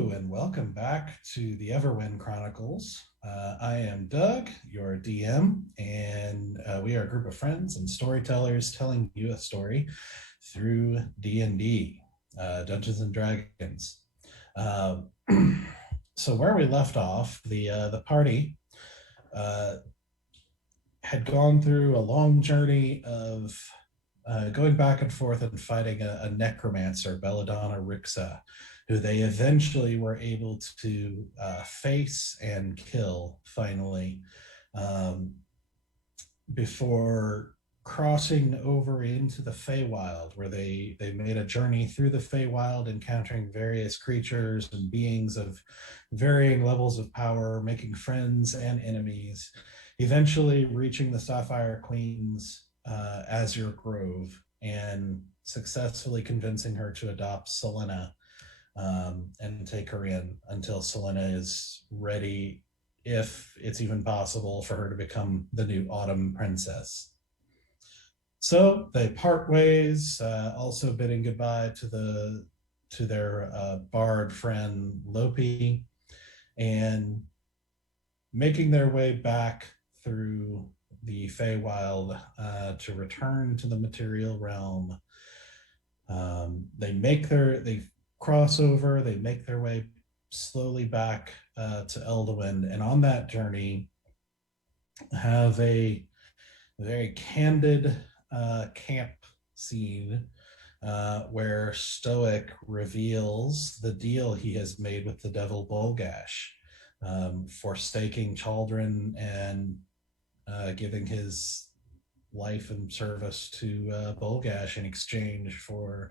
Hello, and welcome back to the Everwind Chronicles. I am Doug, your DM, and we are a group of friends and storytellers telling you a story through D&D, Dungeons and Dragons. Uh, so where we left off, the party uh, had gone through a long journey of going back and forth and fighting a necromancer, Belladonna Rixa, who they eventually were able to face and kill finally, um, before crossing over into the Feywild, where they made a journey through the Feywild, encountering various creatures and beings of varying levels of power, making friends and enemies, eventually reaching the Sapphire Queen's Azure Grove and successfully convincing her to adopt Selena, and take her in until Selena is ready, if it's even possible for her to become the new Autumn Princess. So they part ways, also bidding goodbye to their bard friend Lopi, and making their way back through the Feywild to return to the material realm. They cross over, they make their way slowly back to Eldawind, and on that journey have a very candid camp scene where Stoic reveals the deal he has made with the devil Bolgash, forsaking Chaldron and giving his life and service to Bolgash in exchange for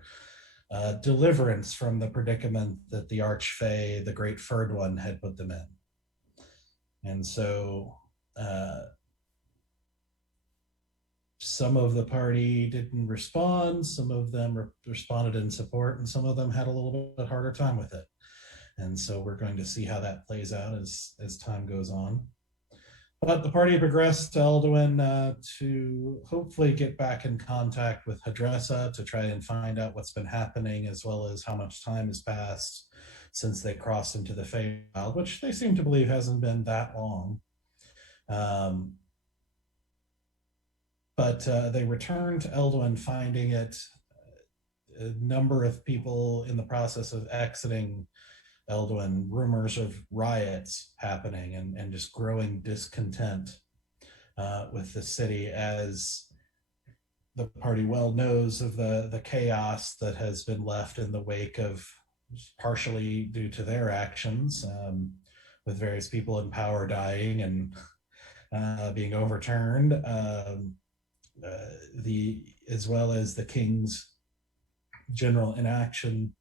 deliverance from the predicament that the Archfey, the Great Furred One, had put them in. And so some of the party didn't respond, some of them responded in support, and some of them had a little bit harder time with it. And so we're going to see how that plays out as time goes on. But the party progressed to Eldawind to hopefully get back in contact with Hadressa to try and find out what's been happening, as well as how much time has passed since they crossed into the Feywild, which they seem to believe hasn't been that long. But they returned to Eldawind, finding it a number of people in the process of exiting Eldawind, rumors of riots happening, and just growing discontent with the city, as the party well knows of the chaos that has been left in the wake of, partially due to their actions, with various people in power dying and being overturned, as well as the king's general inaction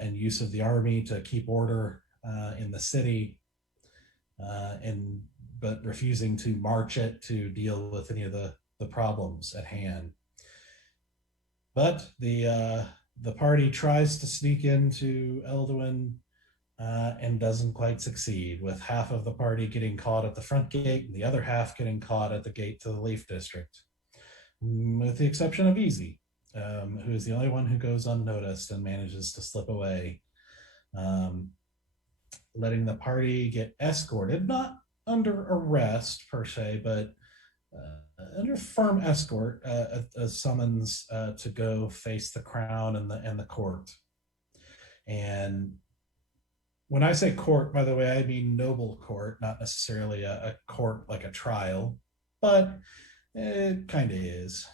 and use of the army to keep order in the city, but refusing to march it to deal with any of the problems at hand. But the party tries to sneak into Eldawind and doesn't quite succeed, with half of the party getting caught at the front gate and the other half getting caught at the gate to the Leaf District, with the exception of Easy, who is the only one who goes unnoticed and manages to slip away, letting the party get escorted, not under arrest per se, but under firm escort, a summons to go face the crown and the court. And when I say court, by the way, I mean noble court, not necessarily a court like a trial, but it kind of is.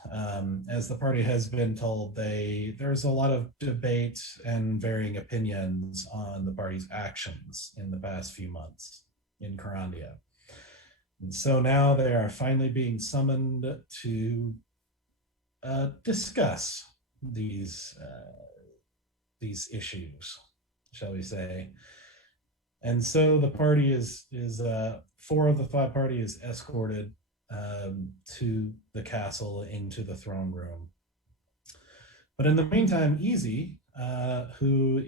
As the party has been told, there's a lot of debate and varying opinions on the party's actions in the past few months in Karandia. And so now they are finally being summoned to discuss these issues, shall we say. And so the party is 4 of the 5 party is escorted to the castle, into the throne room. But in the meantime, Easy, who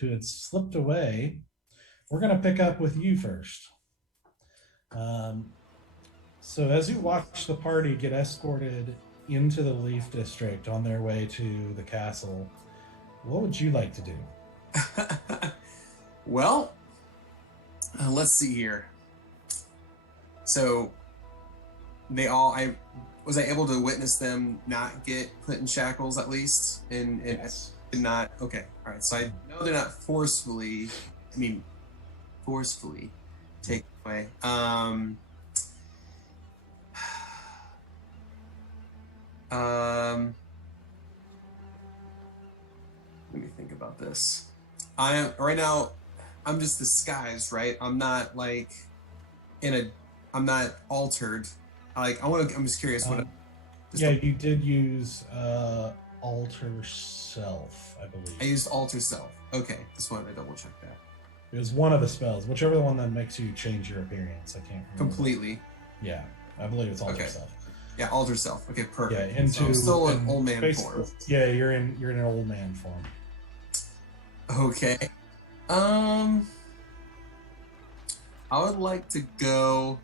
had slipped away, we're going to pick up with you first. So as you watch the party get escorted into the Leaf District on their way to the castle, what would you like to do? Well, let's see here. So was I able to witness them not get put in shackles at least? And Yes. not okay. All right. So I know they're not forcefully taken away. Let me think about this. Right now, I'm just disguised, right? I'm not like I'm not altered. I'm just curious you did use alter self, I believe. I used alter self. Okay, just wanted to double check that. It was one of the spells, whichever one that makes you change your appearance. I can't remember. Completely. Yeah, I believe it's alter self. Yeah, alter self. Okay, perfect. Yeah, into still an old man form. Yeah, you're in an old man form. Okay. I would like to go.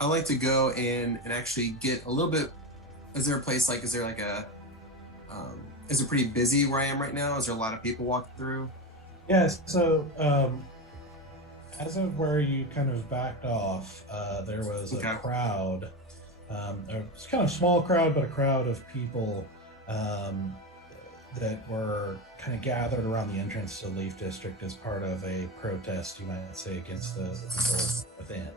I'd like to go and actually get a little bit. Is there a place is there like a? Is it pretty busy where I am right now? Is there a lot of people walking through? Yes. So, as of where you kind of backed off, there was a crowd. It's kind of small crowd, but a crowd of people that were kind of gathered around the entrance to the Leaf District as part of a protest, you might say, against the people within.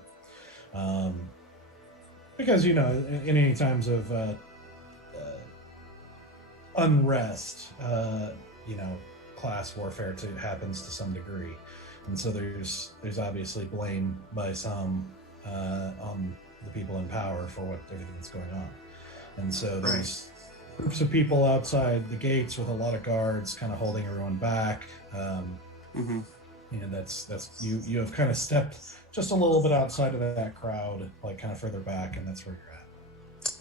Because, in any times of unrest, class warfare happens to some degree. And so there's obviously blame by some on the people in power for everything that's going on. And so there's groups of people outside the gates with a lot of guards kind of holding everyone back. That's you have kind of stepped just a little bit outside of that crowd, like kind of further back, and that's where you're at.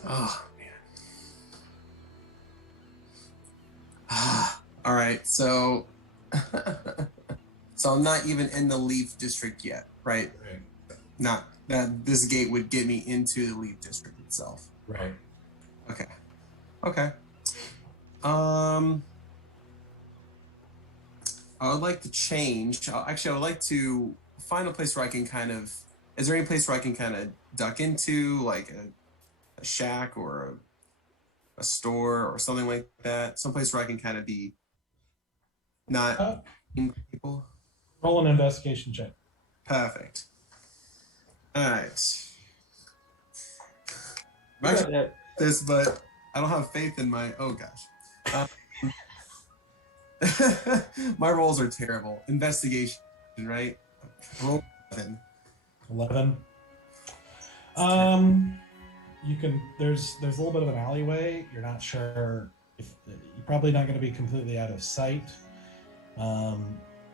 Oh man. All right, so so I'm not even in the Leaf District yet, right? Not that this gate would get me into the Leaf District itself. Right. Okay. I would like to change. Actually, I would like to find a place where I can kind of. Is there any place where I can kind of duck into, like a shack or a store or something like that? Someplace where I can kind of be not in people. Roll an investigation check. Perfect. All right. This, but I don't have faith in my. Oh gosh. My rolls are terrible. Investigation, right? Roll 11. You can. There's a little bit of an alleyway. You're not sure if you're probably not going to be completely out of sight.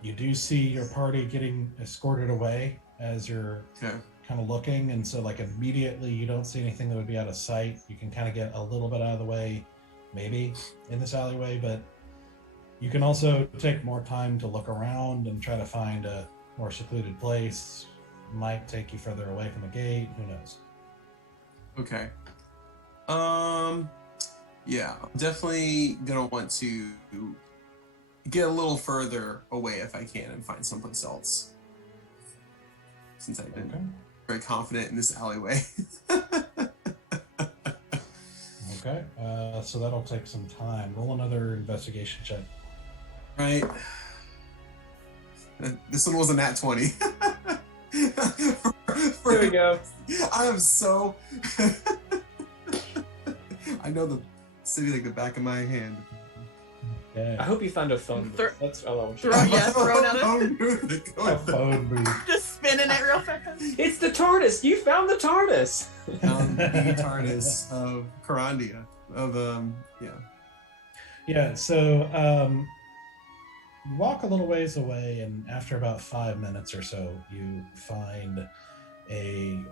You do see your party getting escorted away as you're kind of looking, and so like immediately you don't see anything that would be out of sight. You can kind of get a little bit out of the way, maybe in this alleyway, but you can also take more time to look around and try to find a more secluded place. Might take you further away from the gate. Who knows? Okay. Yeah, I'm definitely gonna want to get a little further away if I can and find someplace else. Since I've been very confident in this alleyway. Okay, so that'll take some time. Roll another investigation check. Right. This one was a nat 20. There we go. I am so... I know the city like the back of my hand. Okay. I hope you found a phone booth. That's all I want you Throw down a phone booth. Just spinning it real fast. It's the TARDIS. You found the TARDIS. The TARDIS of Karandia. Yeah, so you walk a little ways away, and after about 5 minutes or so, you find a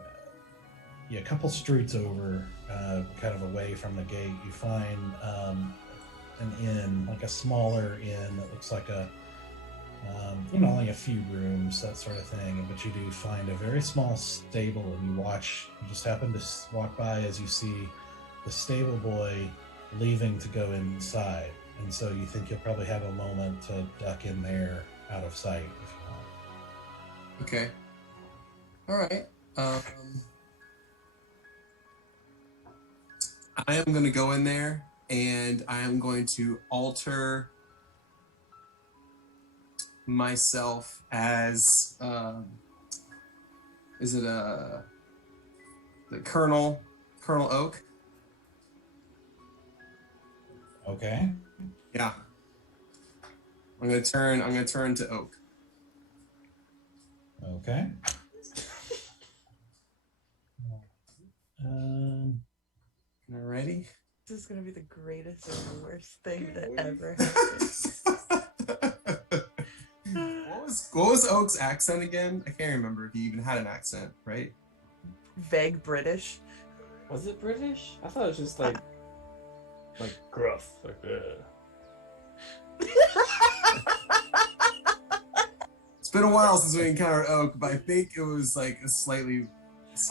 couple streets over, kind of away from the gate. You find an inn, like a smaller inn that looks like only a few rooms, that sort of thing. But you do find a very small stable, and you just happen to walk by as you see the stable boy leaving to go inside, and so you think you'll probably have a moment to duck in there out of sight if you want. Okay. All right. I am going to go in there, and I am going to alter myself as is it the Colonel Oak? Okay. Yeah. I'm gonna turn to Oak. Okay. Alrighty. This is gonna be the greatest and worst thing that ever happened. What was Oak's accent again? I can't remember if he even had an accent, right? Vague British. Was it British? I thought it was just like gruff, like It's been a while since we encountered Oak, but I think it was like a slightly.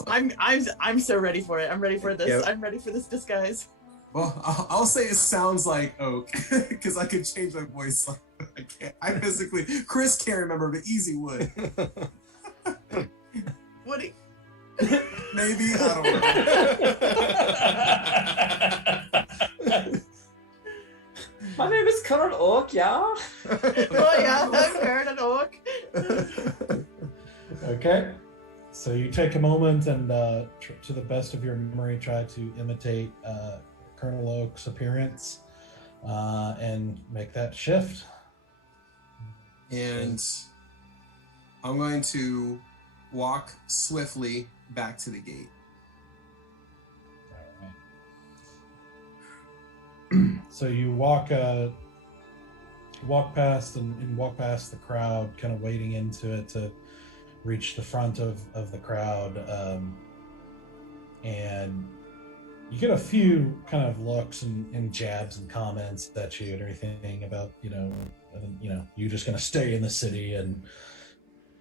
I'm so ready for it. I'm ready for this. Yep. I'm ready for this disguise. Well, I'll say it sounds like Oak because I could change my voice. I can't. I physically. Chris can't remember, but Easy would. Woody. Maybe I don't know. My name is Colonel Oak, yeah? Oh yeah, I've heard an orc. Okay. So you take a moment and, to the best of your memory, try to imitate Colonel Oak's appearance and make that shift. And I'm going to walk swiftly back to the gate. All right. So you walk past and walk past the crowd, kind of wading into it to reach the front of the crowd, and you get a few kind of looks and jabs and comments at you and everything about you're just gonna stay in the city and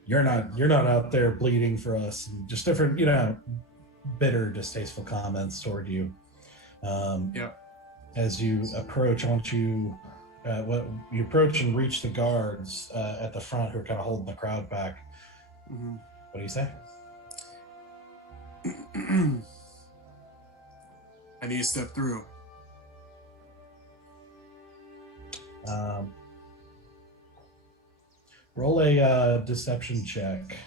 you're not out there bleeding for us, and just different bitter, distasteful comments toward you. As you approach, you approach and reach the guards at the front who are kind of holding the crowd back. Mm-hmm. What do you say? I need to step through. Roll a deception check.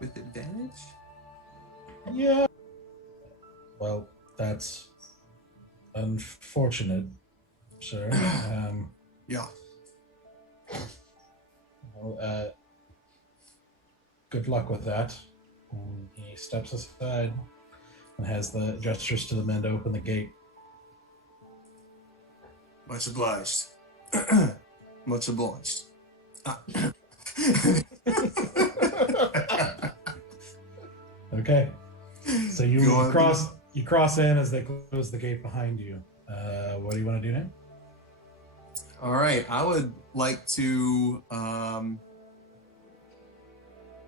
With advantage? Yeah. Well, that's unfortunate, sir. Yeah. Well, good luck with that. And he steps aside and has the gestures to the men to open the gate. Much obliged. Much obliged. Okay. So you cross in as they close the gate behind you. What do you want to do now? All right. I would like to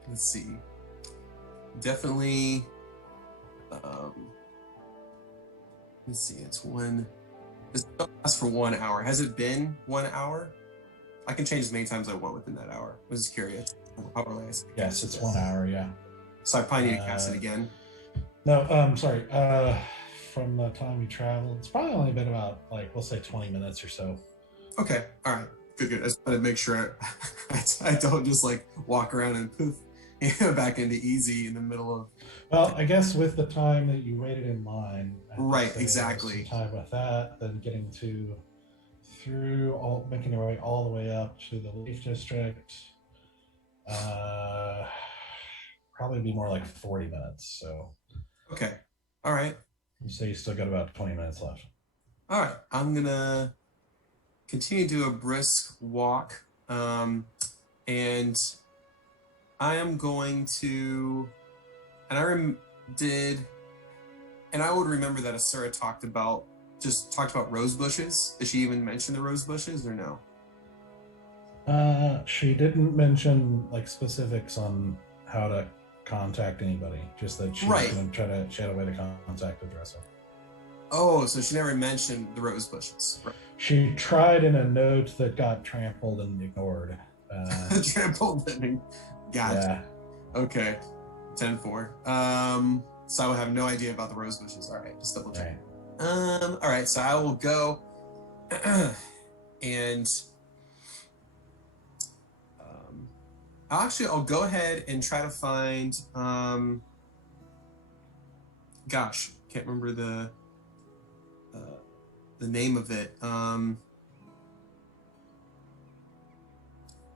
let's see. Definitely let's see, it's this lasts for 1 hour. Has it been 1 hour? I can change as many times as I want within that hour. I was just curious. Yes, it's 1 hour, yeah. So I probably need to cast it again. No, sorry. From the time you traveled, it's probably only been about, we'll say 20 minutes or so. Okay, all right. Good. I just wanted to make sure I don't just walk around and poof back into easy in the middle of. Well, I guess with the time that you waited in line. Right, exactly. Some time with that, then making your way all the way up to the Leaf District. Probably be more like 40 minutes. So. Okay. All right. So you still got about 20 minutes left. All right. I'm gonna continue to do a brisk walk, and I am going to, and I would remember that Asura talked about rose bushes. Did she even mention the rose bushes or no? She didn't mention specifics on how to contact anybody. Just that she's Right. going to try to. She had a way to contact the dresser. Oh, so she never mentioned the rose bushes. Right. She tried in a note that got trampled and ignored. Trampled and gotcha. Yeah. Okay. 10-4. So I would have no idea about the rose bushes. All right, just double check. Right. All right, so I will go and I'll go ahead and try to find gosh, can't remember the name of it.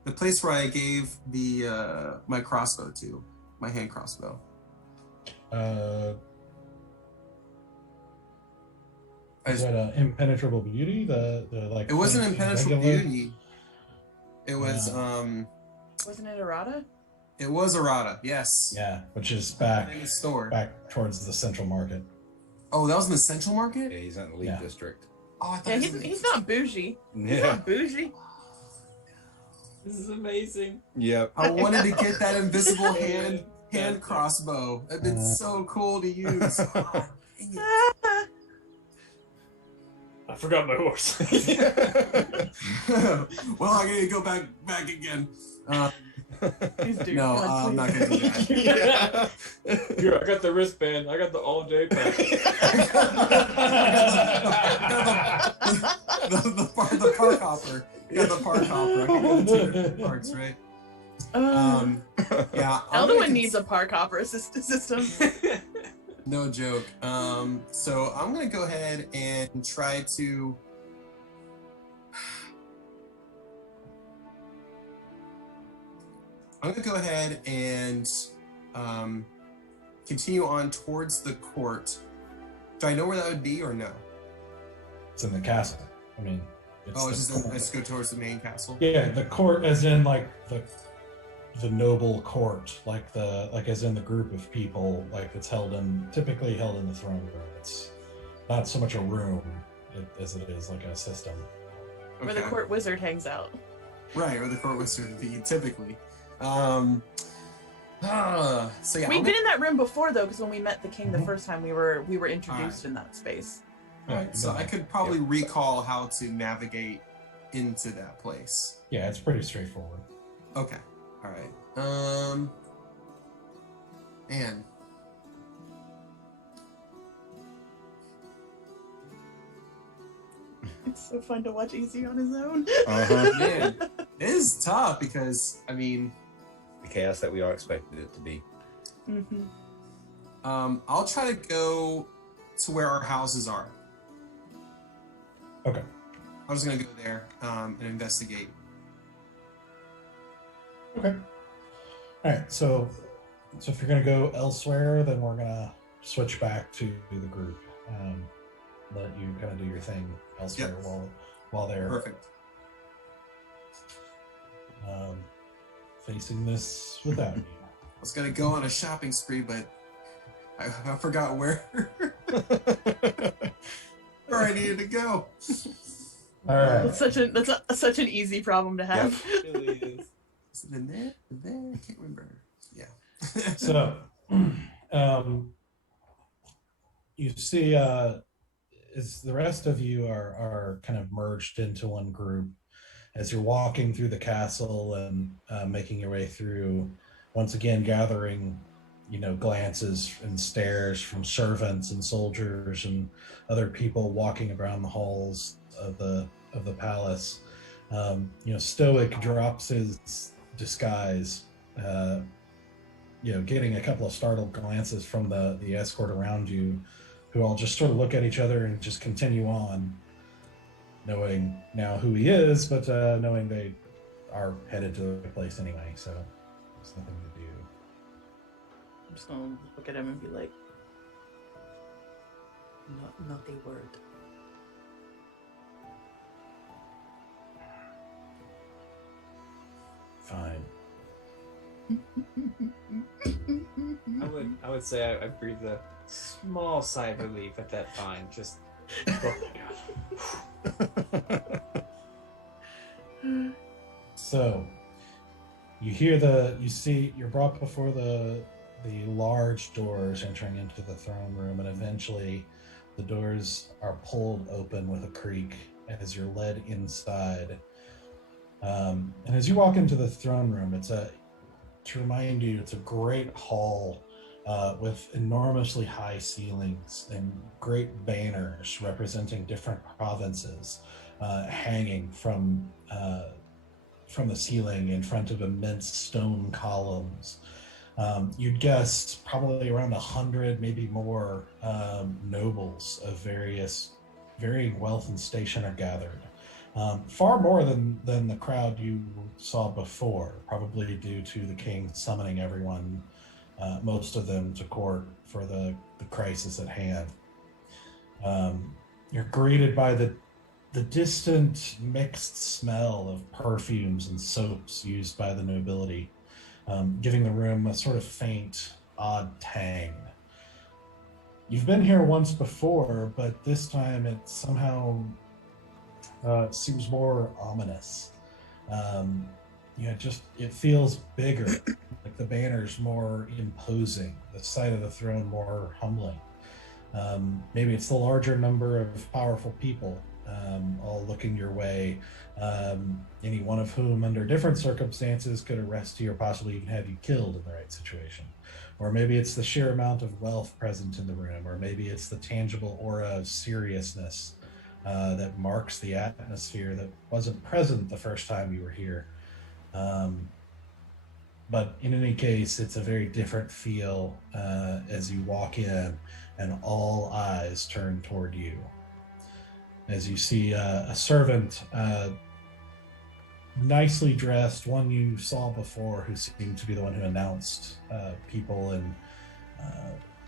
The place where I gave the my crossbow to, my hand crossbow. Is that impenetrable beauty? The like. It wasn't impenetrable regular? beauty. It was Wasn't it errata? It was errata. Yes. Yeah, which is back In the store. back towards the central market. Oh, that was in the Central Market. Yeah, he's in the League Yeah. District. Oh, I thought Yeah, it was he's not bougie. He's Yeah. not bougie. This is amazing. Yep. I wanted to get that invisible hand crossbow. It'd been so cool to use. Oh, dang it. I forgot my horse. Well, I gotta go back again. He's doing No, I'm not gonna do that. Here, I got the wristband. I got the all-day pack. the park hopper. You got the park hopper. I can go to 2 different parks, right? Yeah. Elderwin needs a park hopper system. No joke. So I'm gonna go ahead and try to. I'm gonna go ahead and continue on towards the court. Do I know where that would be or no? It's in the castle. I mean, I just go towards the main castle. Yeah, the court, as in like the noble court, like as in the group of people, like it's typically held in the throne room. It's not so much a room as it is like a system. Where the court wizard hangs out. Right, where the court wizard would be typically. So yeah, We've been in that room before though, because when we met the king the Mhm. first time, we were introduced in that space. Right, so I could probably recall how to navigate into that place. Yeah, it's pretty straightforward. Okay. All right. Man. It's so fun to watch Easy on his own. Man, it is tough because I mean, The chaos that we all expected it to be. Mm-hmm. I'll try to go to where our houses are. Okay. I'm just gonna go there and investigate. Okay. All right. So if you're gonna go elsewhere, then we're gonna switch back to the group. Let you kind of do your thing elsewhere Yep. while they're Perfect. facing this without you. I was gonna go on a shopping spree, but I forgot where where I needed to go. All right. That's such an easy problem to have. It really is. Is it in there? I can't remember. Yeah. So, you see, as the rest of you are kind of merged into one group, as you're walking through the castle and making your way through, once again gathering, glances and stares from servants and soldiers and other people walking around the halls of the palace. Stoic drops his disguise, getting a couple of startled glances from the escort around you, who all just sort of look at each other and just continue on, knowing now who he is, but knowing they are headed to the place anyway, so there's nothing to do. I'm just gonna look at him and be like, not a word. Fine. I would say I breathed a small sigh of relief at that fine. Just, oh my god. So you see you're brought before the the large doors entering into the throne room, and eventually the doors are pulled open with a creak as you're led inside. And as you walk into the throne room, to remind you, it's a great hall with enormously high ceilings and great banners representing different provinces hanging from the ceiling in front of immense stone columns. You'd guess probably around 100, maybe more, nobles of varying wealth and station are gathered. Far more than the crowd you saw before, probably due to the king summoning everyone, most of them to court for the crisis at hand. You're greeted by the distant mixed smell of perfumes and soaps used by the nobility, giving the room a sort of faint, odd tang. You've been here once before, but this time it somehow seems more ominous. It feels bigger, like the banner's more imposing, the sight of the throne more humbling. Maybe it's the larger number of powerful people all looking your way, any one of whom, under different circumstances, could arrest you or possibly even have you killed in the right situation. Or maybe it's the sheer amount of wealth present in the room, or maybe it's the tangible aura of seriousness that marks the atmosphere that wasn't present the first time you were here. But in any case, it's a very different feel as you walk in and all eyes turn toward you. As you see a servant, nicely dressed, one you saw before, who seemed to be the one who announced people and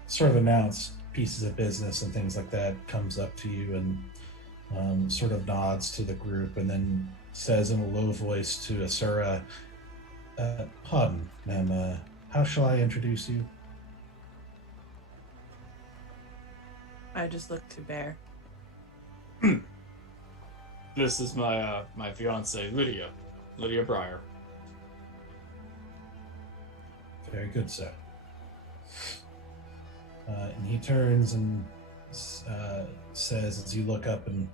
sort of announced pieces of business and things like that, comes up to you and sort of nods to the group and then says in a low voice to Asura, pardon, ma'am, how shall I introduce you? I just looked to Bear. This is my my fiance Lydia Breyer. Very good, sir. And he turns and says, as you look up, and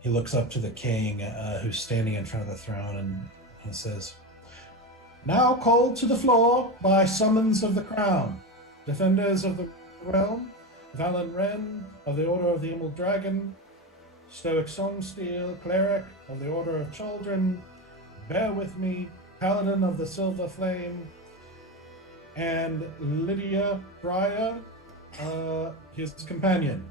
he looks up to the king, who's standing in front of the throne, and he says, "Now called to the floor by summons of the crown, defenders of the realm, Valen Wren of the Order of the Emerald Dragon, Stoic Songsteel, Cleric of the Order of Children, Bear with Me, Paladin of the Silver Flame, and Lydia Breyer, his companion."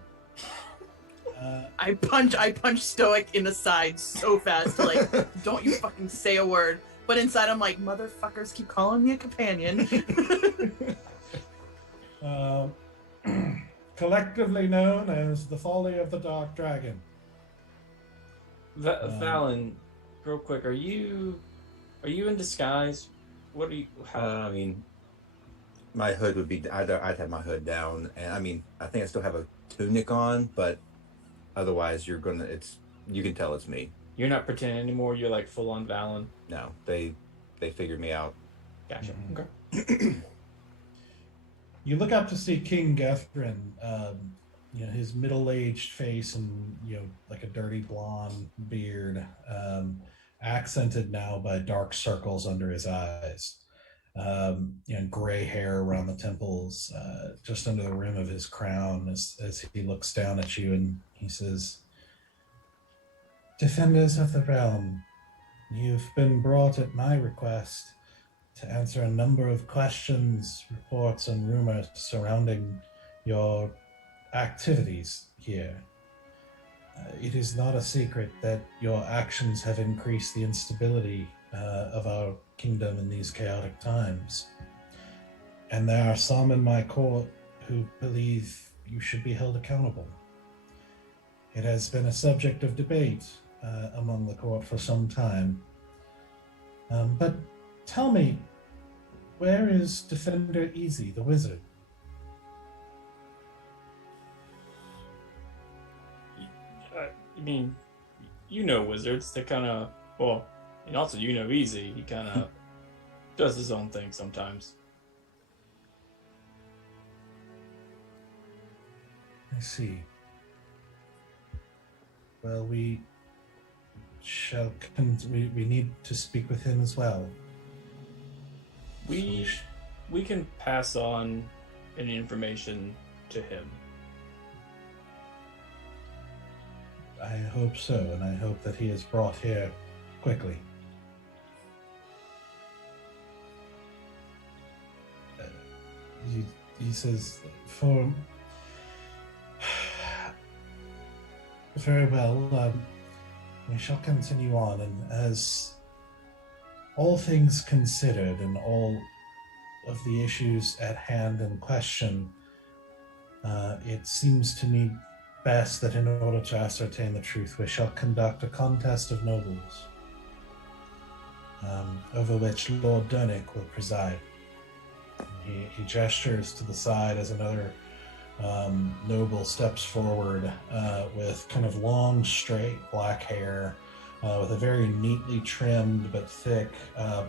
I punch Stoic in the side so fast, like, don't you fucking say a word. But inside I'm like, motherfuckers keep calling me a companion. Collectively known as the Folly of the Dark Dragon. Valen, real quick, are you in disguise? What are you? I mean, my hood would be I'd have my hood down, and I mean, I think I still have a tunic on, but otherwise, you can tell it's me. You're not pretending anymore. You're like full on Valen. No, they figured me out. Gotcha. Mm-hmm. Okay. You look up to see King Gethrin, his middle-aged face and, like a dirty blonde beard, accented now by dark circles under his eyes, gray hair around the temples, just under the rim of his crown, as he looks down at you and he says, "Defenders of the realm, you've been brought at my request to answer a number of questions, reports, and rumors surrounding your activities here. It is not a secret that your actions have increased the instability of our kingdom in these chaotic times. And there are some in my court who believe you should be held accountable. It has been a subject of debate among the court for some time. But tell me, where is Defender Easy, the wizard?" I mean, wizards. They kind of, and also Easy. He kind of does his own thing sometimes. I see. Well, we shall. We need to speak with him as well. We can pass on any information to him. I hope so, and I hope that he is brought here quickly. He says, for very well, we shall continue on, and as all things considered and all of the issues at hand and question, it seems to me best that in order to ascertain the truth, we shall conduct a contest of nobles, over which Lord Dernick will preside. He gestures to the side as another noble steps forward with kind of long, straight black hair, with a very neatly trimmed but thick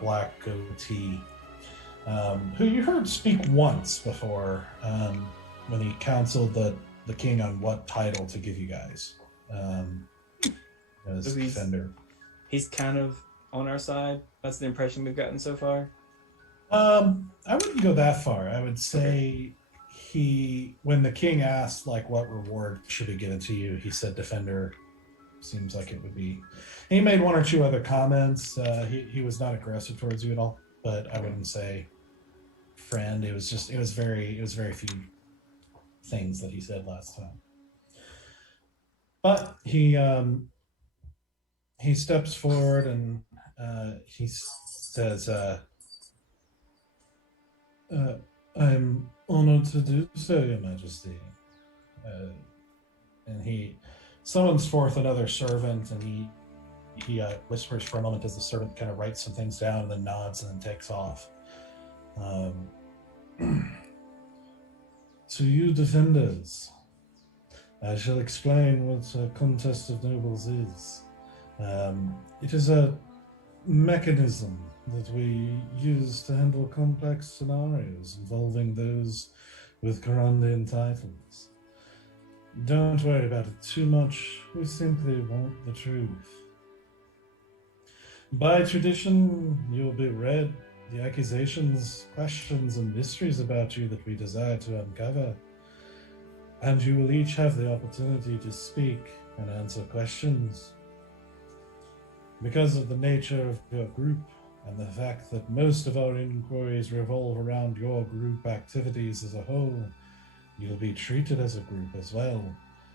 black goatee, who you heard speak once before when he counseled the king on what title to give you guys as So defender. He's kind of on our side. That's the impression we've gotten so far. I wouldn't go that far. I would say when the king asked, like, what reward should be given to you, he said defender. Seems like it would be. He made one or two other comments. He was not aggressive towards you at all, but I wouldn't say friend. It was very few things that he said last time. But he steps forward and he says, I'm honored to do so, Your Majesty. And he summons forth another servant, and he whispers for a moment as the servant kind of writes some things down and then nods and then takes off. To you defenders, I shall explain what a contest of nobles is. It is a mechanism that we use to handle complex scenarios involving those with Karandian titles. Don't worry about it too much. We simply want the truth. By tradition, you will be read the accusations, questions, and mysteries about you that we desire to uncover, and you will each have the opportunity to speak and answer questions. Because of the nature of your group and the fact that most of our inquiries revolve around your group activities as a whole, you'll be treated as a group as well,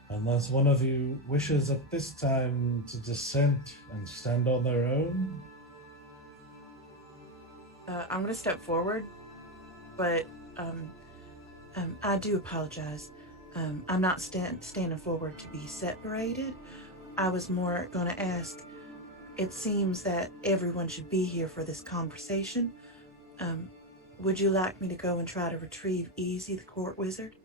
unless one of you wishes at this time to dissent and stand on their own. I'm gonna step forward, but I do apologize. I'm not standing forward to be separated. I was more gonna ask, it seems that everyone should be here for this conversation. Would you like me to go and try to retrieve Easy, the court wizard?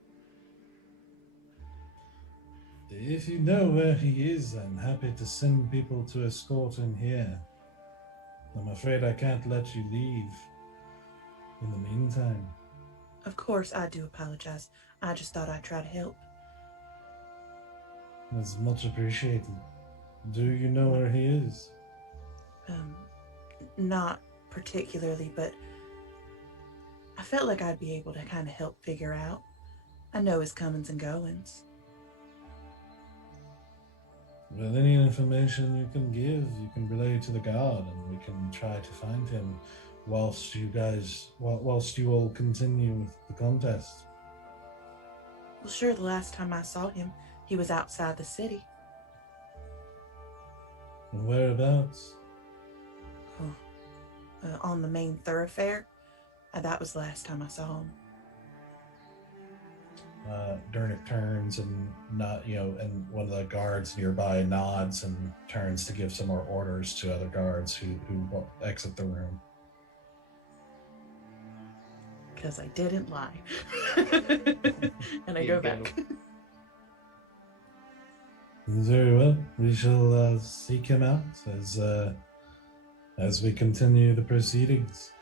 If you know where he is, I'm happy to send people to escort him here. I'm afraid I can't let you leave in the meantime. Of course, I do apologize. I just thought I'd try to help. That's much appreciated. Do you know where he is? Not particularly, but I felt like I'd be able to kind of help figure out. I know his comings and goings. Well, any information you can give, you can relay to the guard, and we can try to find him whilst you all continue with the contest. Well, sure, the last time I saw him, he was outside the city. And whereabouts? On the main thoroughfare. That was the last time I saw him. Dernick turns and and one of the guards nearby nods and turns to give some more orders to other guards who exit the room. Because I didn't lie. And I go back. Very well. We shall seek him out as we continue the proceedings.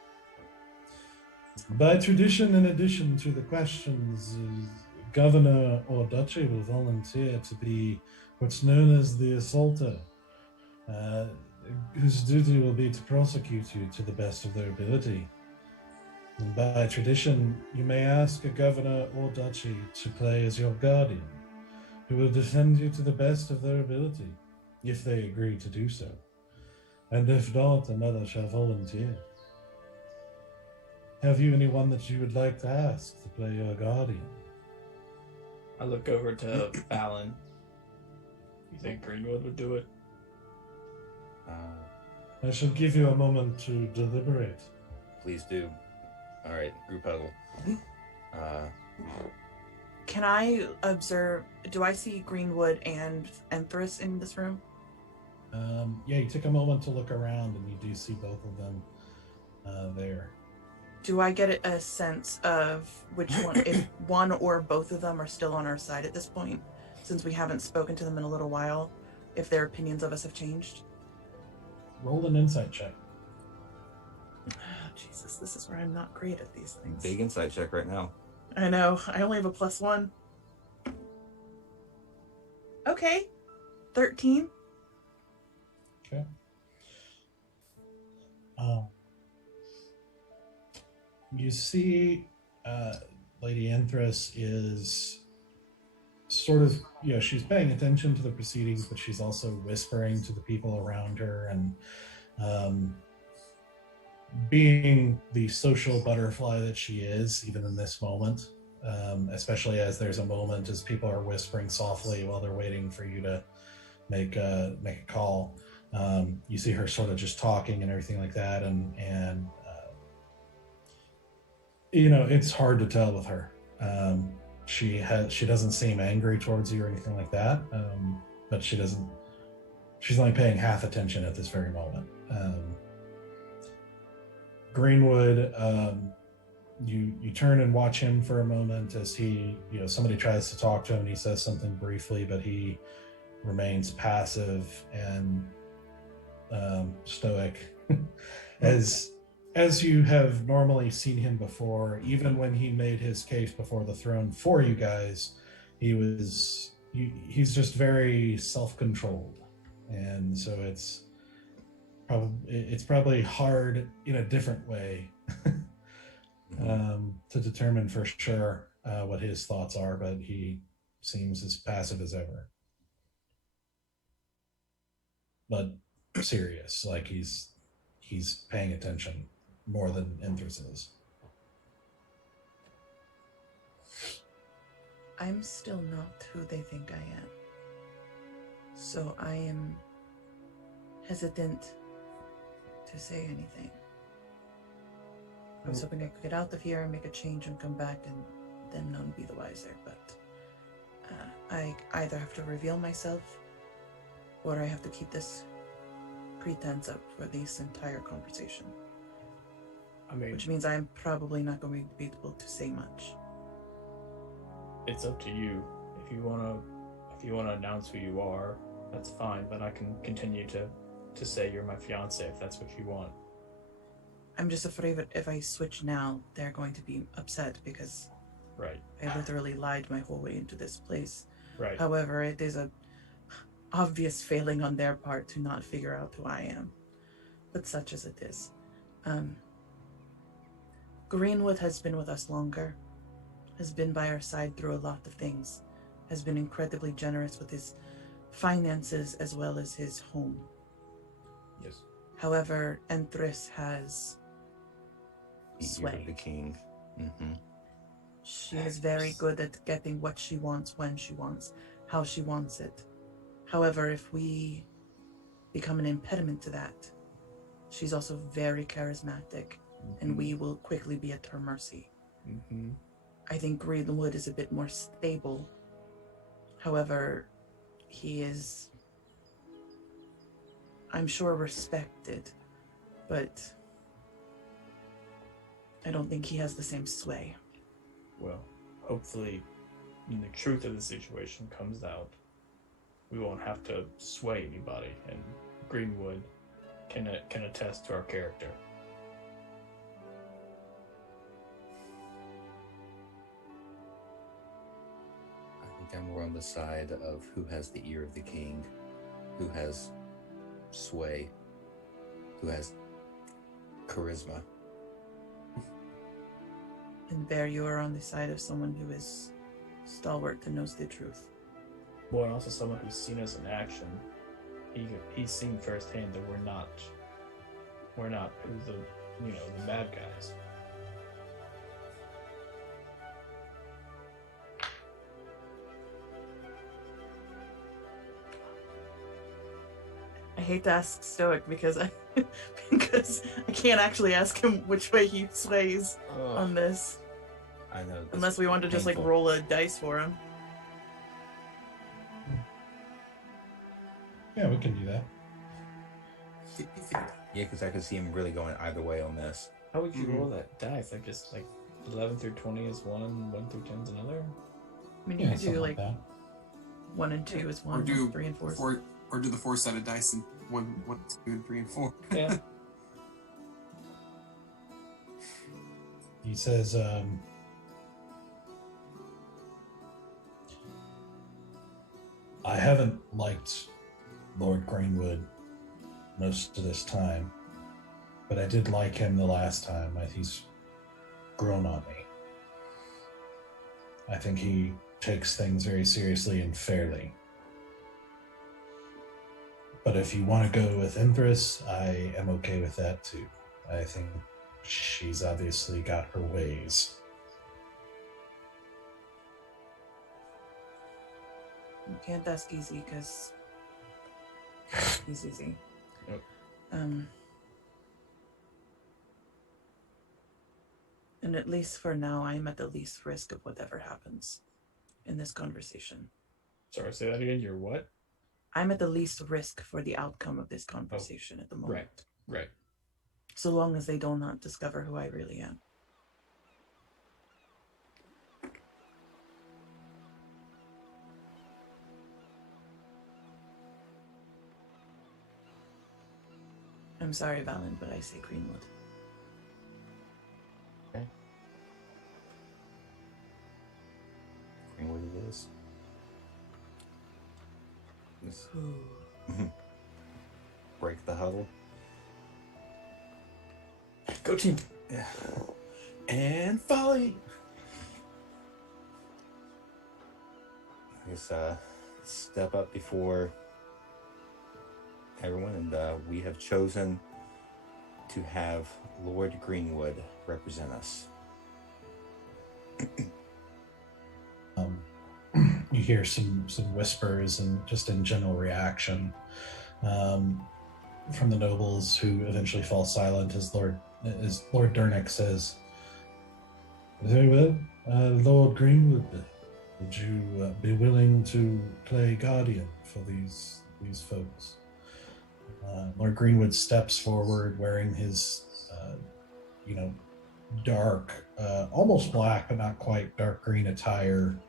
By tradition, in addition to the questions governor or duchy will volunteer to be what's known as the assaulter, whose duty will be to prosecute you to the best of their ability. And by tradition, you may ask a governor or duchy to play as your guardian, who will defend you to the best of their ability, if they agree to do so. And if not, another shall volunteer. Have you anyone that you would like to ask to play your guardian? I look over to Fallon. You think Greenwood would do it? I shall give you a moment to deliberate. Please do. All right, group huddle. Can I observe? Do I see Greenwood and Enthris in this room? Yeah, you take a moment to look around, and you do see both of them there. Do I get a sense of which one, if one or both of them are still on our side at this point, since we haven't spoken to them in a little while, if their opinions of us have changed? Roll an insight check. Jesus, this is where I'm not great at these things. Big insight check right now. I know. I only have a +1. Okay. 13. Okay. You see Lady Enthris is sort of, she's paying attention to the proceedings, but she's also whispering to the people around her and being the social butterfly that she is, even in this moment, especially as there's a moment as people are whispering softly while they're waiting for you to make a call. You see her sort of just talking and everything like that, and it's hard to tell with her. She doesn't seem angry towards you or anything like that, but she's only paying half attention at this very moment. Greenwood, you turn and watch him for a moment as he, somebody tries to talk to him and he says something briefly, but he remains passive and stoic. As you have normally seen him before, even when he made his case before the throne for you guys, he's just very self-controlled, and so it's probably hard in a different way to determine for sure what his thoughts are, but he seems as passive as ever, but serious, like he's paying attention more than Enthris is. I'm still not who they think I am. So I am hesitant to say anything. I was hoping I could get out of here and make a change and come back and then none be the wiser, but I either have to reveal myself or I have to keep this pretense up for this entire conversation. Which means I'm probably not going to be able to say much. It's up to you. If you wanna announce who you are, that's fine. But I can continue to say you're my fiance if that's what you want. I'm just afraid that if I switch now, they're going to be upset because Right. I literally lied my whole way into this place. Right. However, it is a obvious failing on their part to not figure out who I am. But such as it is. Greenwood has been with us longer, has been by our side through a lot of things, has been incredibly generous with his finances as well as his home. Yes. However, Enthris has sway. The king. Mm-hmm. She is very good at getting what she wants, when she wants, how she wants it. However, if we become an impediment to that, she's also very charismatic, and we will quickly be at her mercy. Mm-hmm. I think Greenwood is a bit more stable. However, he is, I'm sure, respected, but I don't think he has the same sway. Well, hopefully, when the truth of the situation comes out, we won't have to sway anybody, and Greenwood can attest to our character. think I'm more on the side of who has the ear of the king, who has sway, who has charisma. And Bear, you are on the side of someone who is stalwart and knows the truth. Well, and also someone who's seen us in action. He's seen firsthand that we're not the bad guys. I hate to ask Stoic because I can't actually ask him which way he sways on this. I know. Unless we want to just like roll a dice for him. Yeah, we can do that. Yeah, because I could see him really going either way on this. How would you roll that dice? Like just like 11 through 20 is one, 1 through 10 is another? I mean, you could do something like that. 1 and 2 is Or 1, do 3 and 4 is or do the 4-sided dice in 1, 2, and 3, and 4. Yeah. He says, I haven't liked Lord Greenwood most of this time, but I did like him the last time. He's grown on me. I think he takes things very seriously and fairly. But if you want to go with Empress, I am okay with that too. I think she's obviously got her ways. You can't ask easy because he's easy. Yep. And at least for now, I'm at the least risk of whatever happens in this conversation. Sorry, say that again. You're what? I'm at the least risk for the outcome of this conversation at the moment. Right. So long as they do not discover who I really am. I'm sorry, Valen, but I say Greenwood. Okay. Greenwood it is. Just break the huddle. Go team. Yeah. And Folly. Just step up before everyone, and we have chosen to have Lord Greenwood represent us. You hear some whispers and just in general reaction from the nobles, who eventually fall silent as Lord Durnick says, "Very well, Lord Greenwood, would you be willing to play guardian for these folks?" Lord Greenwood steps forward, wearing his, dark, almost black but not quite dark green attire.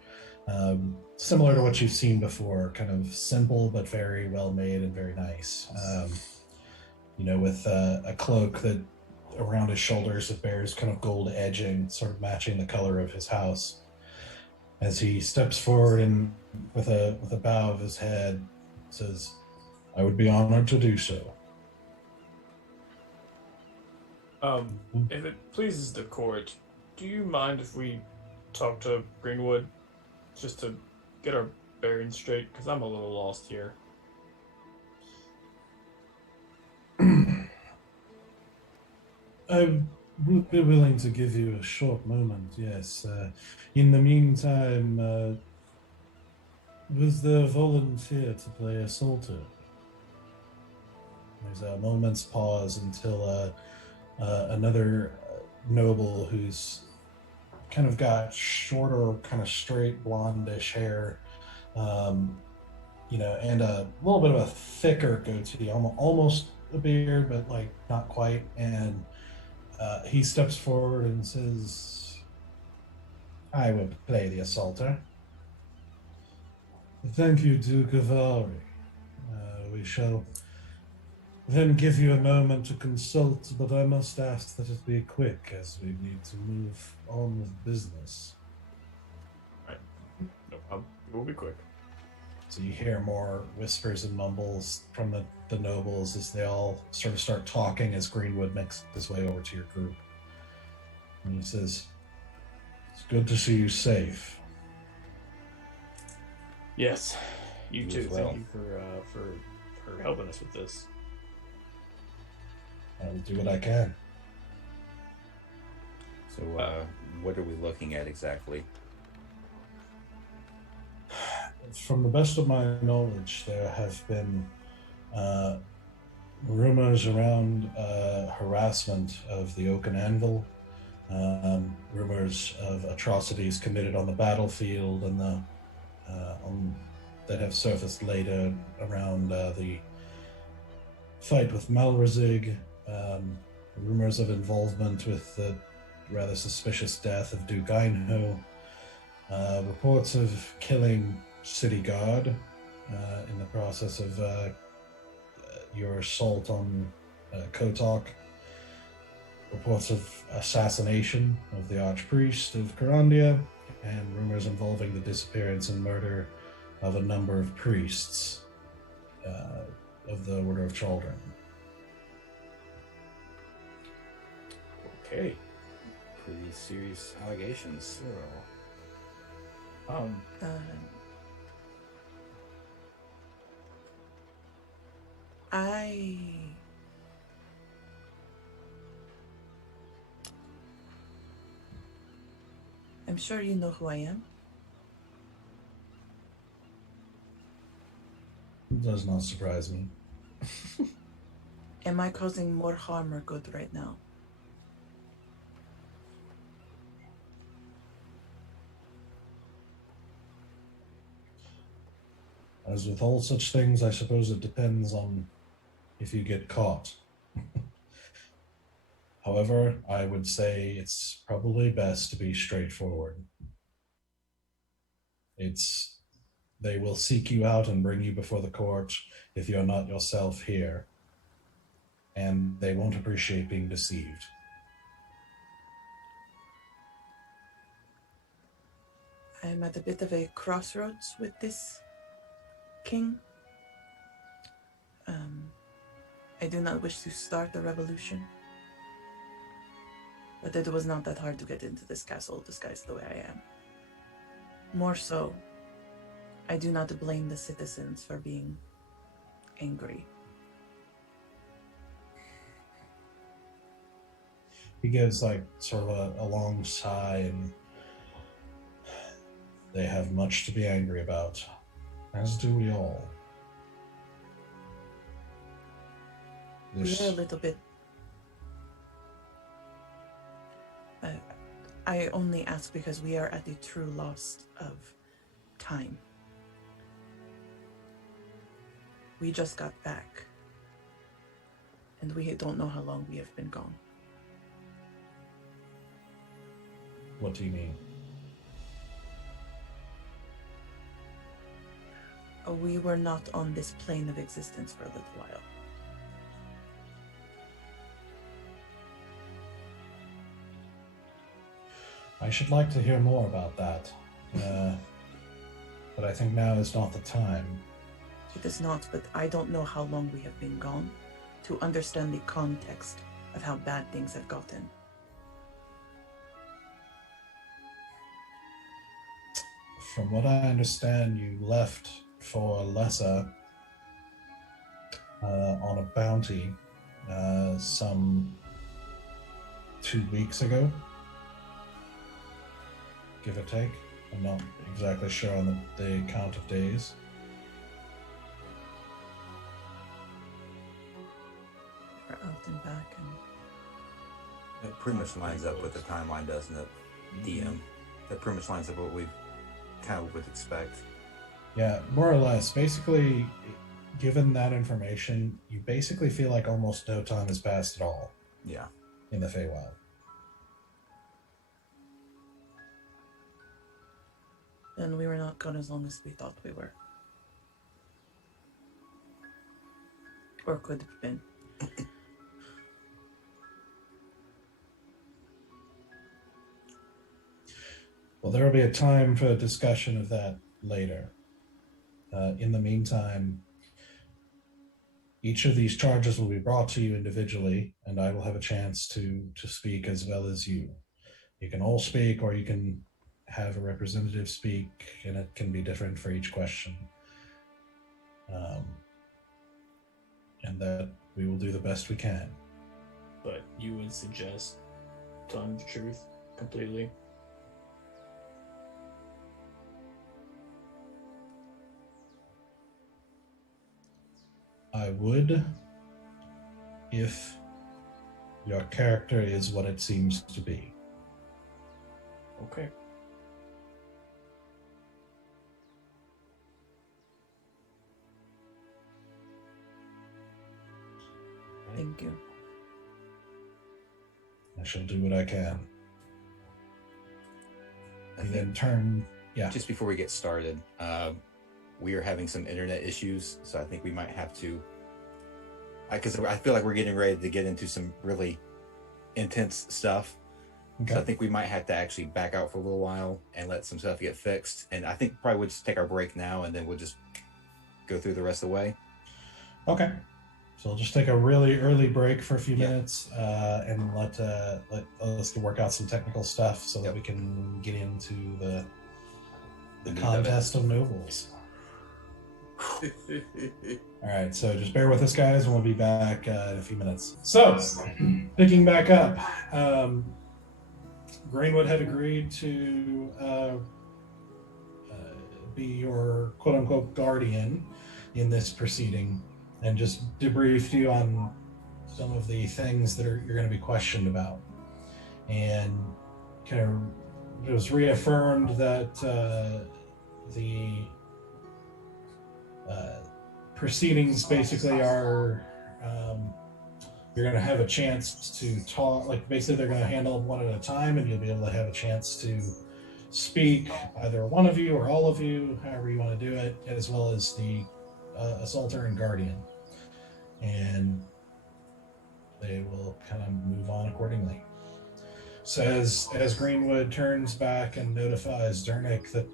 Similar to what you've seen before, kind of simple but very well made and very nice. With a cloak that around his shoulders that bears kind of gold edging, sort of matching the color of his house. As he steps forward and with a bow of his head says, "I would be honored to do so." If it pleases the court, do you mind if we talk to Greenwood just to get our bearings straight? Because I'm a little lost here. I would be willing to give you a short moment, yes. In the meantime, was there a volunteer to play a Psalter? There's a moment's pause until another noble who's kind of got shorter, kind of straight blondish hair, and a little bit of a thicker goatee, almost a beard, but like not quite. And he steps forward and says, "I will play the assaulter." "Thank you, Duke of Ari. We shall then give you a moment to consult, but I must ask that it be quick, as we need to move on with business." Right. No problem. We'll be quick. So you hear more whispers and mumbles from the nobles as they all sort of start talking as Greenwood makes his way over to your group. And he says, "It's good to see you safe." Yes, you You too. as well. Thank you for helping us with this. I will do what I can. So, what are we looking at exactly? From the best of my knowledge, there have been rumors around harassment of the Oaken Anvil, rumors of atrocities committed on the battlefield, and that have surfaced later around the fight with Malrazig, rumors of involvement with the rather suspicious death of Duke Einho, reports of killing city guard in the process of your assault on Kotok, reports of assassination of the archpriest of Karandia, and rumors involving the disappearance and murder of a number of priests of the Order of Chaldron. Okay. Pretty serious allegations. Um, I'm sure you know who I am. It does not surprise me. Am I causing more harm or good right now? As with all such things, I suppose it depends on if you get caught. However, I would say it's probably best to be straightforward. They will seek you out and bring you before the court if you're not yourself here, and they won't appreciate being deceived. I'm at a bit of a crossroads with this king. I do not wish to start a revolution, but it was not that hard to get into this castle disguised the way I am. More so, I do not blame the citizens for being angry. He gives like sort of a long sigh, and they have much to be angry about, as do we all. We are a little bit... I only ask because we are at the true loss of time. We just got back, and we don't know how long we have been gone. What do you mean? We were not on this plane of existence for a little while. I should like to hear more about that, but I think now is not the time. It is not, but I don't know how long we have been gone to understand the context of how bad things have gotten. From what I understand, you left for Lesser on a bounty some 2 weeks ago, give or take. I'm not exactly sure on the count of days. We're out and back, and It pretty much lines up with the timeline, doesn't it? DM. That pretty much lines up what we kind of would expect. Yeah, more or less. Basically, given that information, you basically feel like almost no time has passed at all Yeah. in the Feywild. then we were not gone as long as we thought we were. Or could have been. Well, there will be a time for a discussion of that later. In the meantime, each of these charges will be brought to you individually, and I will have a chance to speak as well as you. You can all speak, or you can have a representative speak, and it can be different for each question. Um, and that we will do the best we can. But you would suggest telling the truth completely? I would, if your character is what it seems to be. Okay. Thank you. I shall do what I can. I And think then turn, yeah. just before we get started, we are having some internet issues, so I think we might have to, because I feel like we're getting ready to get into some really intense stuff. Okay. So I think we might have to actually back out for a little while and let some stuff get fixed. And I think probably we'll just take our break now, and then we'll just go through the rest of the way. Okay. So I'll just take a really early break for a few Yeah. minutes and let us work out some technical stuff so that Yep. we can get into the The meat of it. contest of nobles. All right, so just bear with us, guys, and we'll be back in a few minutes. So, picking back up, Greenwood had agreed to be your quote-unquote guardian in this proceeding, and just debriefed you on some of the things that you're going to be questioned about, and kind of it was reaffirmed that the proceedings basically are you're going to have a chance to talk, like basically they're going to handle them one at a time, and you'll be able to have a chance to speak, either one of you or all of you, however you want to do it, as well as the assaulter and guardian, and they will kind of move on accordingly. So as Greenwood turns back and notifies Dernick that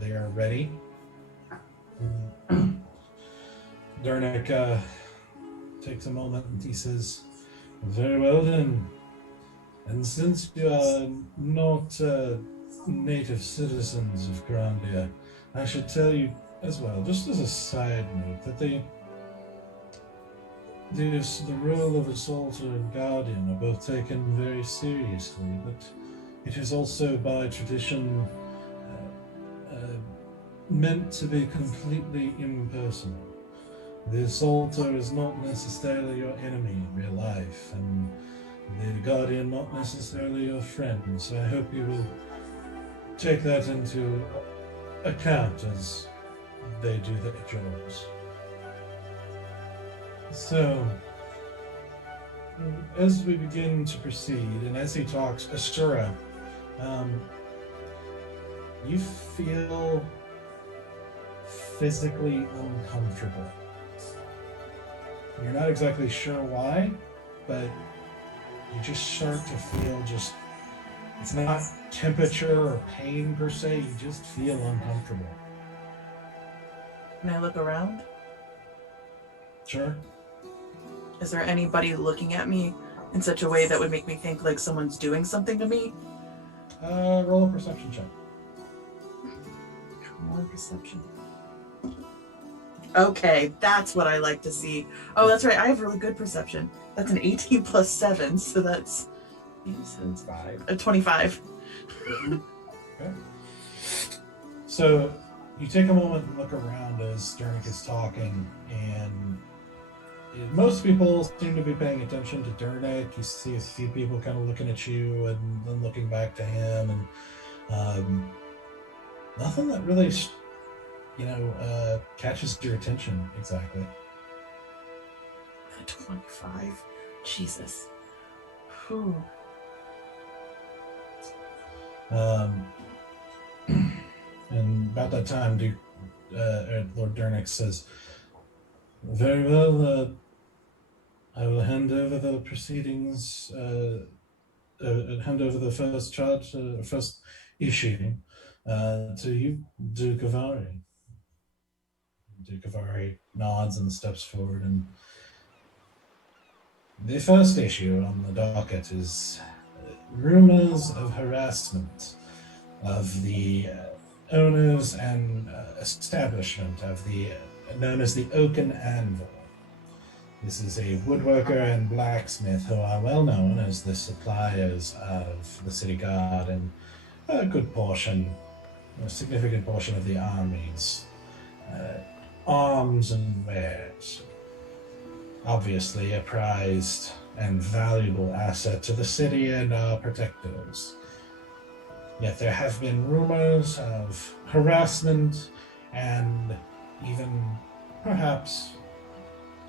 they are ready, Dernick takes a moment and he says, "Very well then. And since you are not native citizens of Karandia, I should tell you as well, just as a side note, that the role of assaulter and guardian are both taken very seriously, but it is also by tradition meant to be completely impersonal. The assaulter is not necessarily your enemy in real life, and the guardian not necessarily your friend, so I hope you will take that into account as they do their jobs. So, as we begin to proceed, and as he talks, Asura, you feel physically uncomfortable. You're not exactly sure why, but you just start to feel it's not temperature or pain per se, you just feel uncomfortable. Can I look around? Sure. Is there anybody looking at me in such a way that would make me think like someone's doing something to me? Roll a perception check. More perception. Okay, that's what I like to see. Oh, that's right. I have really good perception. That's an 18 plus 7, so that's 5. 25. Okay. So you take a moment and look around as Dernick is talking, and most people seem to be paying attention to Dernick. You see a few people kind of looking at you and then looking back to him, and nothing that really, catches your attention exactly. 25. Jesus. Whew. And about that time, Lord Dernick says, "Very well, I will hand over the proceedings, hand over the first charge, first issue To you, Duke of Ari. Duke of Ari nods and steps forward, and the first issue on the docket is rumors of harassment of the owners and establishment of the known as the Oaken Anvil. This is a woodworker and blacksmith who are well known as the suppliers of the city guard and a good portion, a significant portion of the army's arms and wares. Obviously a prized and valuable asset to the city and our protectors. Yet there have been rumors of harassment and even perhaps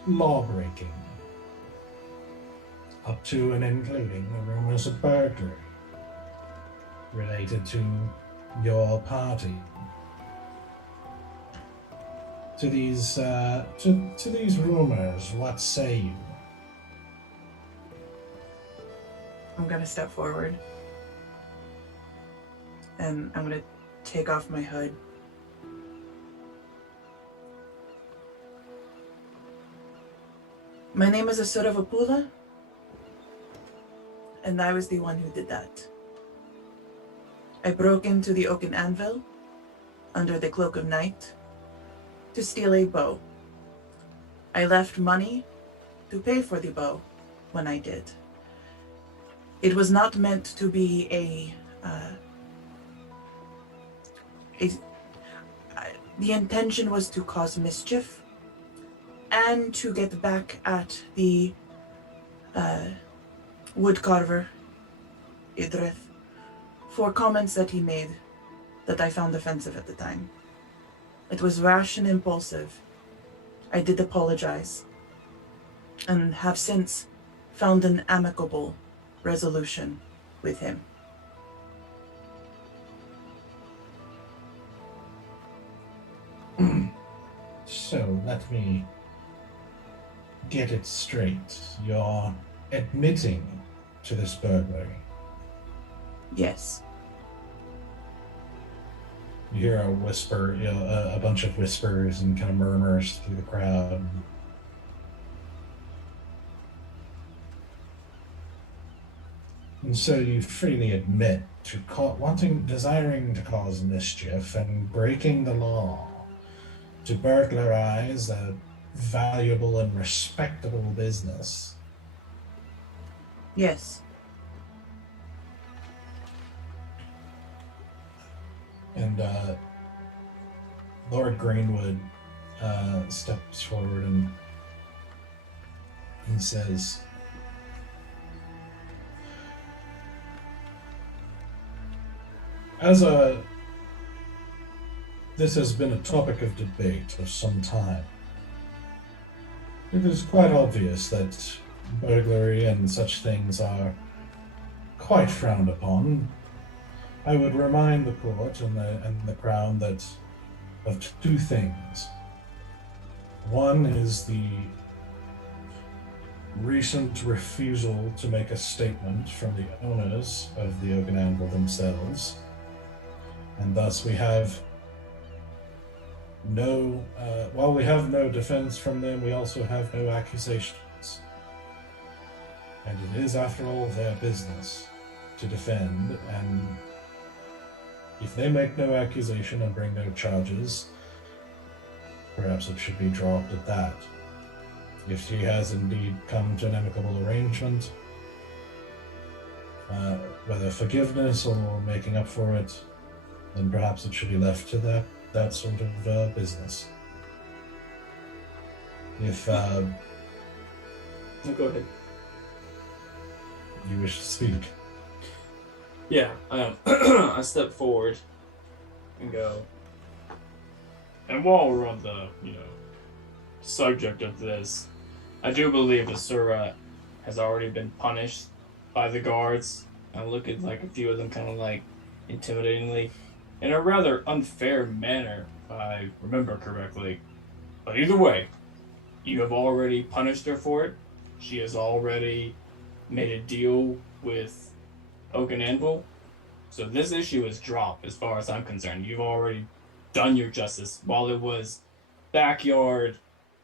law-breaking, up to and including the rumors of burglary related to your party. To these to these rumors, what say you? I'm gonna step forward. And I'm gonna take off my hood. My name is Asura Vapula, and I was the one who did that. I broke into the Oaken Anvil under the cloak of night to steal a bow. I left money to pay for the bow when I did. It was not meant to be the intention was to cause mischief and to get back at the woodcarver, Idrith, for comments that he made that I found offensive at the time. It was rash and impulsive. I did apologize and have since found an amicable resolution with him. So let me get it straight. You're admitting to this burglary. Yes. You hear a whisper, a bunch of whispers and kind of murmurs through the crowd. And so you freely admit to desiring to cause mischief and breaking the law to burglarize a valuable and respectable business. Yes. And Lord Greenwood steps forward and he says, this has been a topic of debate of some time. It is quite obvious that burglary and such things are quite frowned upon. I would remind the court and the crown that of two things. One is the recent refusal to make a statement from the owners of the Oaken Anvil themselves, and thus we have while we have no defense from them, we also have no accusations. And it is, after all, their business to defend, and if they make no accusation and bring no charges, perhaps it should be dropped at that. If she has indeed come to an amicable arrangement, whether forgiveness or making up for it, then perhaps it should be left to that sort of business. If No, go ahead. you wish to speak. Yeah, I step forward and go. And while we're on the, subject of this, I do believe Asura has already been punished by the guards. I look at a few of them kind of intimidatingly, in a rather unfair manner, if I remember correctly. But either way, you have already punished her for it. She has already made a deal with Oaken Anvil. So this issue is dropped as far as I'm concerned. You've already done your justice. While it was backyard,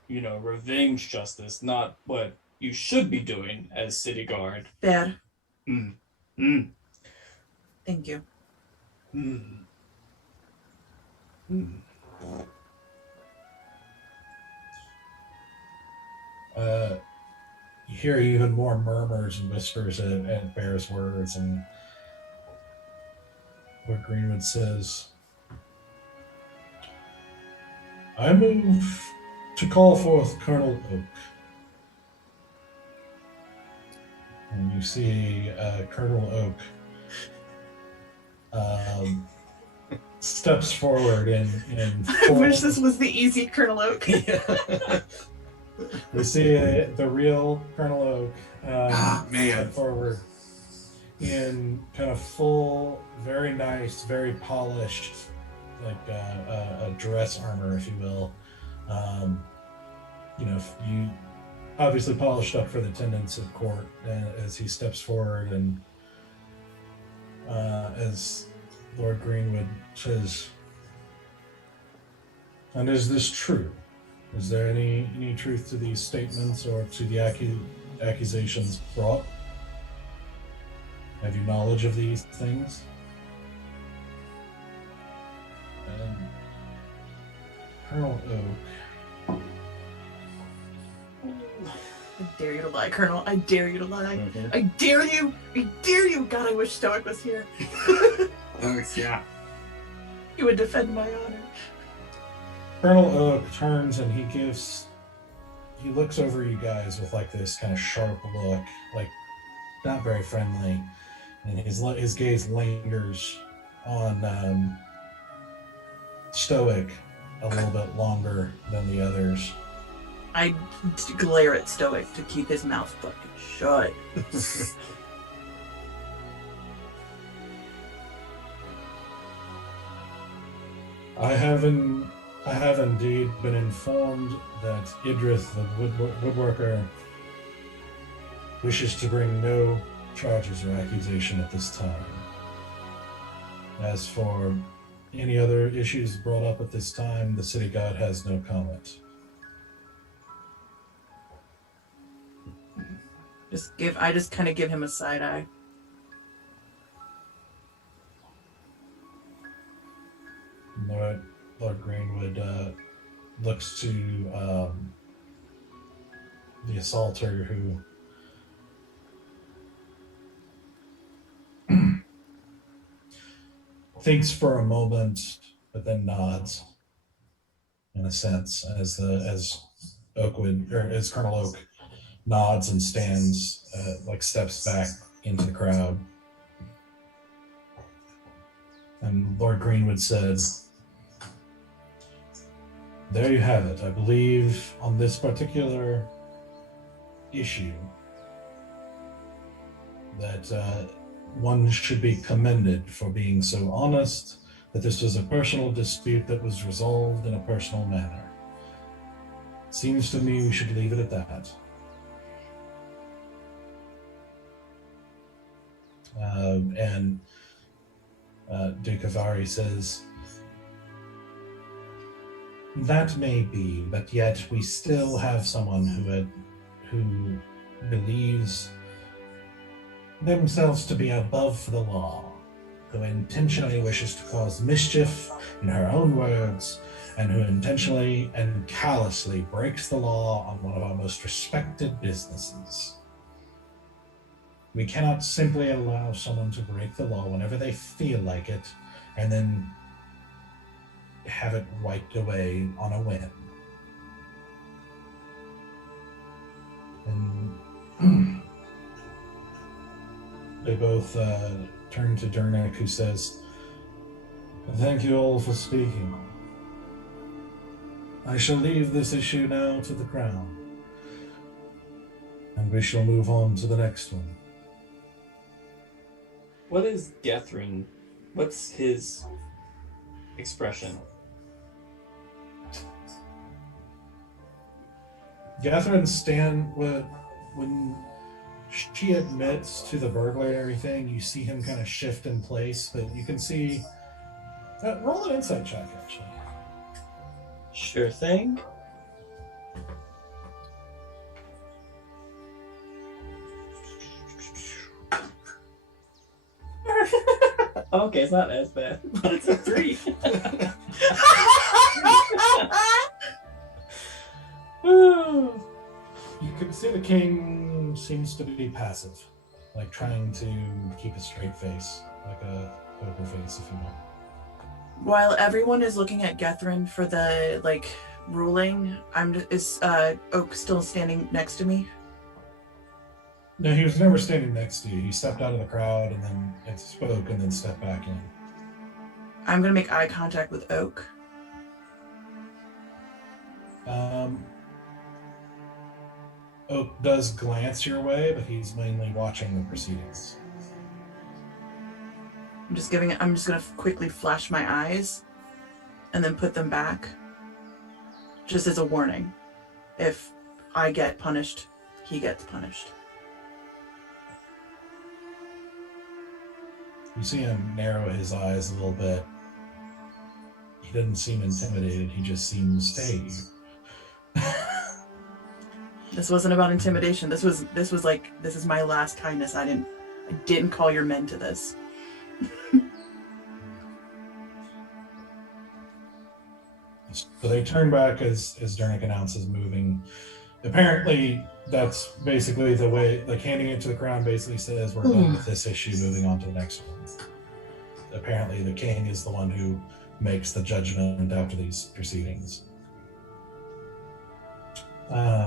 revenge justice, not what you should be doing as city guard. Fair. Mm. Mm. Thank you. Mm. Mm. You hear even more murmurs and whispers at Bear's words, and what Greenwood says, I move to call forth Colonel Oak. And you see Colonel Oak steps forward in I full, wish this was the easy Colonel Oak. we see the real Colonel Oak man. step forward in kind of full, very nice, very polished, like a dress armor, if you will. You obviously polished up for the attendance at court as he steps forward, and as Lord Greenwood says, and is this true? Is there any truth to these statements or to the accusations brought? Have you knowledge of these things? And Colonel Oak. I dare you to lie, Colonel. I dare you to lie. Mhm. I dare you. I dare you. God, I wish Stoic was here. Yeah. He would defend my honor. Colonel Oak turns and he looks over you guys with like this kind of sharp look, like not very friendly, and his gaze lingers on Stoic a little bit longer than the others. I glare at Stoic to keep his mouth fucking shut. I have indeed been informed that Idrith, the woodworker, wishes to bring no charges or accusation at this time. As for any other issues brought up at this time, the city god has no comment. I just kind of give him a side eye. Lord Greenwood looks to the assaulter, who thinks for a moment, but then nods in a sense as Colonel Oak nods and stands, steps back into the crowd. And Lord Greenwood said, there you have it. I believe on this particular issue that one should be commended for being so honest, that this was a personal dispute that was resolved in a personal manner. Seems to me we should leave it at that. And Duke Avari says, that may be, but yet we still have someone who believes themselves to be above the law, who intentionally wishes to cause mischief, in her own words, and who intentionally and callously breaks the law on one of our most respected businesses. We cannot simply allow someone to break the law whenever they feel like it, and then have it wiped away on a whim. And they both turn to Dernek, who says, thank you all for speaking. I shall leave this issue now to the Crown, and we shall move on to the next one. What is Gethrin? What's his expression? Gethrin when she admits to the burglar and everything. You see him kind of shift in place, but you can see. Roll an insight check, actually. Sure thing. Okay, it's not as bad, but it's a 3. You can see the king seems to be passive, like trying to keep a straight face, like a poker face, if you will. While everyone is looking at Gethrin for the ruling, is Oak still standing next to me? No, he was never standing next to you. He stepped out of the crowd and then spoke and then stepped back in. I'm gonna make eye contact with Oak. Oak does glance your way, but he's mainly watching the proceedings. I'm just gonna quickly flash my eyes and then put them back. Just as a warning. If I get punished, he gets punished. You see him narrow his eyes a little bit. He doesn't seem intimidated, he just seems staged. This wasn't about intimidation. This is my last kindness. I didn't call your men to this. So they turn back as Dernick announces moving. Apparently, that's basically the way, like handing it to the crown basically says we're done with this issue, moving on to the next one. Apparently the king is the one who makes the judgment after these proceedings.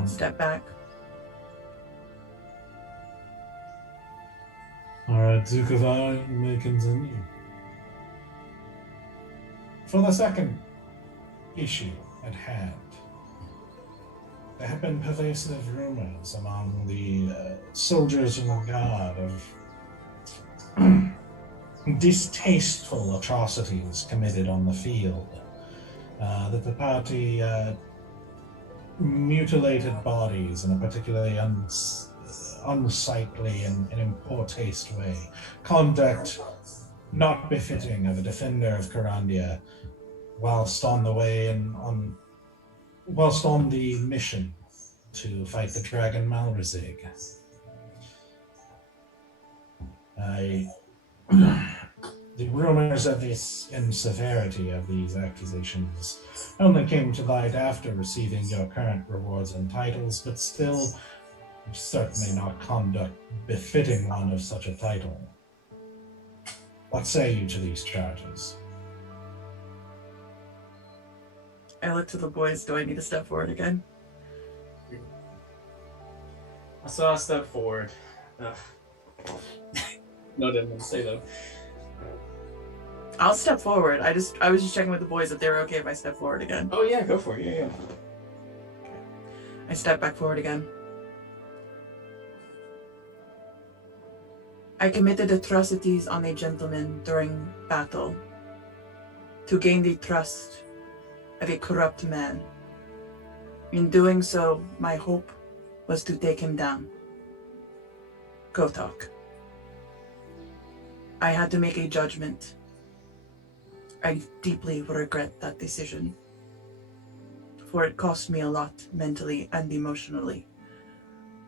Step back. Alright, Zukovar, you may continue. For the second issue at hand, there have been pervasive rumors among the soldiers in the guard of distasteful atrocities committed on the field. That the party mutilated bodies in a particularly unsightly and in poor taste way. Conduct not befitting of a defender of Karandia whilst on the way and whilst on the mission to fight the dragon Malrazig. The rumors of this and severity of these accusations only came to light after receiving your current rewards and titles, but still certainly not conduct befitting one of such a title. What say you to these charges? I look to the boys. Do I need to step forward again? I saw a step forward. No, didn't say though. I'll step forward. I was just checking with the boys if they were okay if I step forward again. Oh yeah, go for it. Yeah. I step back forward again. I committed atrocities on a gentleman during battle to gain the trust of a corrupt man. In doing so, my hope was to take him down. Kotok. I had to make a judgment. I deeply regret that decision, for it cost me a lot mentally and emotionally,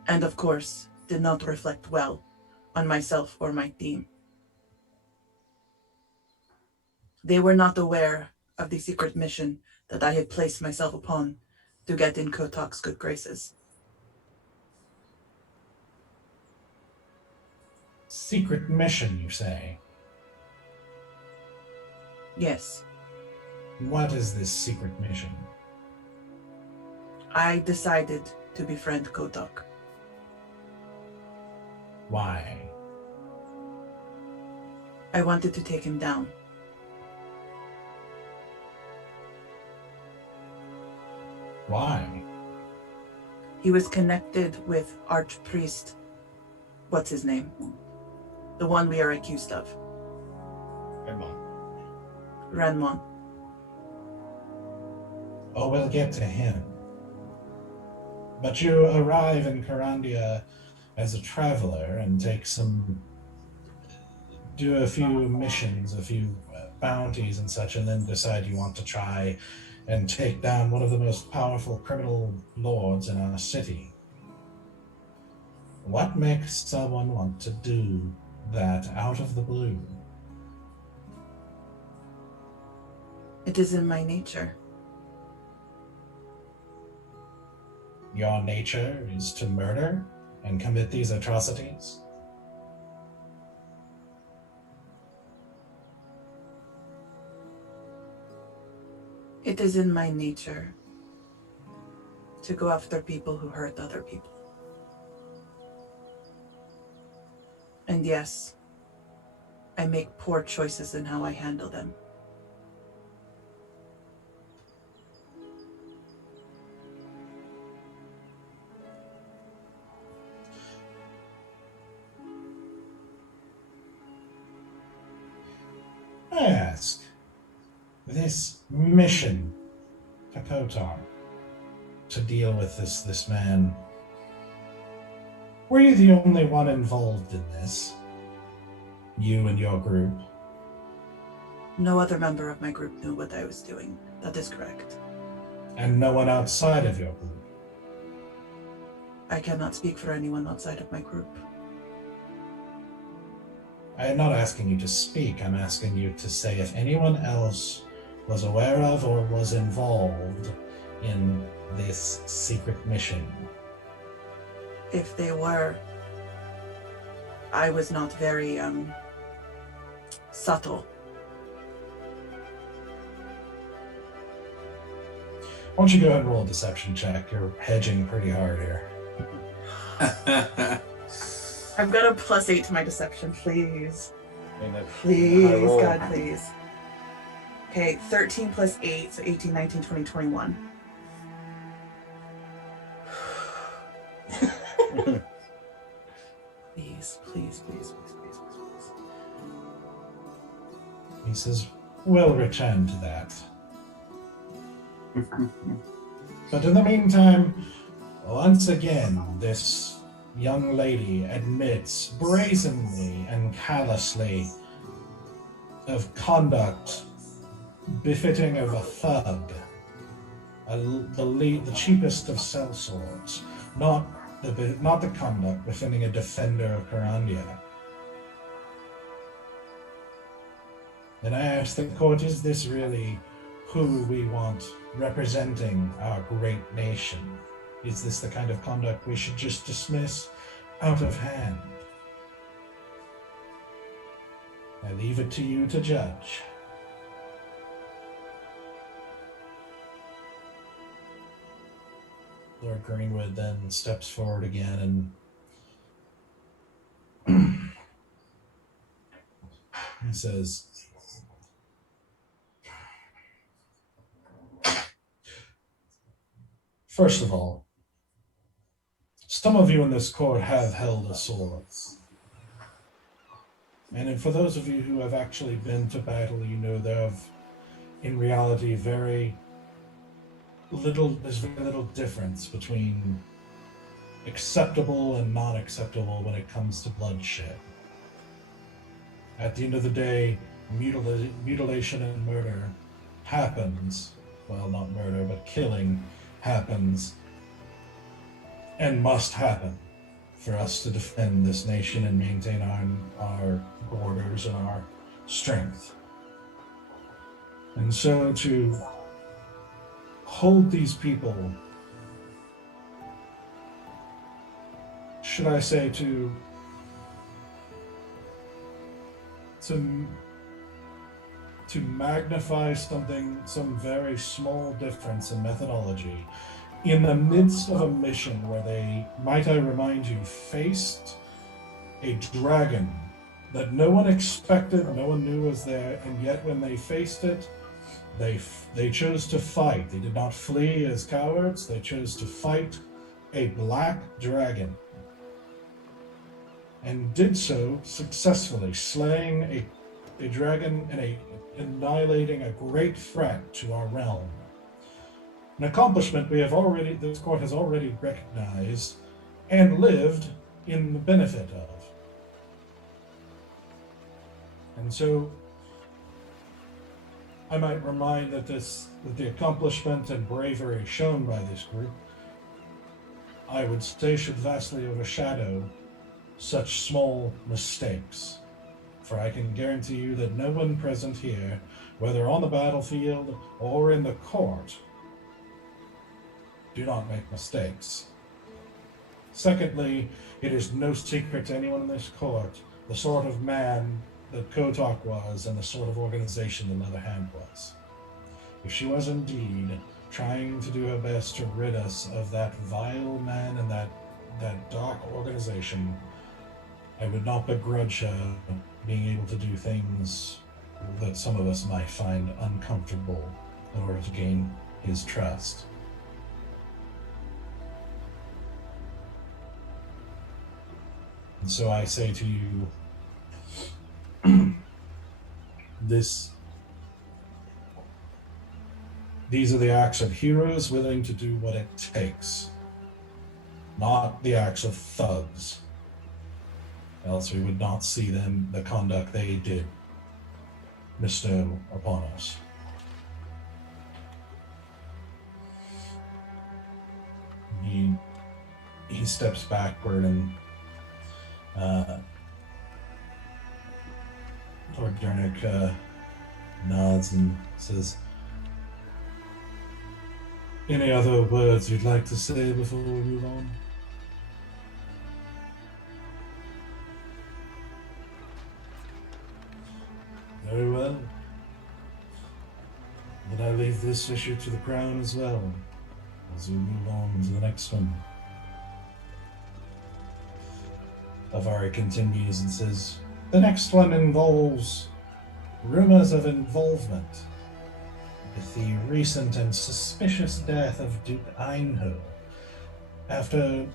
and of course, did not reflect well on myself or my team. They were not aware of the secret mission that I had placed myself upon to get in Kotok's good graces. Secret mission, you say? Yes, What is this secret mission? I decided to befriend Kotok. Why? I wanted to take him down. Why? He was connected with Archpriest, what's his name? The one we are accused of. Ranmon. Oh, we'll get to him. But you arrive in Karandia as a traveler and do a few missions, a few bounties and such, and then decide you want to try and take down one of the most powerful criminal lords in our city. What makes someone want to do that out of the blue? It is in my nature. Your nature is to murder and commit these atrocities? It is in my nature to go after people who hurt other people. And yes, I make poor choices in how I handle them. I ask, this mission to Kotar, to deal with this man, were you the only one involved in this? You and your group? No other member of my group knew what I was doing. That is correct. And no one outside of your group? I cannot speak for anyone outside of my group. I am not asking you to speak, I'm asking you to say if anyone else was aware of or was involved in this secret mission. If they were, I was not very subtle. Why don't you go ahead and roll a deception check? You're hedging pretty hard here. I've got a +8 to my deception, please. And that Please, high roll. God, please. Okay, 13 + 8, so 18, 19, 20, 21. Please, please, please, please, please, please, please. He says, we'll return to that. But in the meantime, once again, this young lady admits brazenly and callously of conduct befitting of a thug, the cheapest of sellswords, not the conduct befitting a defender of Karandia. And I ask the court, is this really who we want representing our great nation? Is this the kind of conduct we should just dismiss out of hand? I leave it to you to judge. Lord Greenwood then steps forward again and he says, first of all, some of you in this court have held a sword. And for those of you who have actually been to battle, you know there have, in reality, there's very little difference between acceptable and not acceptable when it comes to bloodshed. At the end of the day, mutilation and murder happens. Well, not murder, but killing happens and must happen for us to defend this nation and maintain our borders and our strength. And so to hold these people, should I say to magnify some very small difference in methodology in the midst of a mission where they, might I remind you, faced a dragon that no one expected, no one knew was there, and yet when they faced it, they chose to fight. They did not flee as cowards, they chose to fight a black dragon, and did so successfully, slaying a dragon and annihilating a great threat to our realm. An accomplishment this court has already recognized and lived in the benefit of. And so I might remind that the accomplishment and bravery shown by this group, I would say, should vastly overshadow such small mistakes. For I can guarantee you that no one present here, whether on the battlefield or in the court, do not make mistakes. Secondly, it is no secret to anyone in this court the sort of man that Kotok was and the sort of organization the Leatherhand was. If she was indeed trying to do her best to rid us of that vile man and that dark organization, I would not begrudge her being able to do things that some of us might find uncomfortable in order to gain his trust. And so I say to you, these are the acts of heroes willing to do what it takes, not the acts of thugs. Else we would not see them, the conduct they did, bestow upon us. He steps backward and Lord Dernick nods and says, "Any other words you'd like to say before we move on?" Very well. Then I leave this issue to the Crown as well, as we move on to the next one. Avari continues and says, "The next one involves rumors of involvement with the recent and suspicious death of Duke Einho. After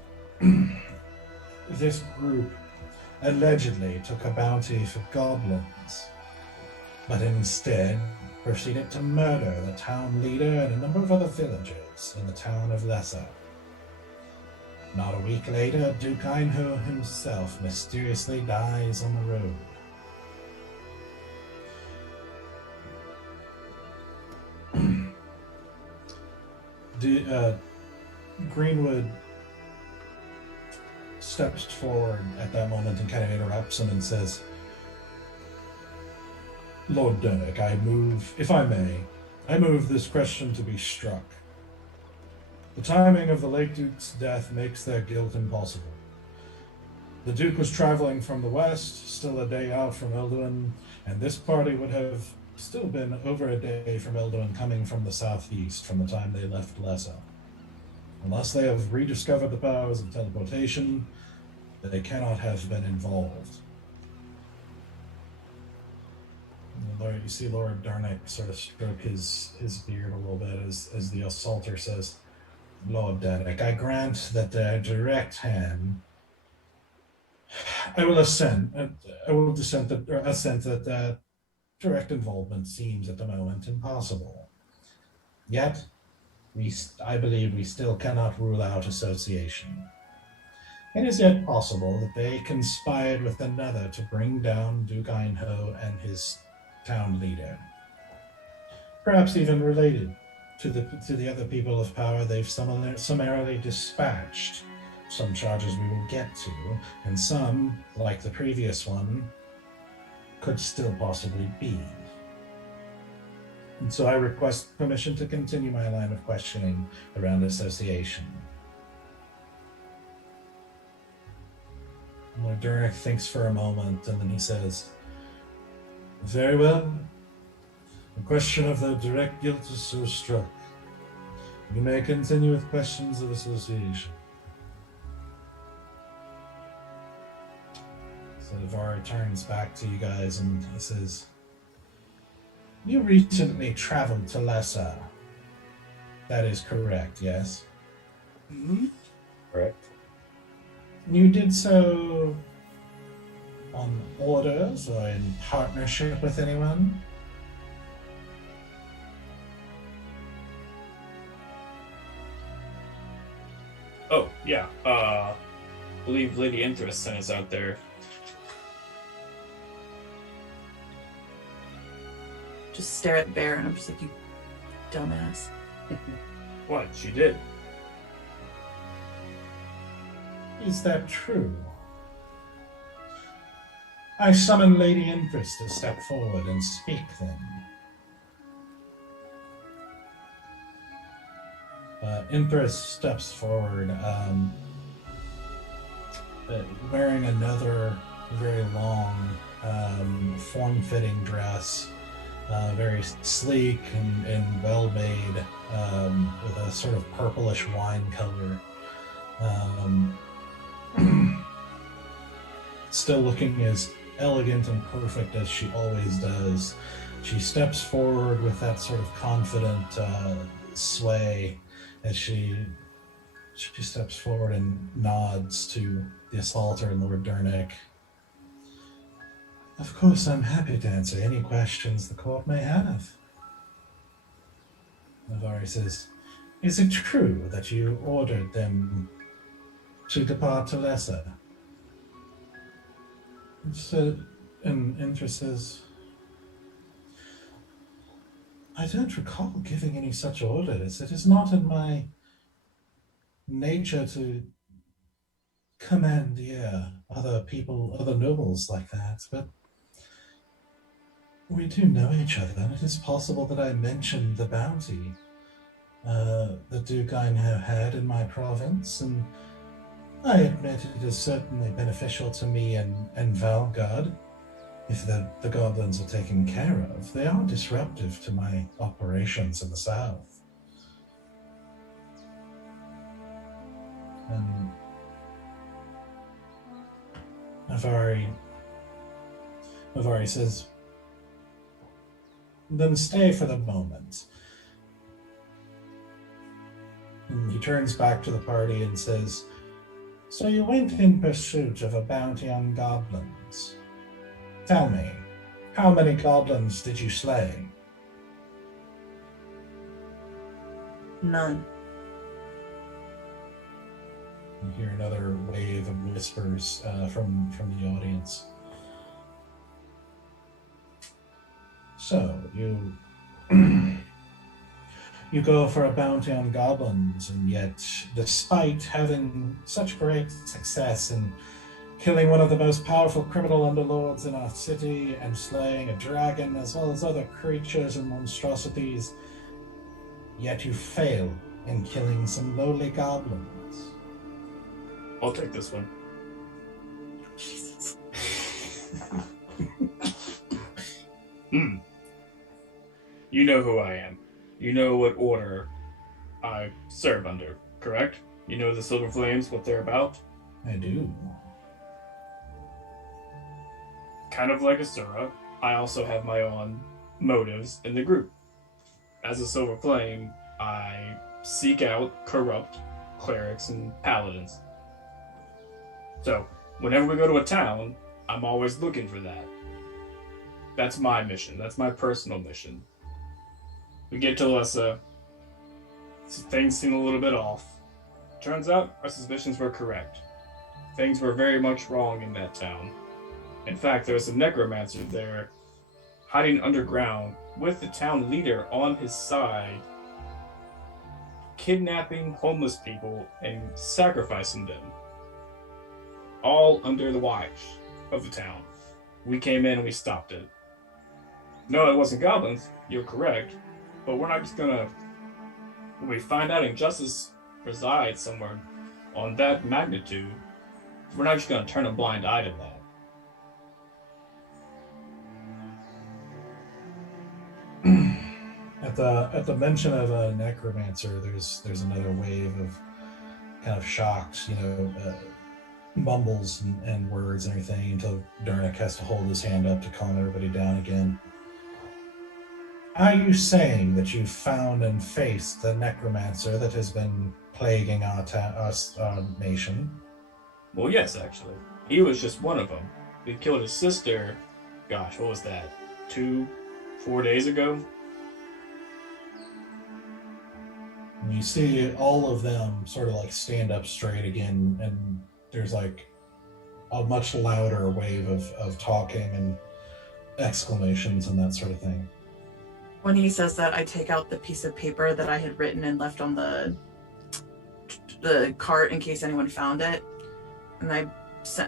this group allegedly took a bounty for goblins, but instead proceeded to murder the town leader and a number of other villagers in the town of Lesser. Not a week later, Duke Einho himself mysteriously dies on the road. Greenwood steps forward at that moment and kind of interrupts him and says, "Lord Dernick, if I may, I move this question to be struck. The timing of the late Duke's death makes their guilt impossible. The Duke was traveling from the west, still a day out from Elduin, and this party would have still been over a day from Elduin coming from the southeast from the time they left Lessa. Unless they have rediscovered the powers of teleportation, they cannot have been involved." You see Lord Dernick sort of stroke his beard a little bit as the assaulter says, "Lord Dernick, I grant that their direct hand. I will assent that direct involvement seems at the moment impossible. Yet, I believe we still cannot rule out association. It is yet possible that they conspired with another to bring down Duke Einho and his town leader. Perhaps even related to the other people of power they've summarily dispatched. Some charges we will get to, and some, like the previous one, could still possibly be. And so I request permission to continue my line of questioning around association." Lord Dernick thinks for a moment, and then he says, "Very well. The question of their direct guilt is so struck. You may continue with questions of association." So Avari turns back to you guys and he says, "You recently traveled to Lessa. That is correct, yes?" Mm-hmm. Correct. You did so on orders or in partnership with anyone? Oh, yeah. believe Lady Interest sent us out there. Just stare at Bear, and I'm just like, you dumbass. What? She did. Is that true? I summon Lady Interest to step forward and speak then. Interest steps forward, wearing another very long, form-fitting dress, very sleek and well-made, with a sort of purplish wine color. Still looking as elegant and perfect as she always does. She steps forward with that sort of confident sway as she steps forward and nods to the assaulter and Lord Durnick. Of course, I'm happy to answer any questions the court may have. Navari says, is it true that you ordered them to depart to Lesser? And Interest says, I don't recall giving any such orders. It is not in my nature to commandeer other people, other nobles like that, but we do know each other, and it is possible that I mentioned the bounty the Duke I have had in my province, and I admit it is certainly beneficial to me and Valgard. If the goblins are taken care of, they are disruptive to my operations in the south. And Navari says, then stay for the moment. And he turns back to the party and says, so you went in pursuit of a bounty on goblins. Tell me, how many goblins did you slay? None. You hear another wave of whispers from the audience. So, you you go for a bounty on goblins, and yet, despite having such great success in killing one of the most powerful criminal underlords in our city and slaying a dragon as well as other creatures and monstrosities, yet you fail in killing some lowly goblins. I'll take this one. Jesus. You know who I am. You know what order I serve under, correct? You know the Silver Flames, what they're about? I do. Kind of like Asura, I also have my own motives in the group. As a Silver Flame, I seek out corrupt clerics and paladins. So, whenever we go to a town, I'm always looking for that. That's my mission. That's my personal mission. We get to Lessa. Things seem a little bit off. Turns out our suspicions were correct. Things were very much wrong in that town. In fact, there was a necromancer there, hiding underground with the town leader on his side, kidnapping homeless people and sacrificing them. All under the watch of the town. We came in and we stopped it. No, it wasn't goblins, you're correct, but we're not just gonna... When we find out injustice resides somewhere on that magnitude, we're not just gonna turn a blind eye to that. At the mention of a necromancer, there's another wave of kind of shocked, mumbles and words and everything until Durnick has to hold his hand up to calm everybody down again. Are you saying that you found and faced the necromancer that has been plaguing our nation? Well, yes, actually. He was just one of them. We killed his sister, gosh, what was that? 4 days ago? And you see all of them sort of like stand up straight again, and there's like a much louder wave of talking and exclamations and that sort of thing. When he says that, I take out the piece of paper that I had written and left on the cart in case anyone found it, and I say,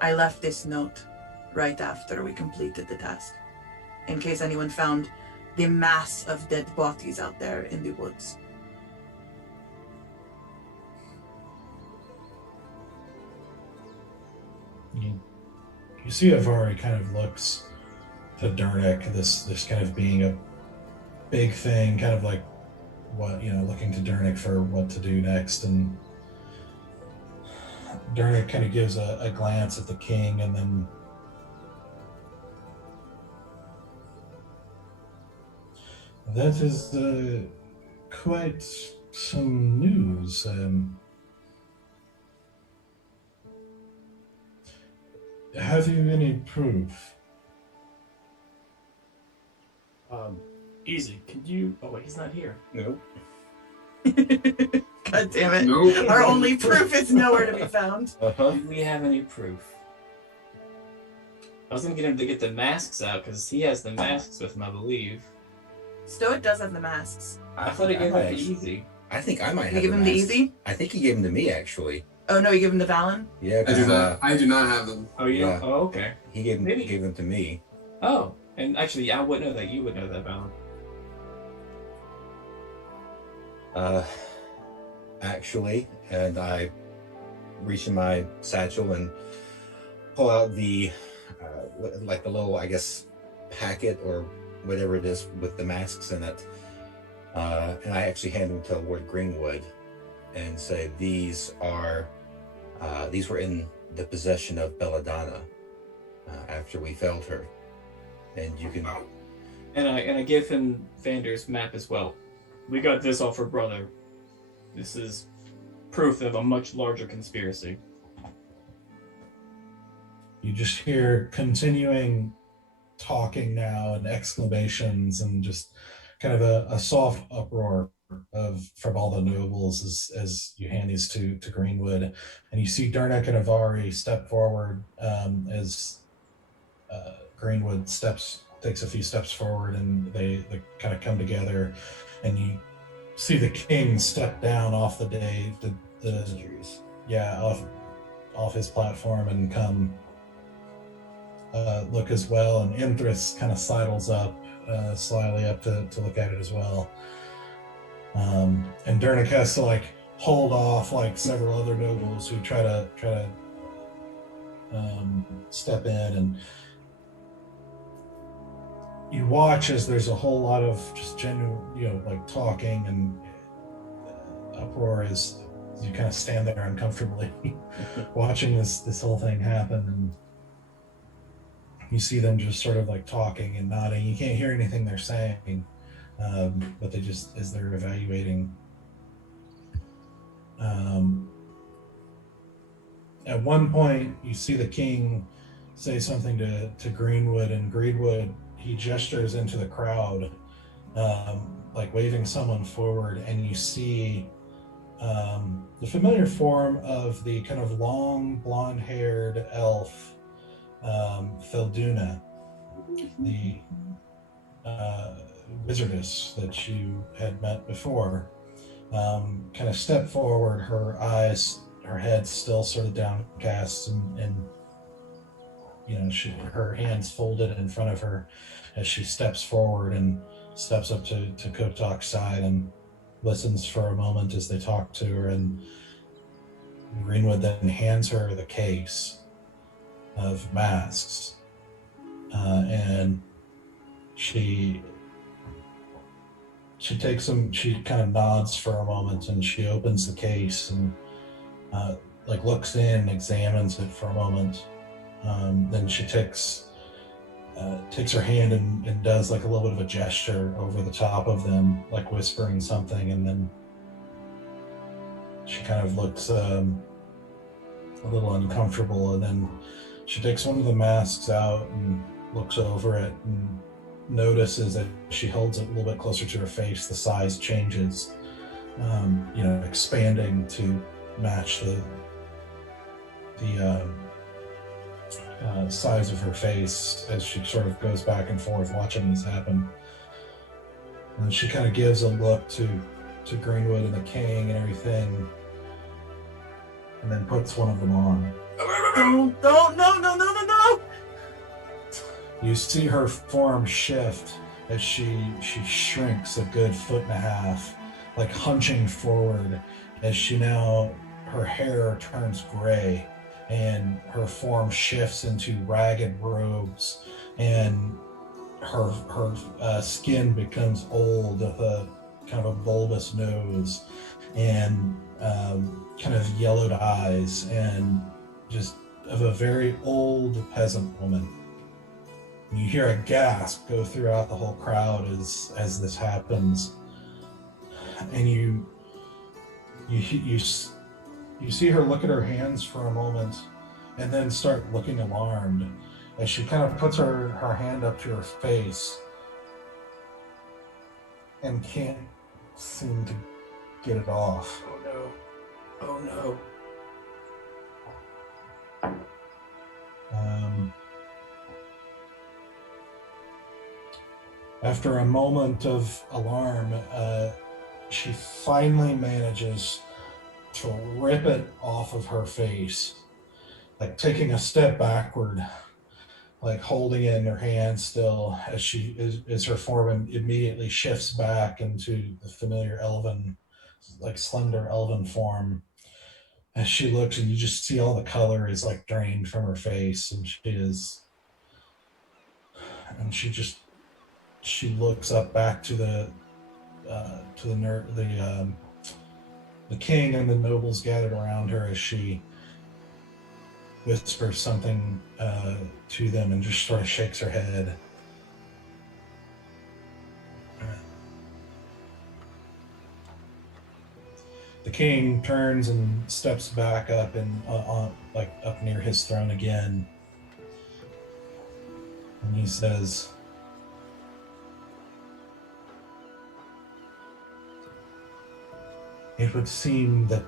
I left this note right after we completed the task, in case anyone found the mass of dead bodies out there in the woods. You see Avari kind of looks to Durnick, this kind of being a big thing, kind of like what, looking to Durnick for what to do next. And Durnick kind of gives a glance at the king, and then that is quite some news. Have you any proof? Easy. Can you? Oh wait, he's not here. Nope. God damn it. Nope. Our only proof is nowhere to be found. Do we have any proof? I was gonna get him to get the masks out because he has the masks with him, I believe. Stoic does have the masks. I thought he gave him the easy. I think I might have. You give him the easy? I think he gave them to me actually. Oh no, you give him the Valen? Yeah, I do not have them. Oh, you Yeah. don't? Oh, okay. he gave Maybe. them to me. Oh, and actually, I wouldn't know that. You would know that, Valen. Actually, and I reach in my satchel and pull out the like the little, I guess, packet or whatever it is with the masks in it, and I actually hand them to Lord Greenwood and say these were in the possession of Belladonna after we felled her, and you can. And I give him Vander's map as well. We got this off her brother. This is proof of a much larger conspiracy. You just hear continuing talking now and exclamations and just kind of a soft uproar from all the nobles as you hand these to Greenwood, and you see Durnick and Avari step forward as Greenwood takes a few steps forward, and they kind of come together, and you see the king step down off off his platform and come look as well, and Imthris kind of sidles up slyly up to look at it as well. And Durnick has to hold off several other nobles who try to step in, and you watch as there's a whole lot of just genuine, talking and uproar as you kind of stand there uncomfortably watching this whole thing happen, and you see them just sort of talking and nodding. You can't hear anything they're saying, but they just, as they're evaluating. At one point, you see the king say something to Greenwood, and Greenwood, he gestures into the crowd, waving someone forward, and you see the familiar form of the kind of long, blonde-haired elf, Felduna, the wizardess that you had met before, kind of step forward, her head still sort of downcast, and her hands folded in front of her as she steps forward and steps up to Kotok's side and listens for a moment as they talk to her, and Greenwood then hands her the case of masks, and she takes them, she kind of nods for a moment, and she opens the case and looks in, examines it for a moment. Then she takes her hand and does a little bit of a gesture over the top of them, whispering something, and then she kind of looks a little uncomfortable, and then she takes one of the masks out and looks over it and notices that she holds it a little bit closer to her face, the size changes, expanding to match the size of her face as she sort of goes back and forth watching this happen. And she kind of gives a look to Greenwood and the king and everything, and then puts one of them on. No. You see her form shift as she shrinks a good 1.5 feet, like hunching forward as her hair turns gray and her form shifts into ragged robes, and her skin becomes old with a kind of a bulbous nose and kind of yellowed eyes, and just of a very old peasant woman. And you hear a gasp go throughout the whole crowd as this happens, and you see her look at her hands for a moment and then start looking alarmed as she kind of puts her hand up to her face and can't seem to get it off. Oh no. After a moment of alarm, she finally manages to rip it off of her face, like taking a step backward, like holding it in her hand still as her form immediately shifts back into the familiar elven, like slender elven form. As she looks, and you just see all the color is like drained from her face, and she looks up back to the king and the nobles gathered around her as she whispers something to them and just sort of shakes her head. The king turns and steps back up and up near his throne again, and he says, "It would seem that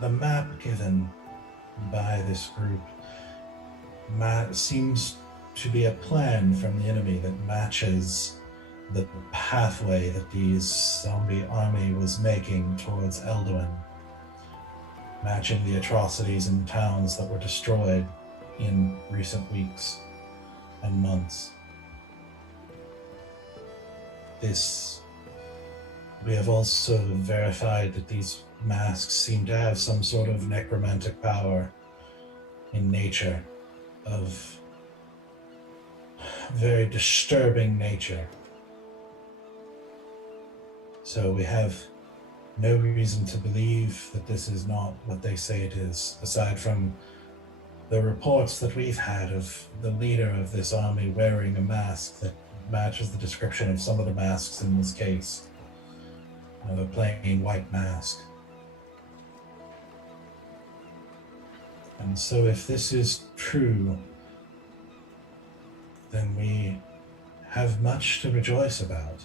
the map given by this group seems to be a plan from the enemy that matches the pathway that the zombie army was making towards Elduin, matching the atrocities in towns that were destroyed in recent weeks and months. We have also verified that these masks seem to have some sort of necromantic power in nature, of very disturbing nature. So we have no reason to believe that this is not what they say it is, aside from the reports that we've had of the leader of this army wearing a mask that matches the description of some of the masks in this case. A plain white mask. And so if this is true, then we have much to rejoice about.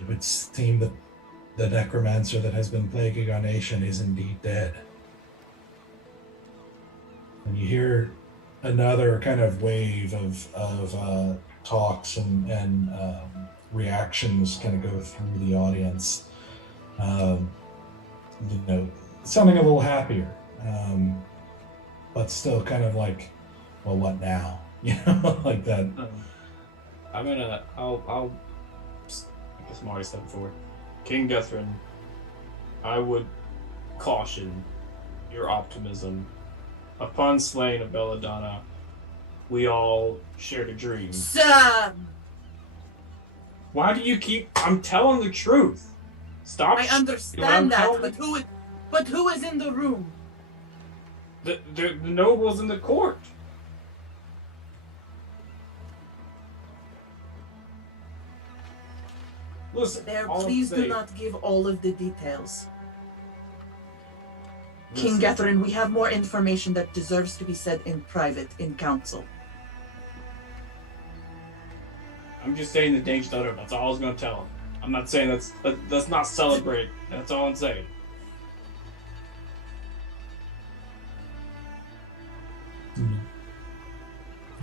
It would seem that the necromancer that has been plaguing our nation is indeed dead." And you hear another kind of wave of talks and reactions kind of go through the audience, sounding a little happier, but still kind of like, well, what now? Like that. I'll I guess I'm already stepping forward. King Guthrin, I would caution your optimism. Upon slaying of Belladonna, we all shared a dream. Sam! Why do you keep... I'm telling the truth. Stop. I understand that, but who is in the room? The nobles in the court. Listen, Please do not give all of the details. King Catherine, we have more information that deserves to be said in private, in council. I'm just saying the danger not over. That's all I was going to tell him. I'm not saying let's not celebrate. That's all I'm saying.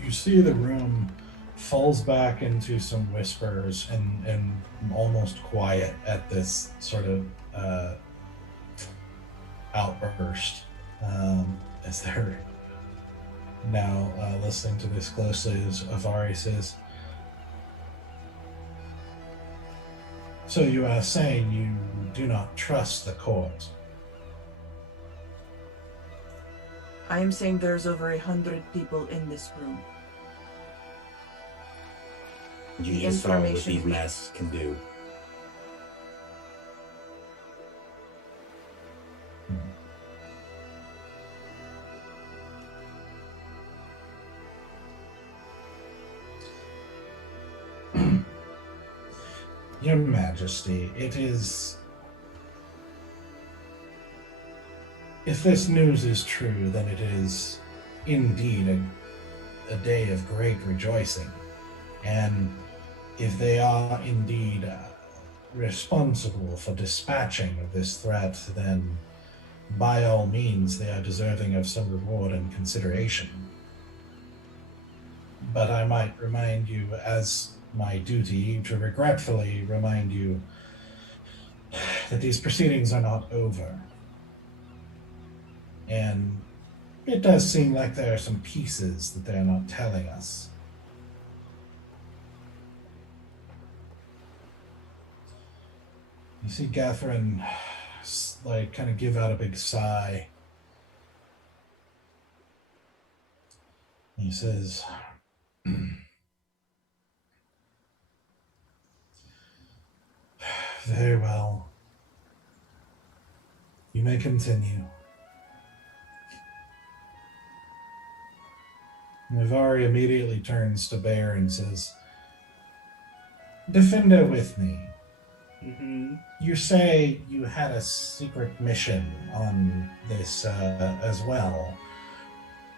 You see the room falls back into some whispers and almost quiet at this sort of outburst. As they're now listening to this closely, as Avari says, "So you are saying you do not trust the court?" I am saying there's over 100 people in this room. You The just saw what information these we- masks can do. Your Majesty, it is... If this news is true, then it is indeed a day of great rejoicing. And if they are indeed responsible for dispatching of this threat, then by all means they are deserving of some reward and consideration. But I might remind you, as my duty, to regretfully remind you that these proceedings are not over. And it does seem like there are some pieces that they're not telling us. You see Catherine, like, kind of give out a big sigh. He says, "Very well. You may continue." Navari immediately turns to Bear and says, "Defender with me. Mm-hmm. You say you had a secret mission on this as well,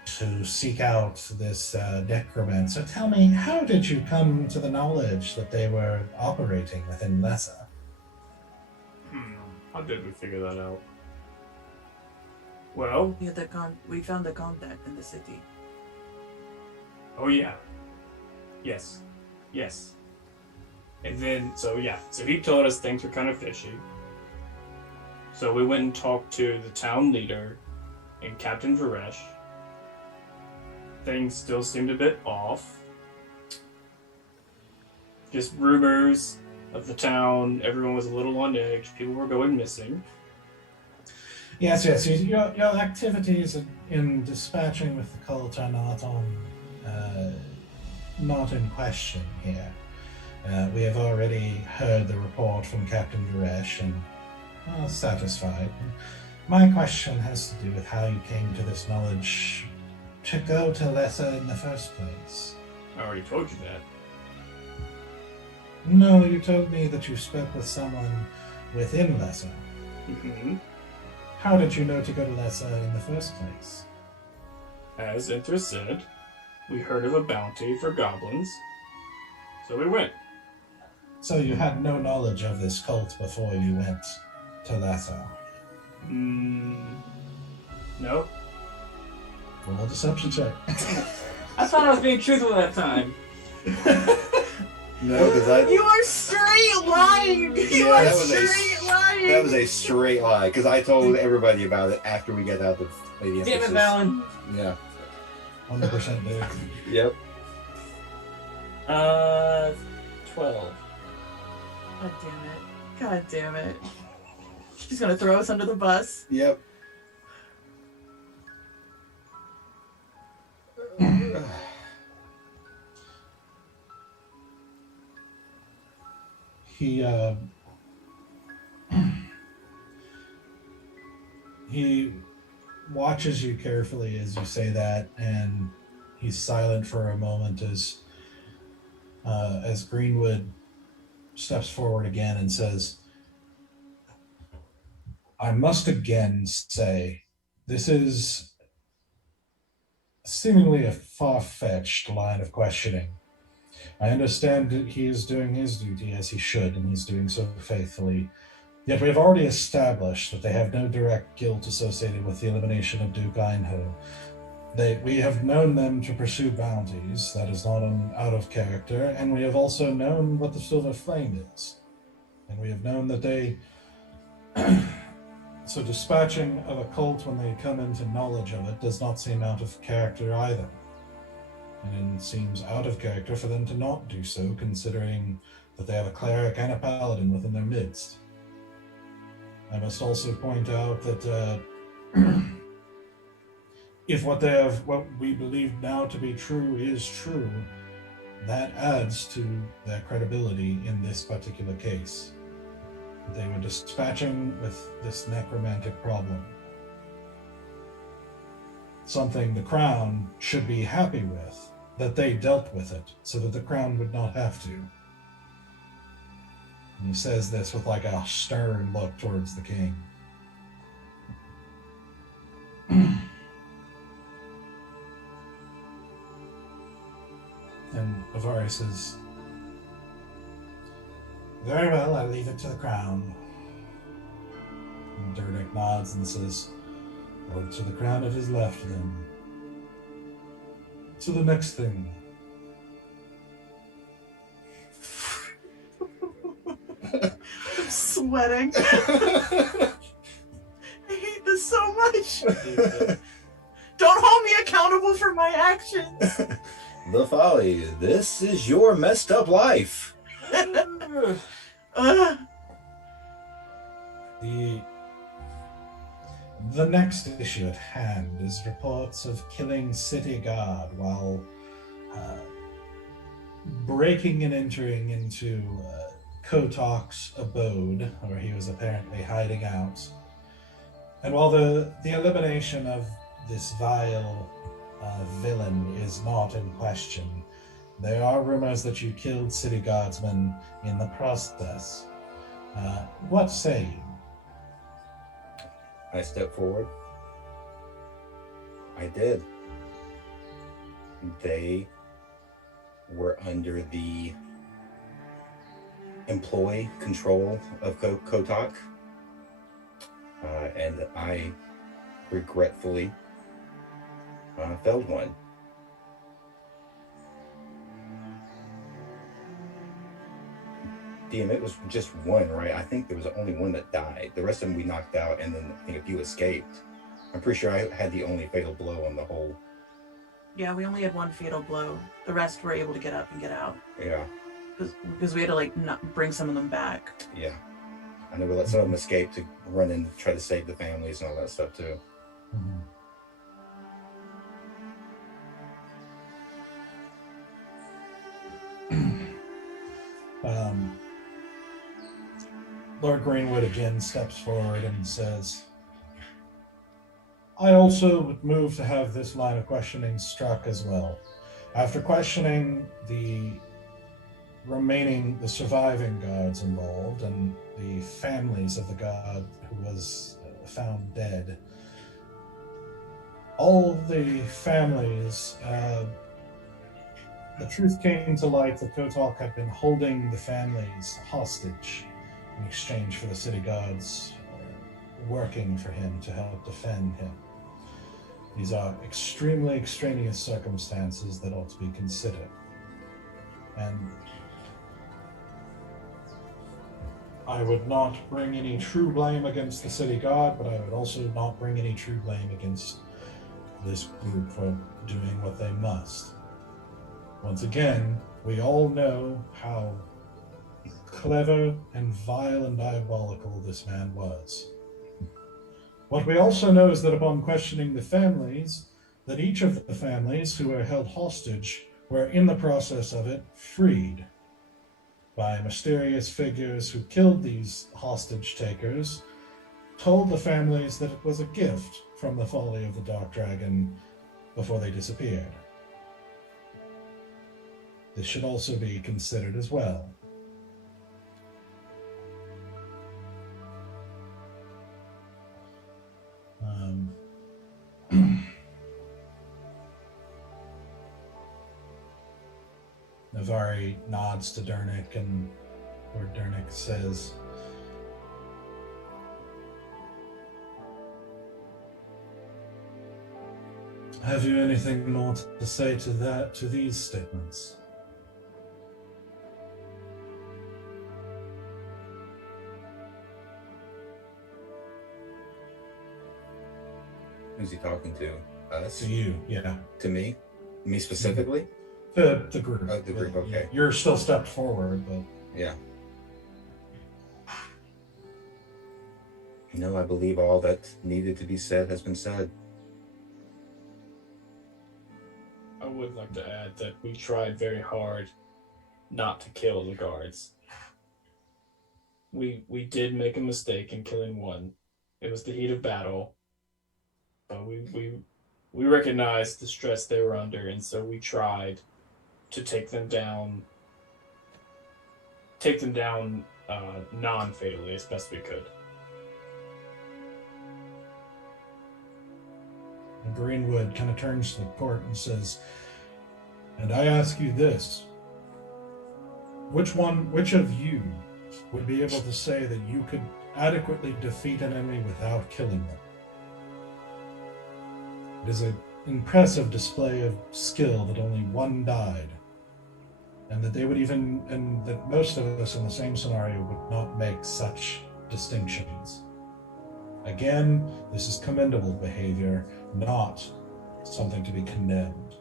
to seek out this necromancer. Tell me, how did you come to the knowledge that they were operating within Lessa?" How did we figure that out? Well, We found the contact in the city. oh yeah. Yes. And then, so he told us things were kind of fishy. So we went and talked to the town leader and Captain Varesh. Things still seemed a bit off. Just rumors of the town. Everyone was a little on edge. People were going missing. Yes. Your activities in dispatching with the cult are not in question here. We have already heard the report from Captain Varesh and are satisfied. My question has to do with how you came to this knowledge to go to Lessa in the first place. I already told you that. No, you told me that you spoke with someone within Lessa. Mm-hmm. How did you know to go to Lessa in the first place? As Inthra said, we heard of a bounty for goblins. So we went. So you had no knowledge of this cult before you went to Lessa? No. Roll a deception check. I thought I was being truthful that time. No, because You are straight lying! You Yeah, are that was straight lying! that was a straight lie. Because I told everybody about it after we got out of Lady Damn it, Emphasis. Valen. Yeah. 100% there. Yep. 12. God damn it. She's gonna throw us under the bus. Yep. He watches you carefully as you say that, and he's silent for a moment as Greenwood steps forward again and says, "I must again say, this is seemingly a far-fetched line of questioning. I understand that he is doing his duty as he should, and he's doing so faithfully. Yet we have already established that they have no direct guilt associated with the elimination of Duke Einho. We have known them to pursue bounties. That is not out of character, and we have also known what the Silver Flame is. And we have known that they... So dispatching of a cult when they come into knowledge of it does not seem out of character either. And it seems out of character for them to not do so, considering that they have a cleric and a paladin within their midst. I must also point out that if what we believe now to be true is true, that adds to their credibility in this particular case. They were dispatching with this necromantic problem. Something the Crown should be happy with, that they dealt with it, so that the Crown would not have to. And he says this with like a stern look towards the king. And Avari says, "Very well, I leave it to the Crown." And Durnick nods and says, "Well, to the Crown it is left then. To the next thing." I'm sweating. I hate this so much. Don't hold me accountable for my actions. The Folly, this is your messed up life. The next issue at hand is reports of killing city guard while breaking and entering into Kotok's abode, where he was apparently hiding out. And while the elimination of this vile villain is not in question, there are rumors that you killed city guardsmen in the process. What say you? I step forward. I did. They were under the employee control of Kotok, and I regretfully felled one. DM, it was just one, right? I think there was only one that died. The rest of them we knocked out, and then I think a few escaped. I'm pretty sure I had the only fatal blow on the whole. Yeah, we only had one fatal blow. The rest were able to get up and get out. Yeah. Because we had to not bring some of them back. Yeah. I know we let some of them escape to run and try to save the families and all that stuff too. Mm-hmm. Lord Greenwood again steps forward and says, "I also would move to have this line of questioning struck as well. After questioning the surviving guards involved and the families of the guard who was found dead, all of the families, the truth came to light that Kotok had been holding the families hostage in exchange for the city guards working for him to help defend him. These are extremely extraneous circumstances that ought to be considered. And I would not bring any true blame against the city guard, but I would also not bring any true blame against this group for doing what they must. Once again, we all know how clever and vile and diabolical this man was. What we also know is that upon questioning the families, that each of the families who were held hostage were in the process of it freed by mysterious figures who killed these hostage takers, told the families that it was a gift from the Folly of the Dark Dragon before they disappeared. This should also be considered as well. Avari nods to Dernick, and where Dernick says, "Have you anything more to say to these statements?" Who's he talking to? Us? To you, yeah. To me? Me specifically? The group. Oh, the group, okay. You're still stepped forward, but... Yeah. No, I believe all that needed to be said has been said. I would like to add that we tried very hard not to kill the guards. We did make a mistake in killing one. It was the heat of battle. But we recognized the stress they were under, and so we tried to take them down non-fatally as best we could. And Greenwood kind of turns to the court and says, "And I ask you this. Which of you would be able to say that you could adequately defeat an enemy without killing them? It is an impressive display of skill that only one died, and that most of us in the same scenario would not make such distinctions. Again, this is commendable behavior, not something to be condemned."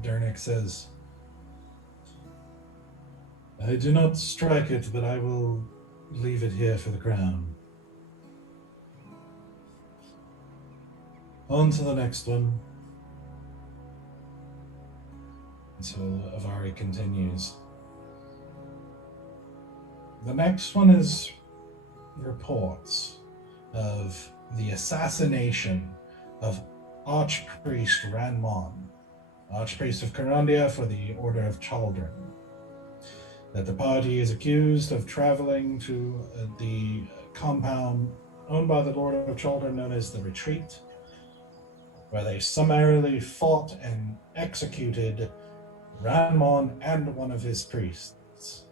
Dernick says, "I do not strike it, but I will leave it here for the crown. On to the next one." And so Avari continues. The next one is reports of the assassination of Archpriest Ranmon, Archpriest of Karandia for the Order of Chaldron. That the party is accused of traveling to the compound owned by the Lord of Chaldron known as the Retreat, where they summarily fought and executed Ranmon and one of his priests.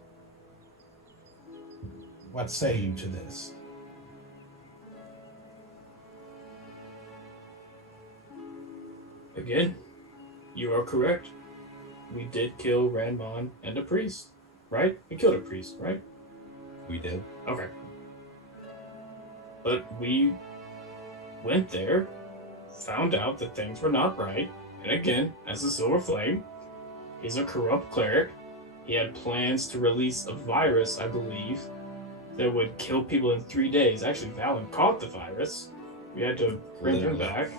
What say you to this? Again, you are correct. We did kill Ranmon and a priest, right? We killed a priest, right? We did. Okay. But we went there, found out that things were not right, and again, as a Silver Flame, he's a corrupt cleric. He had plans to release a virus, I believe, that would kill people in 3 days. Actually, Valen caught the virus. We had to bring him back.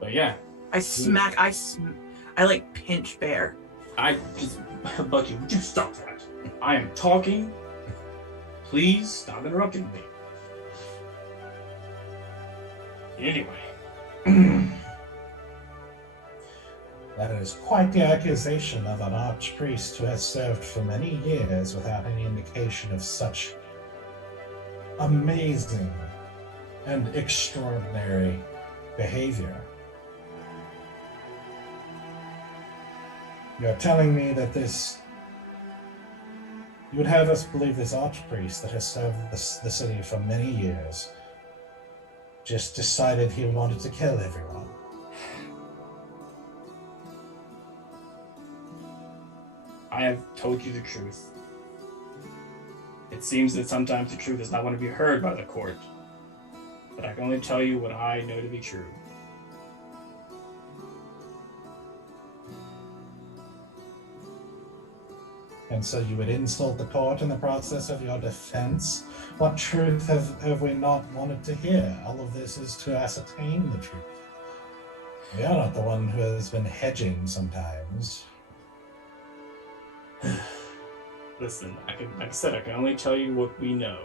But yeah. I like pinch Bear. Bucky, would you stop that? I am talking. Please stop interrupting me. Anyway. That is quite the accusation of an archpriest who has served for many years without any indication of such amazing and extraordinary behavior. You're telling me that you would have us believe this archpriest that has served the city for many years just decided he wanted to kill everyone? I have told you the truth. It seems that sometimes the truth does not want to be heard by the court, but I can only tell you what I know to be true. And so you would insult the court in the process of your defense? What truth have we not wanted to hear? All of this is to ascertain the truth. We are not the one who has been hedging sometimes. Listen, like I said, I can only tell you what we know.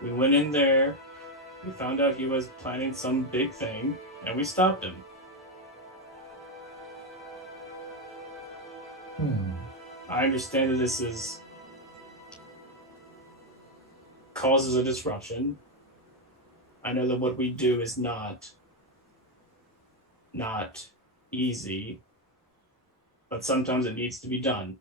We went in there, we found out he was planning some big thing, and we stopped him. I understand that this causes a disruption, I know that what we do is not easy, but sometimes it needs to be done.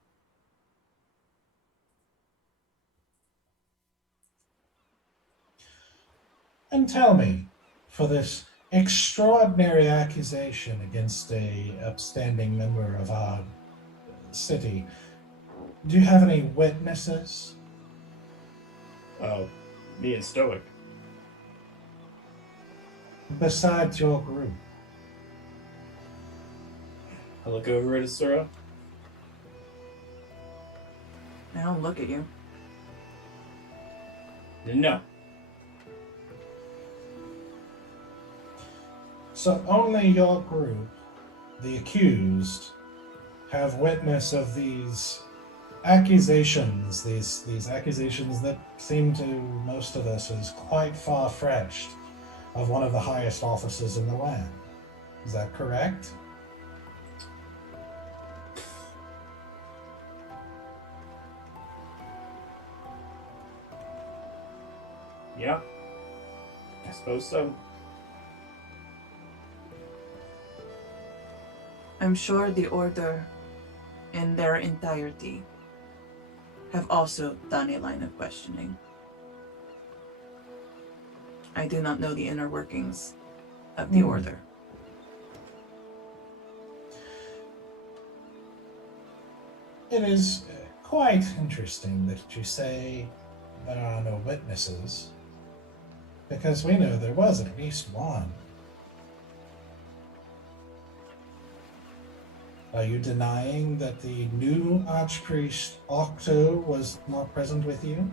And tell me, for this extraordinary accusation against a upstanding member of our city, do you have any witnesses? Well, me and Stoic. Besides your group? I look over at Asura. I don't look at you. No. So only your group, the accused, have witness of these accusations, these accusations that seem to most of us as quite far-fetched, of one of the highest officers in the land. Is that correct? Yeah. I suppose so. I'm sure the Order, in their entirety, have also done a line of questioning. I do not know the inner workings of the Order. It is quite interesting that you say there are no witnesses, because we know there was at least one. Are you denying that the new Archpriest Octo was not present with you?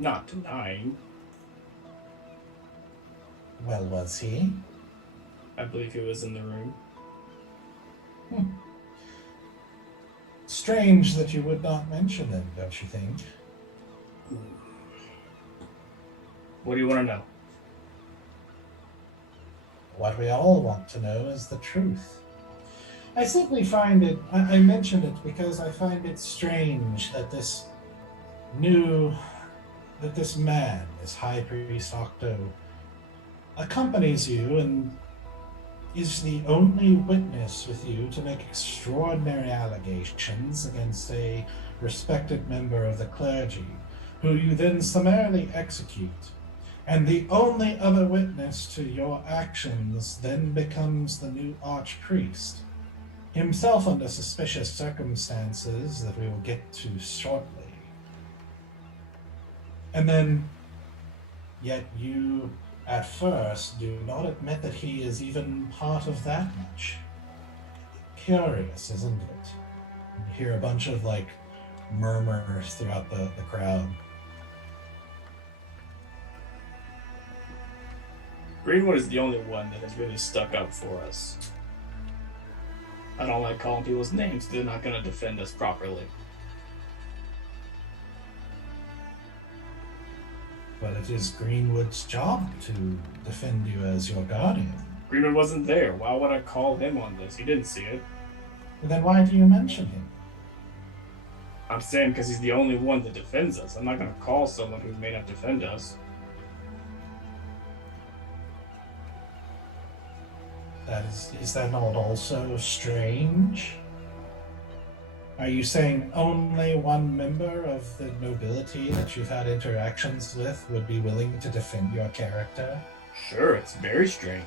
Not denying. Well, was he? I believe he was in the room. Strange that you would not mention him, don't you think? What do you want to know? What we all want to know is the truth. I simply find it, I mention it because I find it strange that this man, this High Priest Octo, accompanies you and is the only witness with you to make extraordinary allegations against a respected member of the clergy, who you then summarily execute. And the only other witness to your actions then becomes the new archpriest, himself under suspicious circumstances that we will get to shortly. And then, yet you, at first, do not admit that he is even part of that much. Curious, isn't it? You hear a bunch of, murmurs throughout the crowd. Greenwood is the only one that has really stuck up for us. I don't like calling people's names. They're not going to defend us properly. But it is Greenwood's job to defend you as your guardian. Greenwood wasn't there. Why would I call him on this? He didn't see it. Then why do you mention him? I'm saying because he's the only one that defends us. I'm not going to call someone who may not defend us. Is that not also strange? Are you saying only one member of the nobility that you've had interactions with would be willing to defend your character? Sure, it's very strange.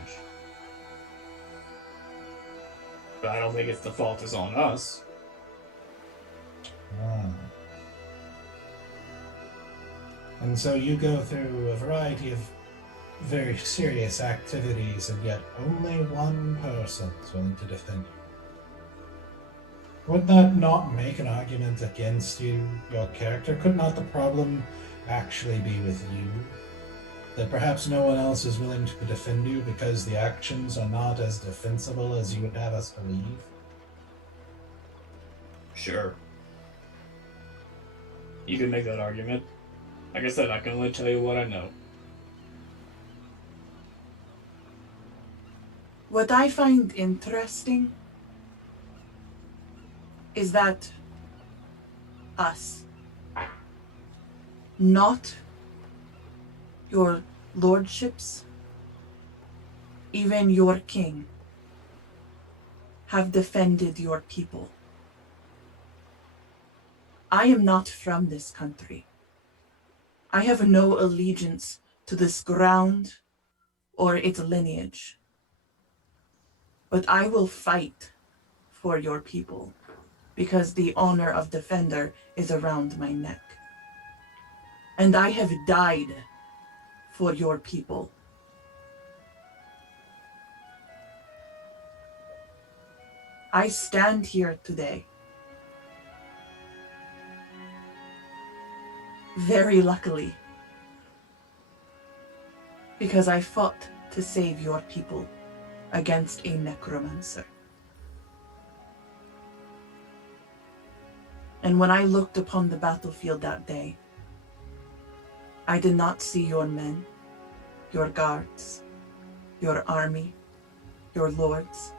But I don't think it's the fault is on us. And so you go through a variety of very serious activities, and yet only one person is willing to defend you. Would that not make an argument against you, your character? Could not the problem actually be with you? That perhaps no one else is willing to defend you because the actions are not as defensible as you would have us believe? Sure. You can make that argument. Like I said, I can only tell you what I know. What I find interesting is that us, not Your lordships, even your king, have defended your people. I am not from this country. I have no allegiance to this ground or its lineage. But I will fight for your people because the honor of defender is around my neck. And I have died for your people. I stand here today, very luckily, because I fought to save your people against a necromancer. And when I looked upon the battlefield that day, I did not see your men, your guards, your army, your lords.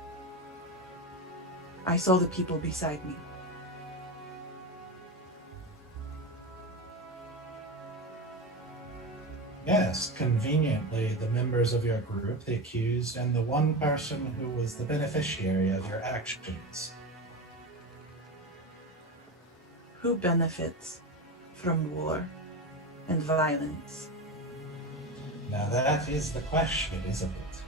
I saw the people beside me. Yes, conveniently, the members of your group, the accused, and the one person who was the beneficiary of your actions. Who benefits from war and violence? Now that is the question, isn't it?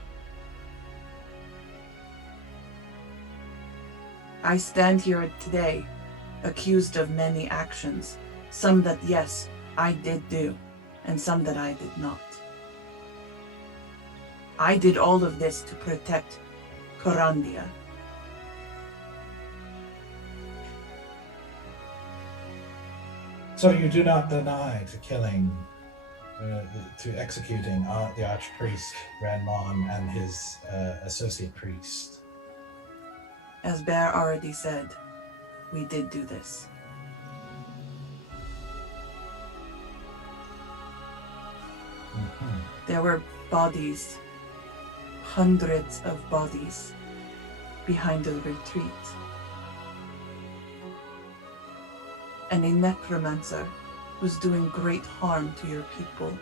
I stand here today, accused of many actions, some that, yes, I did do, and some that I did not. I did all of this to protect Karandia. So you do not deny to executing the archpriest Ranmon and his associate priest. As Bear already said, we did do this. Mhm. There were bodies, hundreds of bodies, behind the retreat. And a necromancer was doing great harm to your people.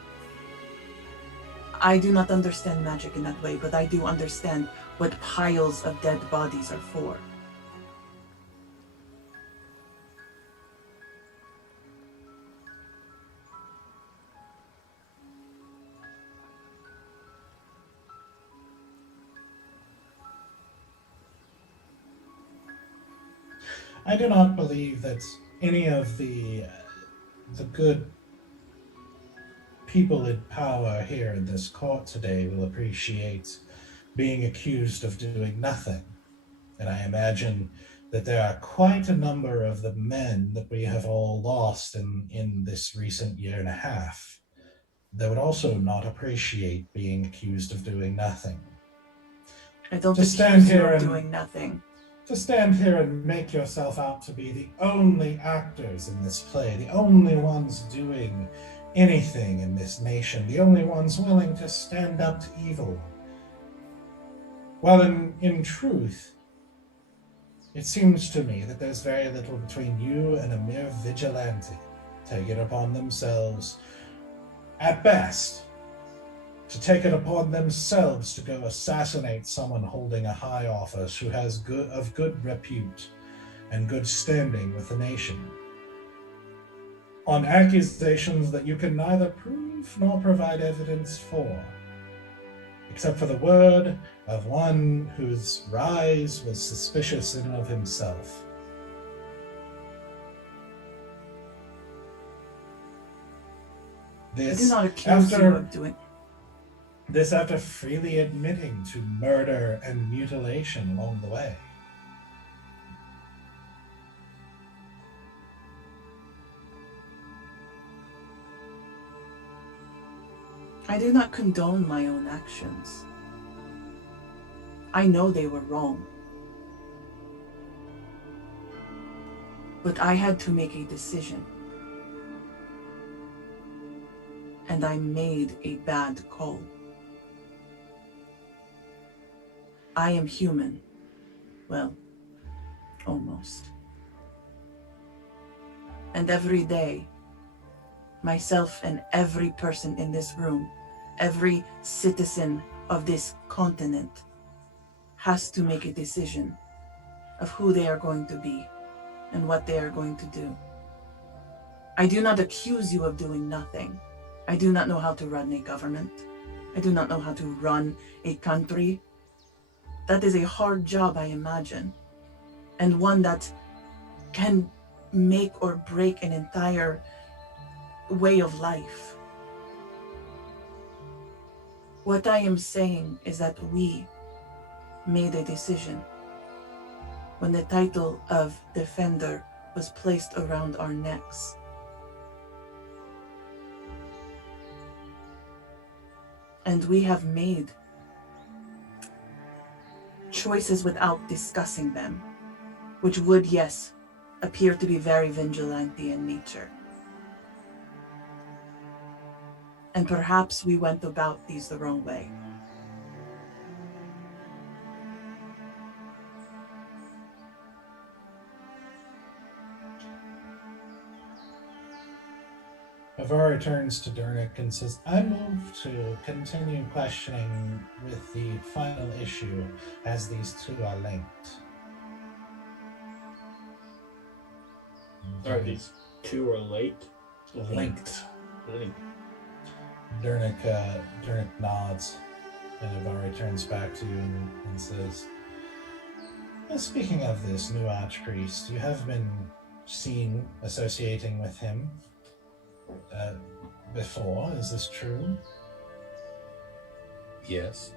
I do not understand magic in that way, but I do understand what piles of dead bodies are for. I do not believe that any of the good people in power here in this court today will appreciate being accused of doing nothing. And I imagine that there are quite a number of the men that we have all lost in this recent year and a half that would also not appreciate being accused of doing nothing. I don't To accuse stand you here of and- doing nothing. To stand here and make yourself out to be the only actors in this play, the only ones doing anything in this nation, the only ones willing to stand up to evil. Well, in truth, it seems to me that there's very little between you and a mere vigilante taking it upon themselves, at best, to take it upon themselves to go assassinate someone holding a high office who has good repute and good standing with the nation, on accusations that you can neither prove nor provide evidence for, except for the word of one whose rise was suspicious in and of himself. I do This not accuse you of doing. This after freely admitting to murder and mutilation along the way. I do not condone my own actions. I know they were wrong. But I had to make a decision. And I made a bad call. I am human. Well, almost. And every day, myself and every person in this room, every citizen of this continent, has to make a decision of who they are going to be and what they are going to do. I do not accuse you of doing nothing. I do not know how to run a government. I do not know how to run a country. That is a hard job, I imagine, and one that can make or break an entire way of life. What I am saying is that we made a decision when the title of Defender was placed around our necks. And we have made choices without discussing them, which would, yes, appear to be very vigilante in nature. And perhaps we went about these the wrong way. Avari turns to Durnick and says, I move to continue questioning with the final issue as these two are linked. Are these two are late? Linked. Linked. Durnick nods, and Avari turns back to you and says, speaking of this new archpriest, you have been seen associating with him before, is this true? Yes.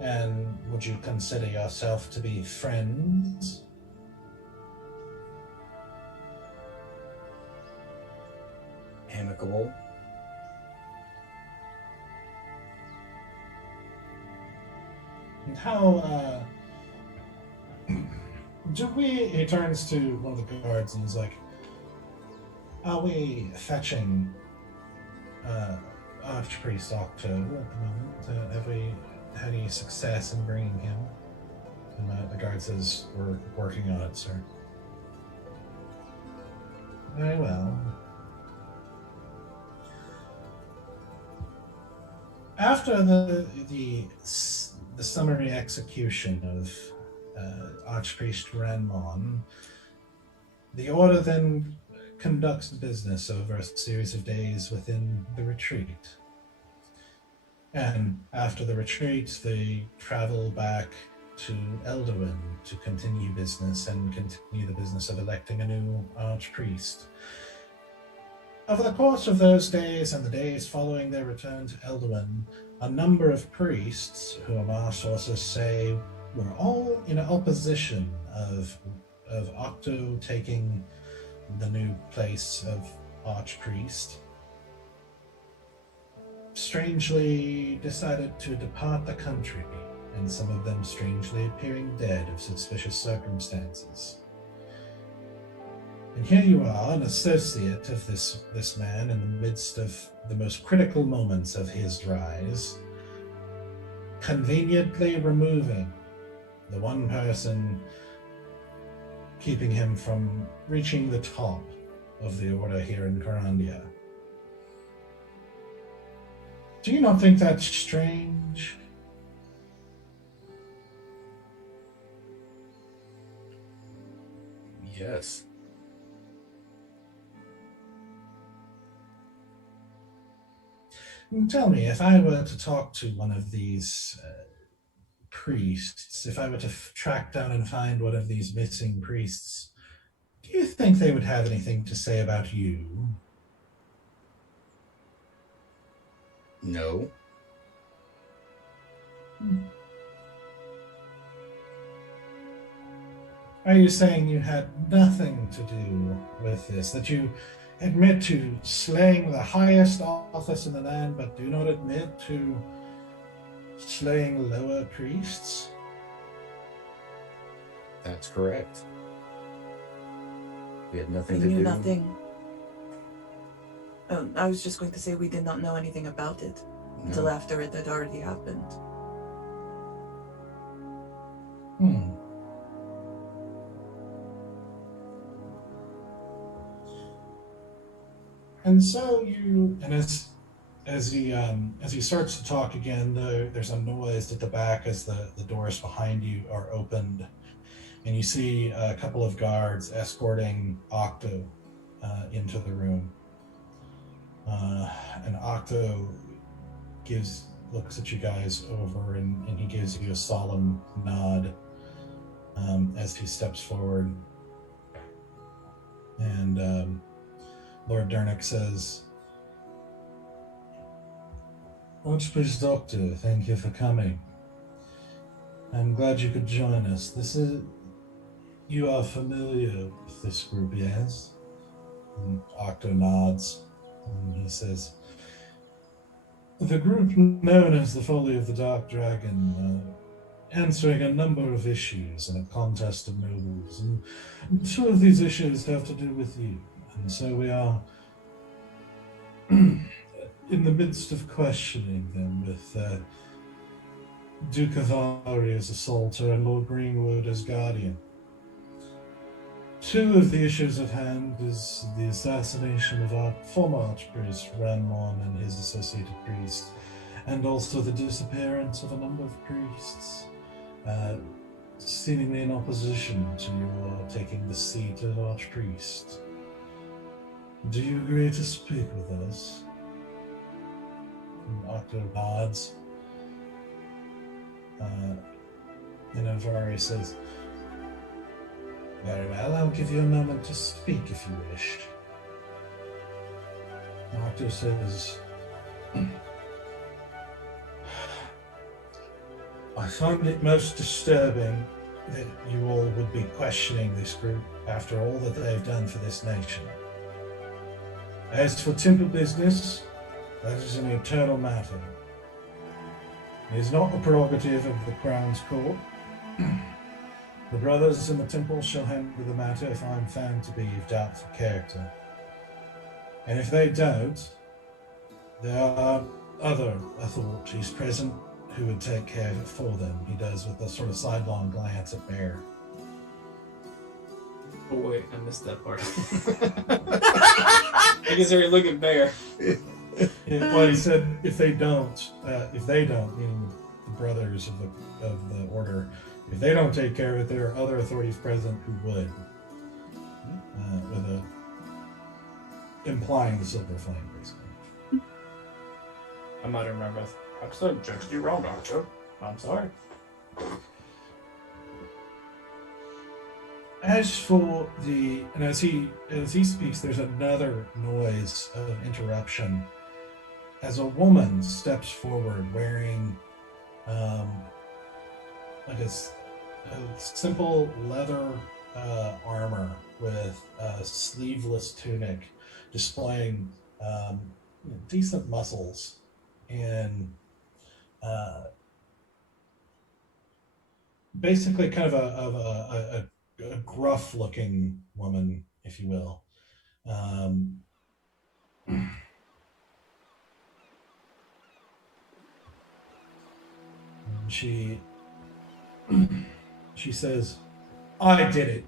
And would you consider yourself to be friends? Amicable. And how, he turns to one of the guards and he's like, are we fetching Archpriest Octo at the moment? Have we had any success in bringing him? And the guard says, we're working on it, sir. Very well. After the summary execution of Archpriest Ranmon, the Order then conducts business over a series of days within the retreat. And after the retreat, they travel back to Elderwind to continue business and continue the business of electing a new Archpriest. Over the course of those days and the days following their return to Elderwind, a number of priests, whom our sources say were all in opposition of Octo taking the new place of Archpriest, strangely decided to depart the country, and some of them strangely appearing dead of suspicious circumstances. And here you are, an associate of this man in the midst of the most critical moments of his rise, conveniently removing the one person keeping him from reaching the top of the Order here in Karandia. Do you not think that's strange? Yes. Tell me, if I were to talk to one of these priests, if I were to track down and find one of these missing priests, do you think they would have anything to say about you? No. Are you saying you had nothing to do with this? That you admit to slaying the highest office in the land, but do not admit to slaying lower priests? That's correct. We had nothing We to knew do. nothing. Oh, I was just going to say we did not know anything about it until No. after it had already happened. And so as he starts to talk again, there's a noise at the back as the doors behind you are opened, and you see a couple of guards escorting Octo into the room. And Octo looks at you guys over, and he gives you a solemn nod as he steps forward. And Lord Dernick says, Archpriest Doctor, thank you for coming. I'm glad you could join us. You are familiar with this group, yes? And Octo nods, and he says, the group known as the Folly of the Dark Dragon, answering a number of issues in a contest of nobles, and two of these issues have to do with you, and so we are in the midst of questioning them with Duke of Ari as assaulter and Lord Greenwood as guardian. Two of the issues at hand is the assassination of our former archpriest Ranmon and his associated priest, and also the disappearance of a number of priests, seemingly in opposition to your taking the seat of archpriest. Do you agree to speak with us? And Octo nods. And Avari says, very well, I'll give you a moment to speak if you wish. Octo says, I find it most disturbing that you all would be questioning this group after all that they've done for this nation. As for temple business, that is an eternal matter. It is not the prerogative of the Crown's court. The brothers in the temple shall handle the matter if I am found to be of doubtful character. And if they don't, there are other authorities present who would take care of it for them. He does with a sort of sidelong glance at Bear. Oh wait, I missed that part. I guess I look at Bear. Well, he said if they don't, meaning the brothers of the order, if they don't take care of it, there are other authorities present who would, implying the silver flame, basically. I might remember. Perhaps I judged you wrong, Doctor. I'm sorry. As for as he speaks, there's another noise of interruption as a woman steps forward wearing like a simple leather armor with a sleeveless tunic displaying decent muscles and basically kind of a gruff looking woman, if you will. She says, I did it.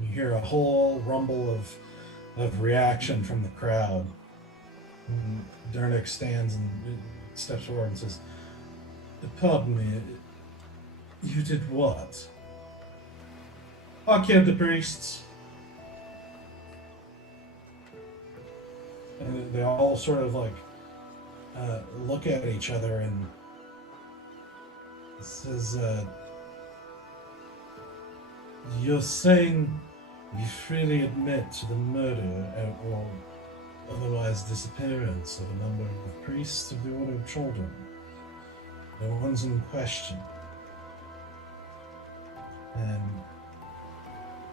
You hear a whole rumble of reaction from the crowd. And Dernick stands and steps forward and says, pardon me, you did what? I killed the priests. And they all sort of like look at each other, and it says, you're saying you freely admit to the murder or otherwise disappearance of a number of priests of the Order of Children. No one's in question. And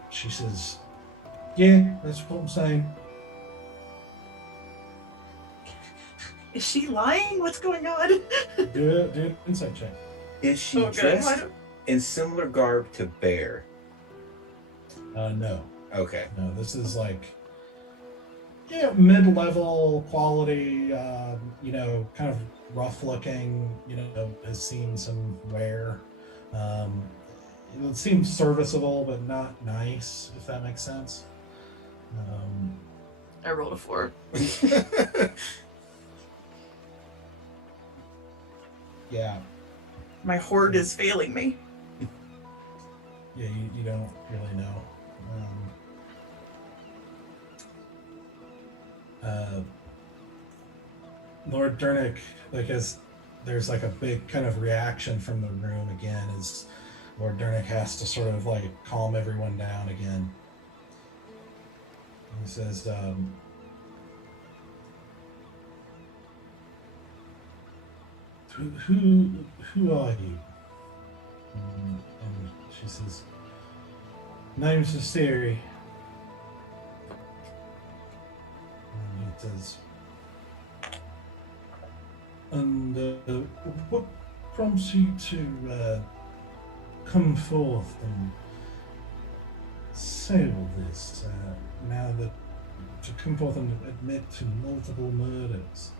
she says, yeah, that's what I'm saying. Is she lying? What's going on? Do an insight check. Is she dressed in similar garb to Bear? No. Okay. No, this is like, mid-level quality, kind of rough looking, has seen some wear. It seems serviceable, but not nice, if that makes sense. I rolled a 4. Yeah. My horde is failing me. Yeah, you don't really know. Lord Dernick, as there's like a big kind of reaction from the room again, as Lord Dernick has to sort of like calm everyone down again. He says, who are you? And she says, name's Asiri. And he says, and what prompts you to come forth and say all this, now that to come forth and admit to multiple murders?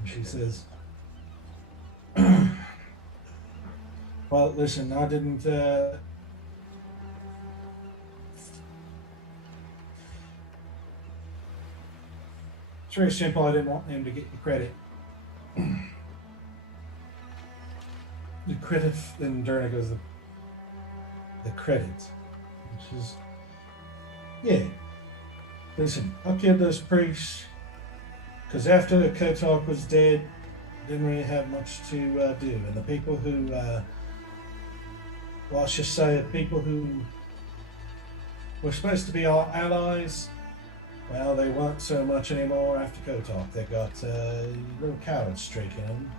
And she says, well, listen, I didn't, it's very simple, I didn't want him to get the credit. The credit, then Durna goes, the credit. Which is, yeah. Listen, I killed those priests, because after Kotok was dead, didn't really have much to do. And the people who, well, I should say, the people who were supposed to be our allies, well, they weren't so much anymore after Kotok. They got a little coward streak in them.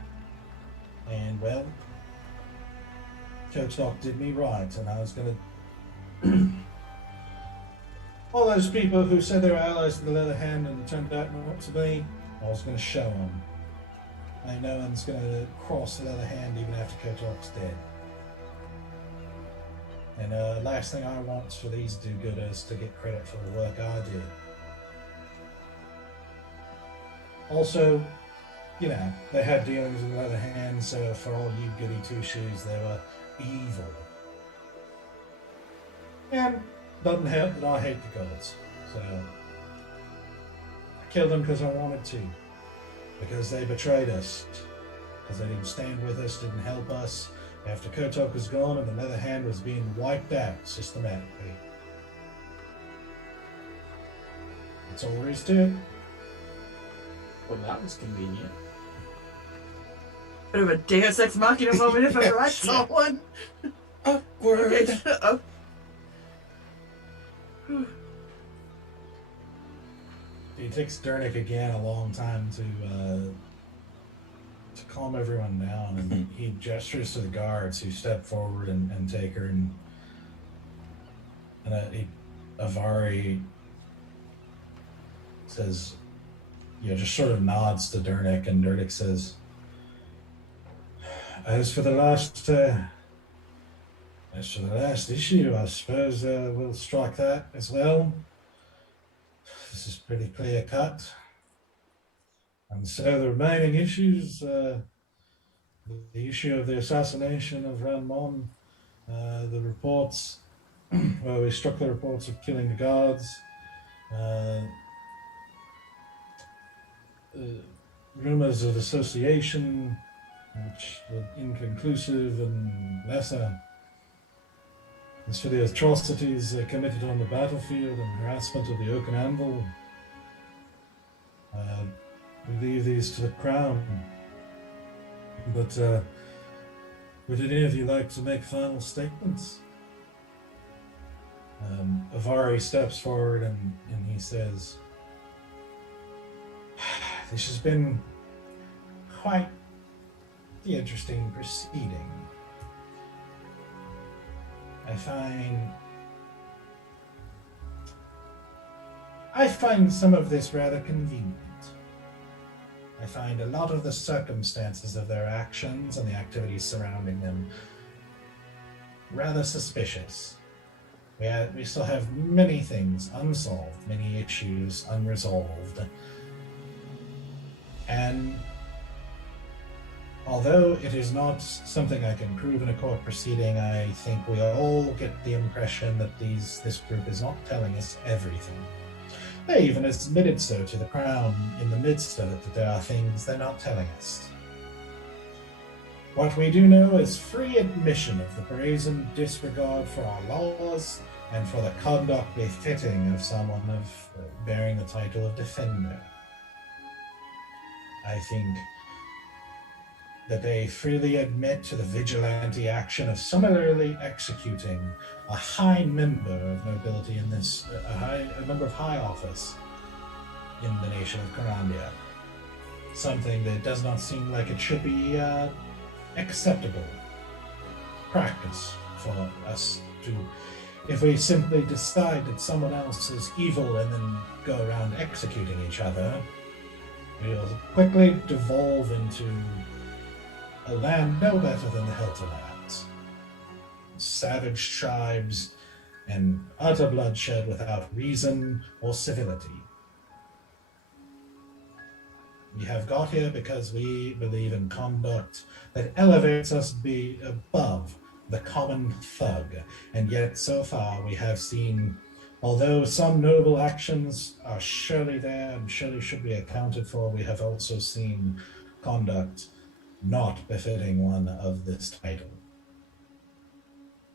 And, well, Kotok did me right, and I was going to... All those people who said they were allies to the Leather Hand and turned out not to be, I was going to show them. Ain't no one's going to cross the Leather Hand even after Kotok's dead. And last thing I want is for these do-gooders to get credit for the work I did. Also, you know, they had dealings with the Leather Hand, so for all you goody two-shoes, they were evil. And doesn't help that I hate the gods, so I killed them because I wanted to, because they betrayed us, because they didn't stand with us, didn't help us after Kotok was gone and the Leather Hand was being wiped out systematically. That's all there is to it. Well, that was convenient. Bit of a Deus Ex Machina moment if ever I saw one. Awkward. Okay. Oh. It takes Dernick again a long time to calm everyone down, and he gestures to the guards who step forward and take her, and Avari says, just sort of nods to Dernick, and Dernick says, as for the last issue, I suppose we'll strike that as well. This is pretty clear cut. And so the remaining issues, the issue of the assassination of Ranmon, the reports, well, we struck the reports of killing the guards, rumors of association, which were inconclusive and lesser. As for the atrocities committed on the battlefield and harassment of the Oaken Anvil, we leave these to the Crown. But would any of you like to make final statements? Avari steps forward and he says, this has been quite the interesting proceeding. I find some of this rather convenient. I find a lot of the circumstances of their actions and the activities surrounding them rather suspicious. We still have many things unsolved, many issues unresolved. And although it is not something I can prove in a court proceeding, I think we all get the impression that this group is not telling us everything. They even admitted so to the Crown in the midst of it, that there are things they're not telling us. What we do know is free admission of the brazen disregard for our laws and for the conduct befitting of someone bearing the title of Defender. I think that they freely admit to the vigilante action of summarily executing a high member of nobility in this, a member of high office in the nation of Karandia. Something that does not seem like it should be acceptable practice for us to, if we simply decide that someone else is evil and then go around executing each other, we'll quickly devolve into a land no better than the Helterlands. Savage tribes and utter bloodshed without reason or civility. We have got here because we believe in conduct that elevates us be above the common thug, and yet so far we have seen, although some noble actions are surely there and surely should be accounted for, we have also seen conduct not befitting one of this title.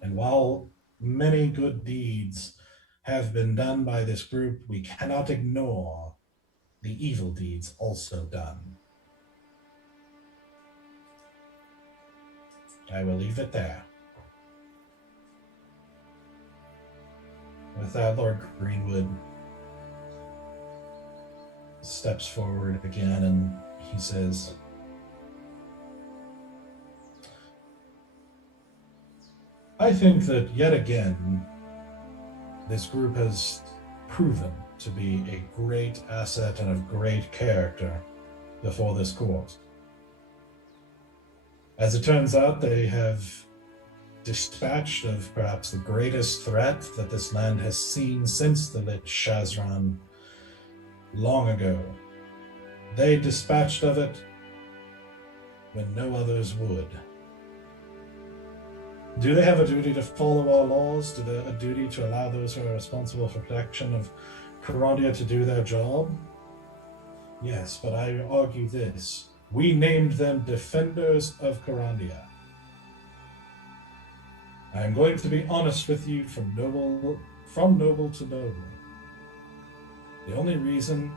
And while many good deeds have been done by this group, we cannot ignore the evil deeds also done. I will leave it there. With that, Lord Greenwood steps forward again and he says, I think that yet again, this group has proven to be a great asset and of great character before this court. As it turns out, they have dispatched of perhaps the greatest threat that this land has seen since the Lich Shazran long ago. They dispatched of it when no others would. Do they have a duty to follow our laws? Do they have a duty to allow those who are responsible for protection of Karandia to do their job? Yes, but I argue this. We named them Defenders of Karandia. I am going to be honest with you from noble to noble. The only reason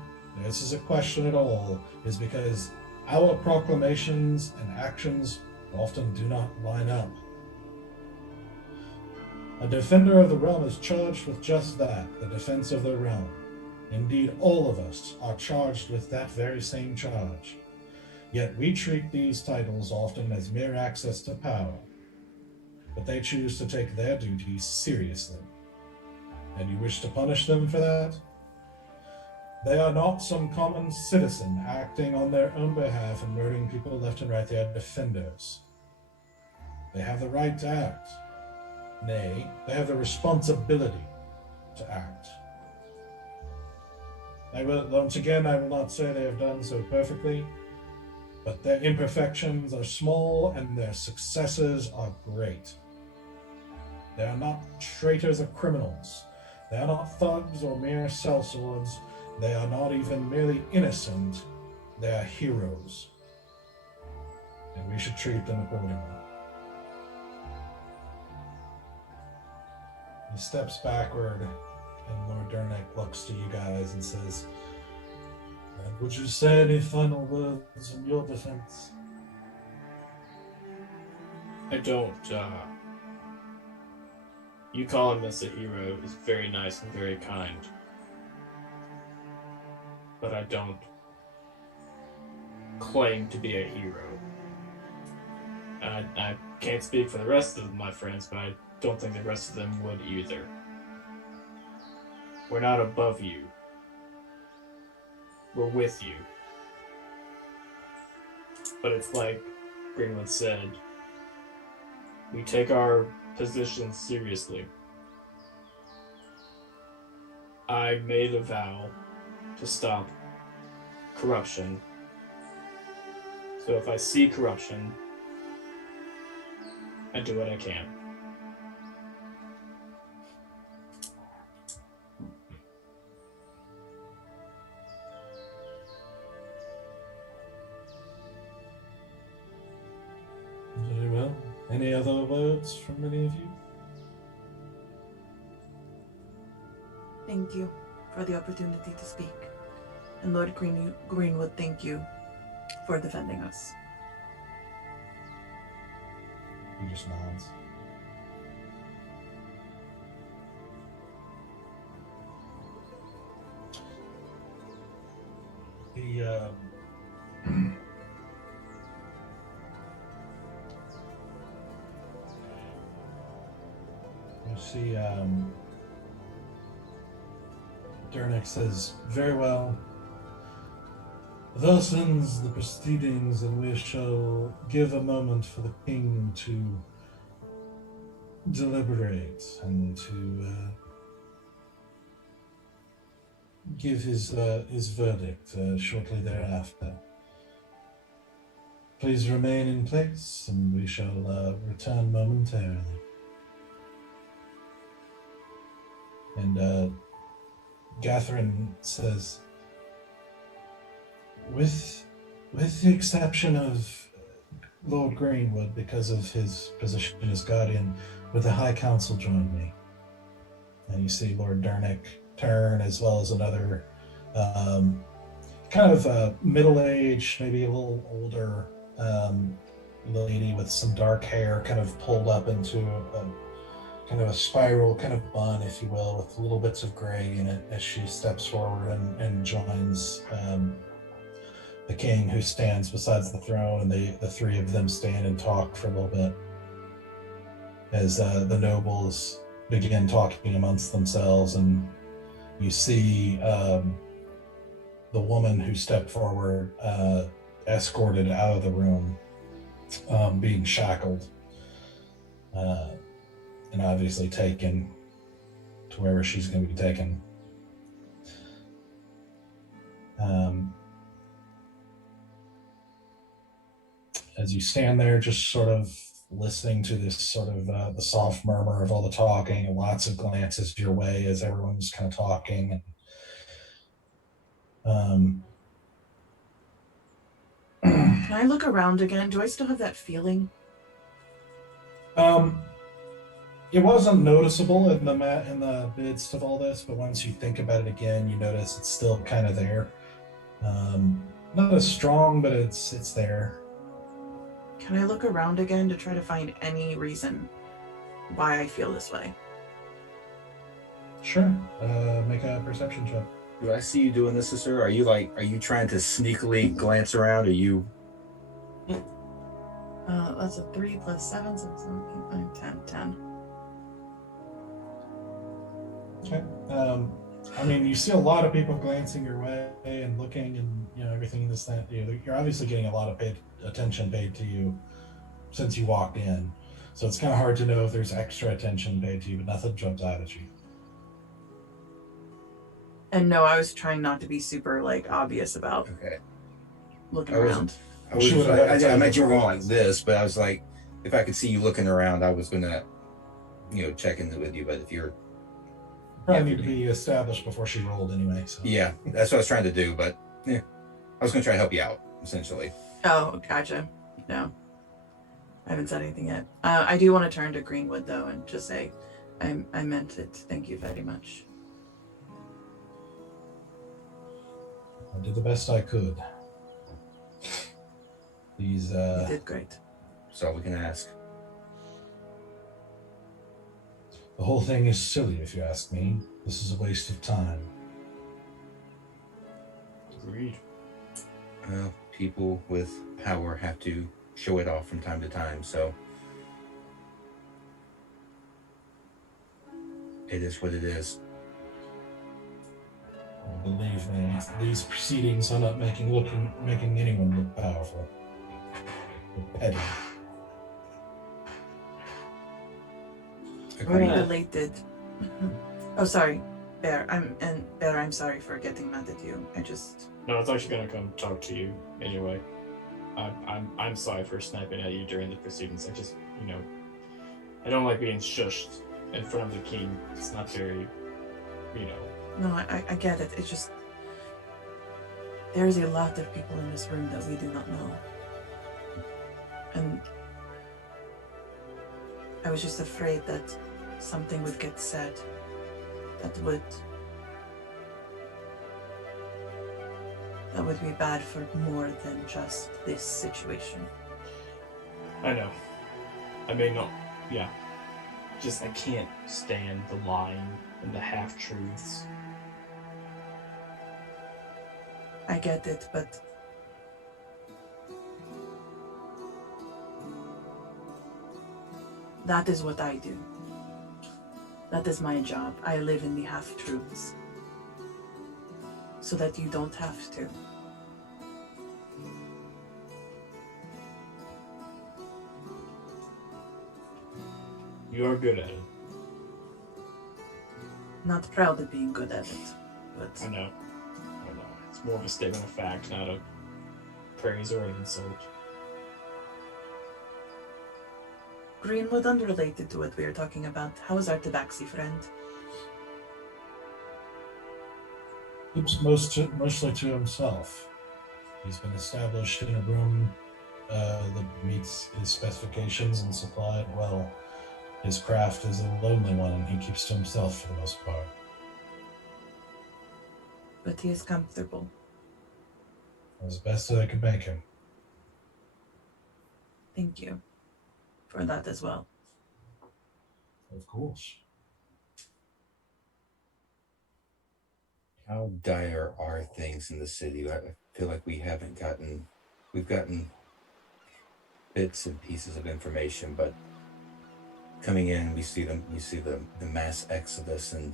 this is a question at all is because our proclamations and actions often do not line up. A defender of the realm is charged with just that, the defense of the realm. Indeed, all of us are charged with that very same charge. Yet we treat these titles often as mere access to power. But they choose to take their duties seriously. And you wish to punish them for that? They are not some common citizen acting on their own behalf and murdering people left and right. They are defenders. They have the right to act. Nay, they have the responsibility to act. Once again, I will not say they have done so perfectly, but their imperfections are small and their successes are great. They are not traitors or criminals. They are not thugs or mere sellswords. They are not even merely innocent. They are heroes. And we should treat them accordingly. He steps backward, and Lord Durnek looks to you guys and says, would you say any final words in your defense? I don't, you call him as a hero is very nice and very kind. But I don't claim to be a hero. I can't speak for the rest of my friends, but I don't think the rest of them would either. We're not above you. We're with you. But it's like Greenwood said, we take our position seriously. I made a vow to stop corruption. So if I see corruption, I do what I can. Any other words from any of you? Thank you for the opportunity to speak. And Lord Greenwood, thank you for defending us. He just nods. The you see, Dernick says, "Very well. Thus ends the proceedings, and we shall give a moment for the king to deliberate and to give his verdict shortly thereafter. Please remain in place, and we shall return momentarily." And Catherine says, with the exception of Lord Greenwood, because of his position as guardian, would the High Council join me? And you see Lord Dernick turn, as well as another kind of middle-aged, maybe a little older lady with some dark hair kind of pulled up into a kind of a spiral kind of bun, if you will, with little bits of gray in it as she steps forward and joins the king, who stands besides the throne, and the three of them stand and talk for a little bit as the nobles begin talking amongst themselves. And you see the woman who stepped forward escorted out of the room, being shackled, and obviously taken to wherever she's going to be taken. As you stand there, just sort of listening to this sort of the soft murmur of all the talking, and lots of glances your way as everyone's kind of talking. Can I look around again? Do I still have that feeling? It wasn't noticeable in the midst of all this, but once you think about it again, you notice it's still kind of there. Not as strong, but it's there. Can I look around again to try to find any reason why I feel this way? Sure. Make a perception check. Do I see you doing this, sister? Are you trying to sneakily glance around? Are you? That's a 3 plus 7, so 7, 8, 9, 10, 10. Okay. I mean, you see a lot of people glancing your way and looking, and everything this that. You're obviously getting a lot of attention paid to you since you walked in, so it's kind of hard to know if there's extra attention paid to you, but nothing jumps out at you. And no, I was trying not to be super obvious about looking around. I meant you were going like this, but I was like, if I could see you looking around, I was gonna, check in with you. But if you're probably need to be established before she rolled anyway. So. Yeah, that's what I was trying to do, but yeah, I was gonna try to help you out essentially. Oh, gotcha. No, I haven't said anything yet. I do want to turn to Greenwood though and just say, I meant it. Thank you very much. I did the best I could. These You did great. That's all we can ask. The whole thing is silly, if you ask me. This is a waste of time. Agreed. Well, people with power have to show it off from time to time, so it is what it is. Believe me, these proceedings are not making anyone look powerful. Or petty. We're related. Oh, sorry, Bear. I'm sorry for getting mad at you. No, it's actually gonna come talk to you anyway. I'm sorry for sniping at you during the proceedings. I don't like being shushed in front of the king. It's not very, No, I get it. It's just there's a lot of people in this room that we do not know, and I was just afraid that something would get said that would be bad for more than just this situation. I know. I may not. Yeah. Just I can't stand the lying and the half-truths. I get it, but that is what I do. That is my job. I live in the half-truths. So that you don't have to. You are good at it. Not proud of being good at it, but I know. It's more of a statement of fact, not a praise or an insult. Greenwood, unrelated to what we are talking about, how is our tabaxi friend? Keeps mostly to himself. He's been established in a room that meets his specifications and supplied well. His craft is a lonely one, and he keeps to himself for the most part. But he is comfortable. As best as I could make him. Thank you for that as well. Of course. How dire are things in the city? I feel like we've gotten bits and pieces of information, but coming in, we see the mass exodus, and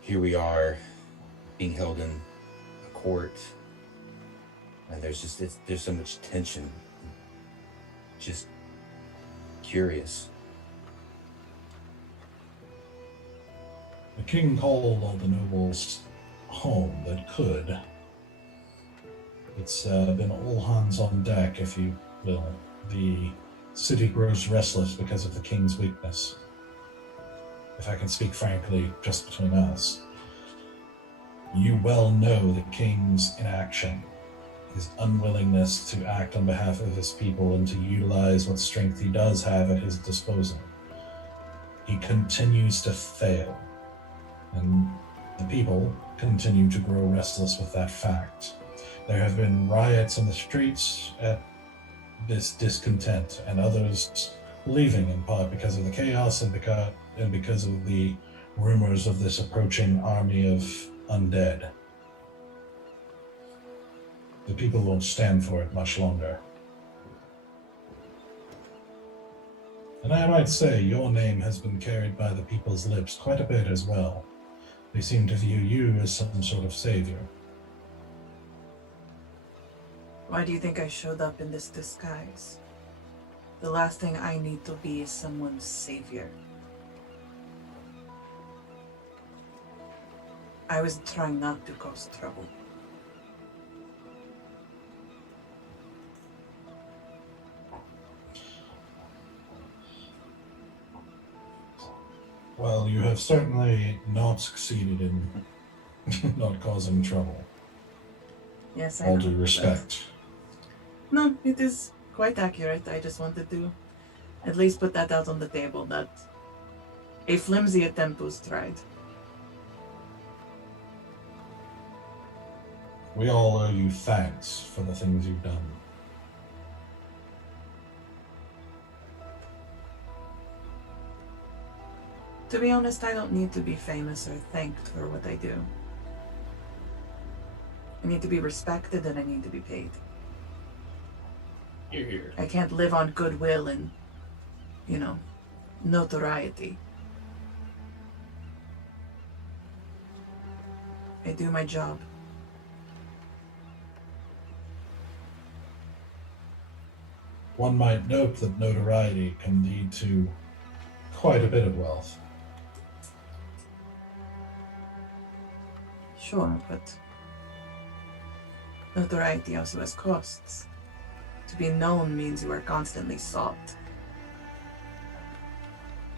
here we are being held in a court, and there's so much tension. Just curious. The king called all the nobles home that could. It's been all hands on deck, if you will. The city grows restless because of the king's weakness. If I can speak frankly, just between us. You well know the king's inaction, his unwillingness to act on behalf of his people and to utilize what strength he does have at his disposal. He continues to fail, and the people continue to grow restless with that fact. There have been riots in the streets at this discontent, and others leaving in part because of the chaos and because of the rumors of this approaching army of undead. The people won't stand for it much longer. And I might say your name has been carried by the people's lips quite a bit as well. They seem to view you as some sort of savior. Why do you think I showed up in this disguise? The last thing I need to be is someone's savior. I was trying not to cause trouble. Well, you have certainly not succeeded in not causing trouble. Yes, I All know. due respect. No, it is quite accurate. I just wanted to at least put that out on the table, that a flimsy attempt was tried. We all owe you thanks for the things you've done. To be honest, I don't need to be famous or thanked for what I do. I need to be respected and I need to be paid. You're here. I can't live on goodwill and, notoriety. I do my job. One might note that notoriety can lead to quite a bit of wealth. Sure, but notoriety also has costs. To be known means you are constantly sought.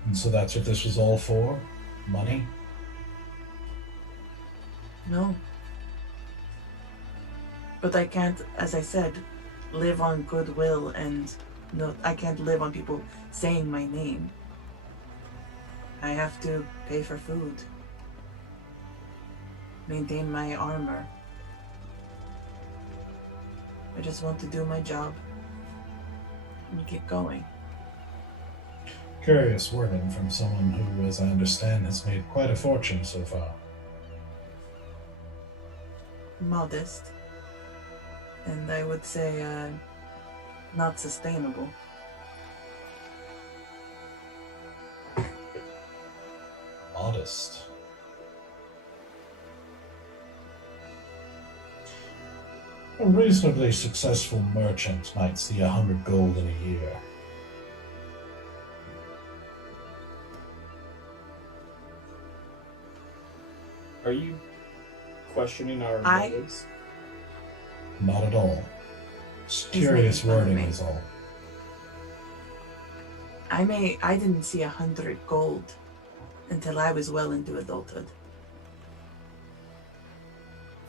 And so that's what this was all for? Money? No. But I can't, as I said, live on goodwill and No, I can't live on people saying my name. I have to pay for food, maintain my armor. I just want to do my job and keep going. Curious wording from someone who, as I understand, has made quite a fortune so far. Modest. And I would say, not sustainable. Modest. A reasonably successful merchant might see 100 gold in a year. Are you questioning our I- motives? Not at all. It's He's curious making fun of wording me. is all. I didn't see 100 gold until I was well into adulthood.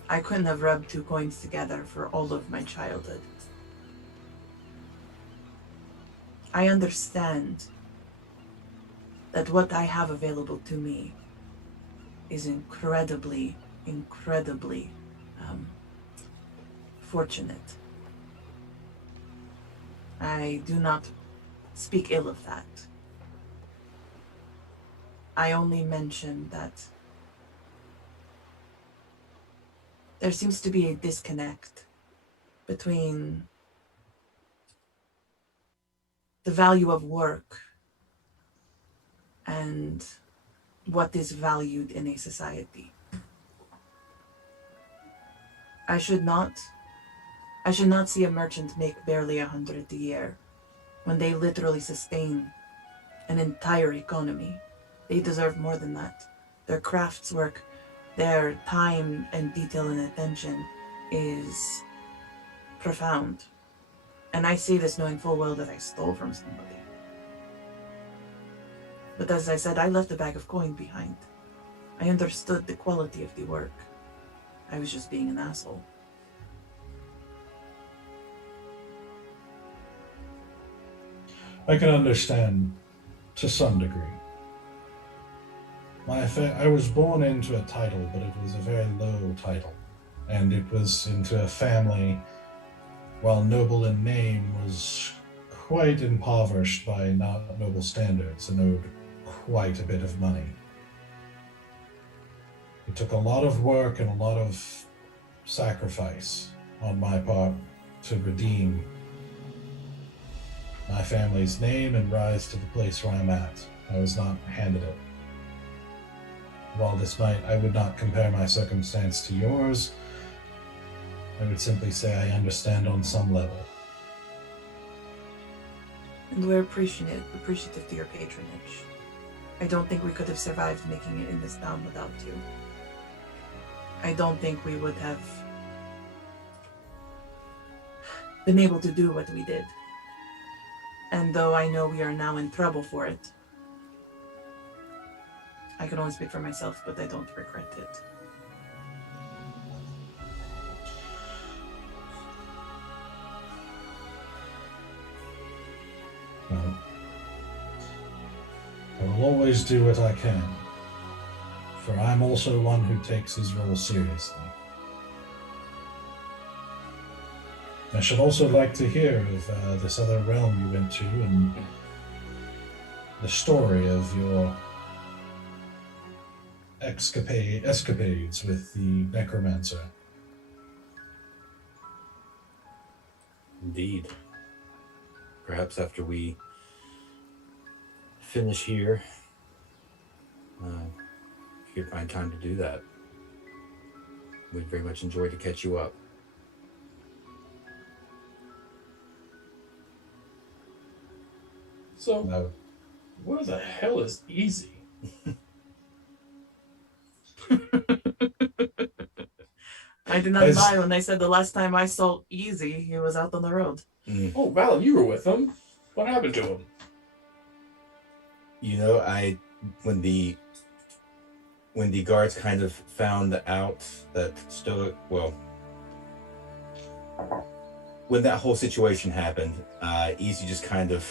I couldn't have rubbed 2 coins together for all of my childhood. I understand that what I have available to me is incredibly fortunate. I do not speak ill of that. I only mention that there seems to be a disconnect between the value of work and what is valued in a society. I should not see a merchant make barely 100 a year when they literally sustain an entire economy. They deserve more than that. Their crafts work, their time and detail and attention is profound. And I say this knowing full well that I stole from somebody. But as I said, I left a bag of coin behind. I understood the quality of the work. I was just being an asshole. I can understand to some degree. I was born into a title, but it was a very low title. And it was into a family, while noble in name, was quite impoverished by not noble standards and owed quite a bit of money. It took a lot of work and a lot of sacrifice on my part to redeem my family's name and rise to the place where I'm at. I was not handed it. While I would not compare my circumstance to yours, I would simply say I understand on some level. And we're appreciative to your patronage. I don't think we could have survived making it in this town without you. I don't think we would have been able to do what we did. And though I know we are now in trouble for it, I can only speak for myself, but I don't regret it. Well, I will always do what I can, for I'm also one who takes his role seriously. I should also like to hear of this other realm you went to and the story of your escapades with the necromancer. Indeed. Perhaps after we finish here, you could find time to do that. We'd very much enjoy to catch you up. So, No. where the hell is Easy? I did not lie when I said the last time I saw Easy, he was out on the road. Oh, Val, you were with him. What happened to him? You know, when the guards kind of found out that Stoic, well, when that whole situation happened, Easy just kind of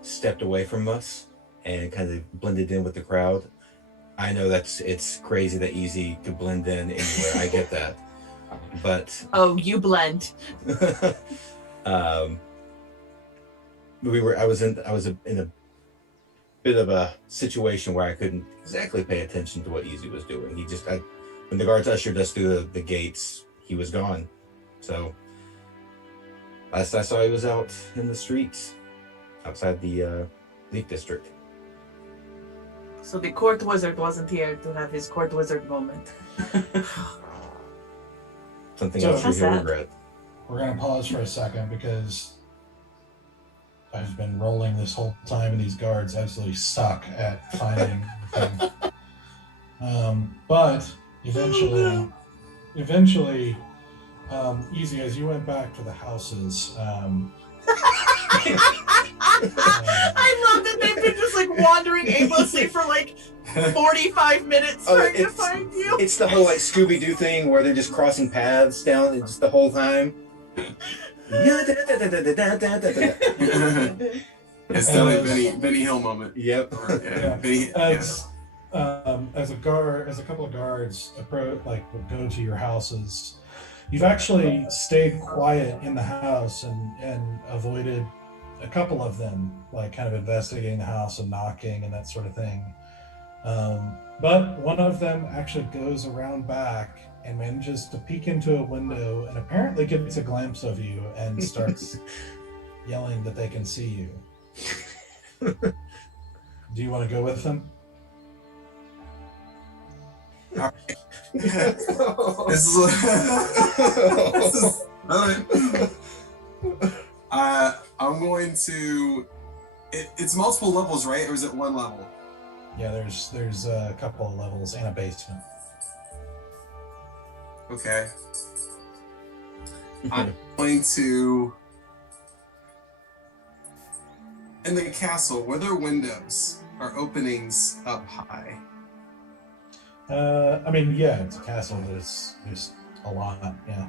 stepped away from us and kind of blended in with the crowd. I know it's crazy that Easy could blend in anywhere. I get that, but Oh, you blend. I was in a bit of a situation where I couldn't exactly pay attention to what Easy was doing. When the guards ushered us through the gates, he was gone. So last I saw, he was out in the streets outside the Leaf District. So the court wizard wasn't here to have his court wizard moment. Something So- else That's you hear sad. regret. We're going to pause for a second because I've been rolling this whole time and these guards absolutely suck at finding things. But eventually, Easy, as you went back to the houses, I love that they've been just like wandering aimlessly for like 45 minutes Oh, trying to it's- find you. It's the whole like Scooby-Doo thing where they're just crossing paths down just the whole time. It's definitely Benny Hill moment. Yep. Or, Yeah. Benny, as a couple of guards would go to your houses, you've actually stayed quiet in the house and avoided a couple of them, like kind of investigating the house and knocking and that sort of thing. But one of them actually goes around back and manages to peek into a window and apparently gets a glimpse of you and starts yelling that they can see you. Do you want to go with them? this is I'm going to. It's multiple levels, right? Or is it one level? Yeah, there's a couple of levels and a basement. Okay. I'm going to. In the castle, were there windows or openings up high? Yeah, it's a castle, but there's a lot. Yeah.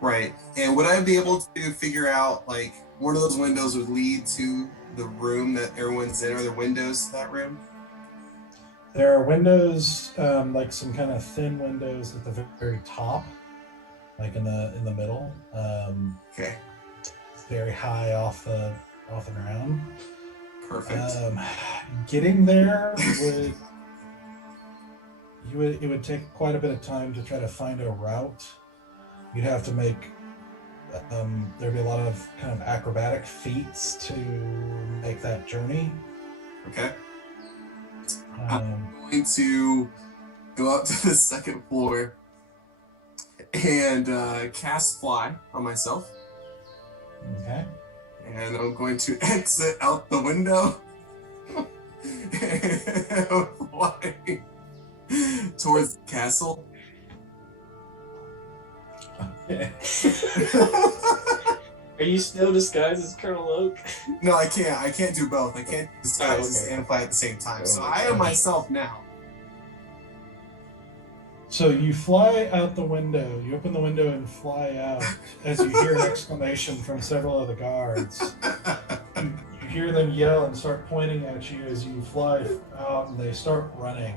Right. And would I be able to figure out, like, one of those windows would lead to the room that everyone's in? Are there windows to that room? There are windows, like some kind of thin windows at the very top, like in the middle. Okay. Very high off the ground. Perfect. Getting there it would take quite a bit of time to try to find a route. You'd have to make there'd be a lot of kind of acrobatic feats to make that journey. Okay. I'm going to go up to the second floor and cast fly on myself. Okay. And I'm going to exit out the window and fly towards the castle. Okay. Are you still disguised as Colonel Oak? No, I can't. I can't do both. I can't disguise and fly at the same time. So I am myself now. So you fly out the window, you open the window and fly out as you hear an exclamation from several of the guards. You hear them yell and start pointing at you as you fly out, and they start running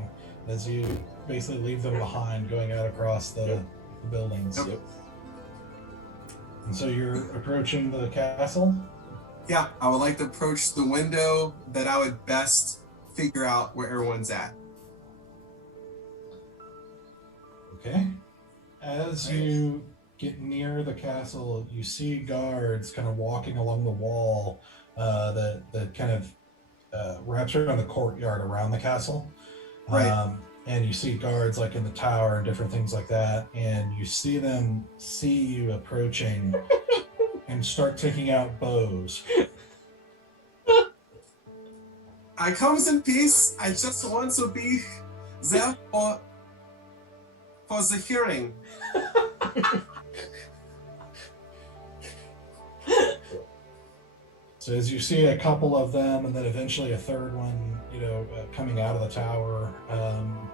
as you basically leave them behind going out across the buildings. Yep. And so you're approaching the castle? Yeah, I would like to approach the window that I would best figure out where everyone's at. Okay. As you get near the castle, you see guards kind of walking along the wall that kind of wraps around the courtyard around the castle. Right. And you see guards like in the tower and different things like that. And you see them see you approaching and start taking out bows. I comes in peace. I just want to be there for the hearing. So as you see a couple of them, and then eventually a third one, coming out of the tower,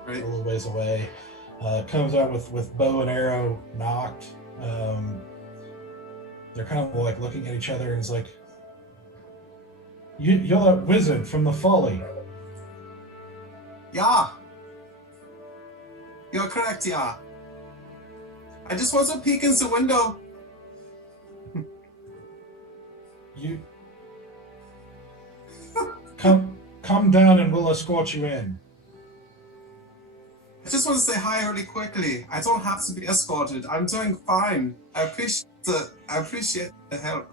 Right. a little ways away, comes out with bow and arrow knocked, they're kind of like looking at each other, and it's like, you're that wizard from the Folly. Yeah. You're correct, yeah. I just want to peek in the window. You come down and we'll escort you in. I just want to say hi really quickly. I don't have to be escorted. I'm doing fine. I appreciate the help.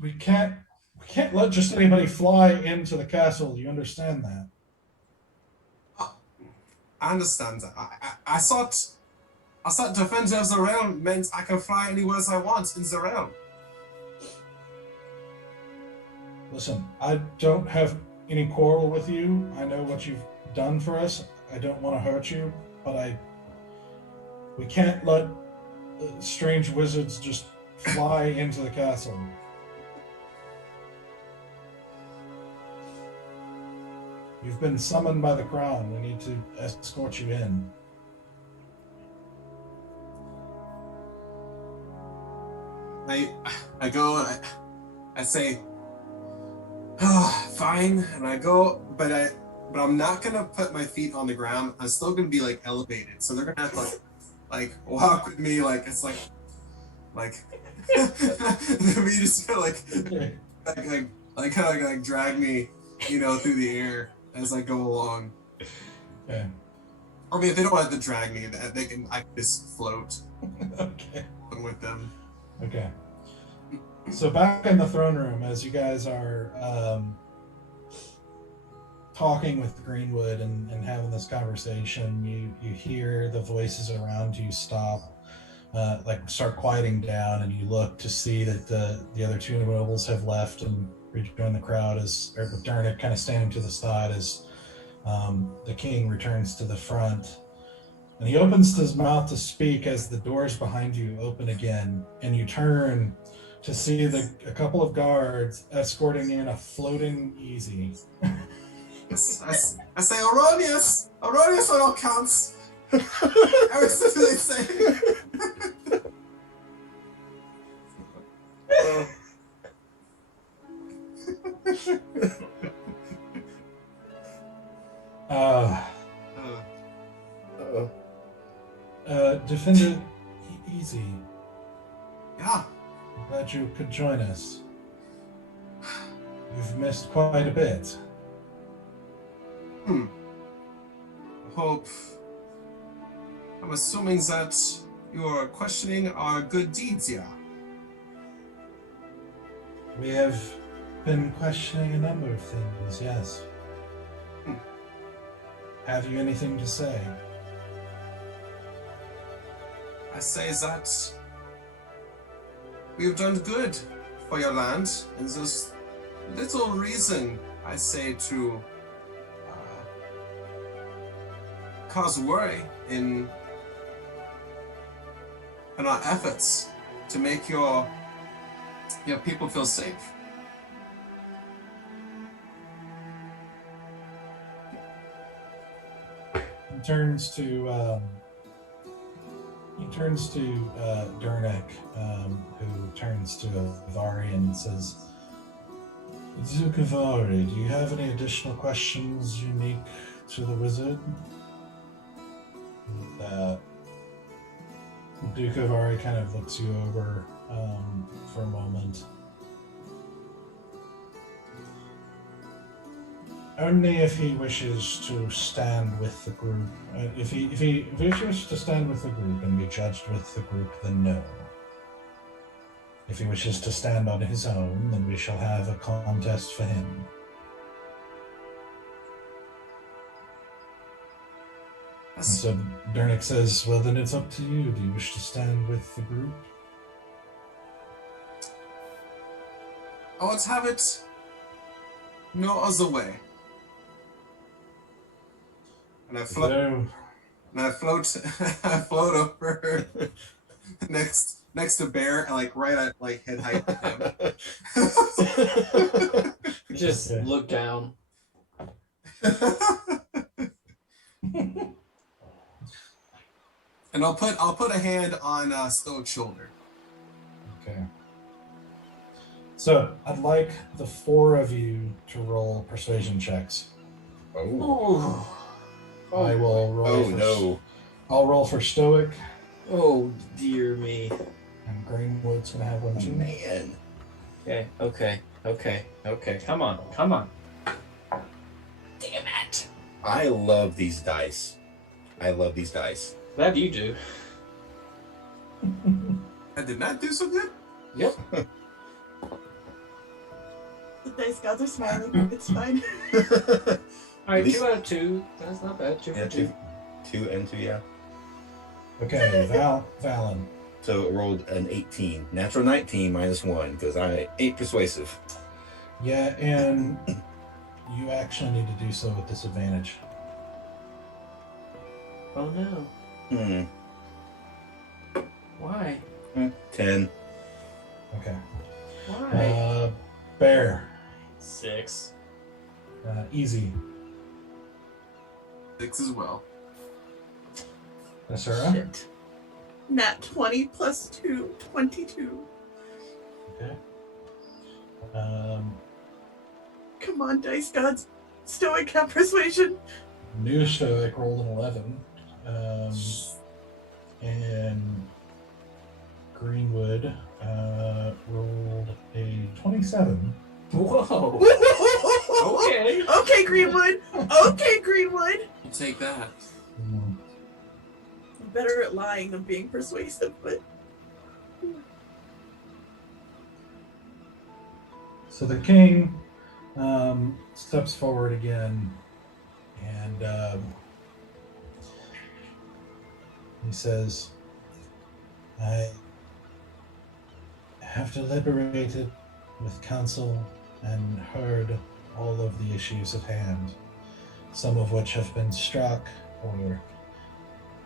We can't let just anybody fly into the castle. You understand that? I understand that. I thought Defender of the Realm meant I can fly anywhere I want in the realm. Listen, I don't have any quarrel with you. I know what you've done for us. I don't want to hurt you, but we can't let strange wizards just fly into the castle. You've been summoned by the crown. We need to escort you in. I go, I say, oh, fine, and I go, but I'm not gonna put my feet on the ground. I'm still gonna be like elevated, so they're gonna have to like walk with me, like it's like me just gonna like kind of like drag me, through the air as I go along. Okay. I mean, if they don't want to drag me, I can just float. Okay. With them. Okay. So back in the throne room, as you guys are talking with Greenwood and having this conversation, you hear the voices around you stop, start quieting down, and you look to see that the other two nobles have left and rejoin the crowd, with Dernick kind of standing to the side as the king returns to the front. And he opens his mouth to speak as the doors behind you open again, and you turn to see a couple of guards escorting in a floating easy. I say, Aronius on all counts. Everything they say. Defender Easy. Yeah. I'm glad you could join us. You've missed quite a bit. Hope. I'm assuming that you are questioning our good deeds, yeah? We have been questioning a number of things, yes. Have you anything to say? I say that we have done good for your land, and there's little reason, I say, to cause worry in our efforts to make your people feel safe. He turns to Dernick, who turns to Avari and says, Duke Avari, do you have any additional questions unique to the wizard? Duke Avari kind of looks you over for a moment. Only if he wishes to stand with the group. If he wishes to stand with the group and be judged with the group, then no. If he wishes to stand on his own, then we shall have a contest for him. And so Dernick says, well, then it's up to you. Do you wish to stand with the group? I want to have it no other way. And I float. And I float. I float over next to Bear, and right at head height with him. Just look down. And I'll put a hand on Stoic's shoulder. Okay. So I'd like the four of you to roll persuasion checks. Oh, I will roll. no. I'll roll for Stoic, Oh dear me. and Greenwood's gonna have one too. Man. Okay. Come on. Damn it. I love these dice. Glad you do. I did not do so good. Yep. The dice gods are smiling. It's fine. Alright, These- 2 out of 2. That's not bad. 2 Yeah, for 2. 2 and 2, yeah. Okay, Valen. So it rolled an 18. Natural 19 minus 1, because I ain't persuasive. Yeah, and you actually need to do so with disadvantage. Oh no. Why? 10. Okay. Why? Bear. 6. Easy. 6 as well. Asura. Shit. Nat 20 plus 2, 22. Okay. Come on, dice gods. Stoic have persuasion. New Stoic rolled an 11. And Greenwood rolled a 27. Whoa. Okay. Okay, Greenwood. Okay, Greenwood. We'll take that. Mm. I'm better at lying than being persuasive, but So the king steps forward again, and he says, I have deliberated with council and heard all of the issues at hand, some of which have been struck or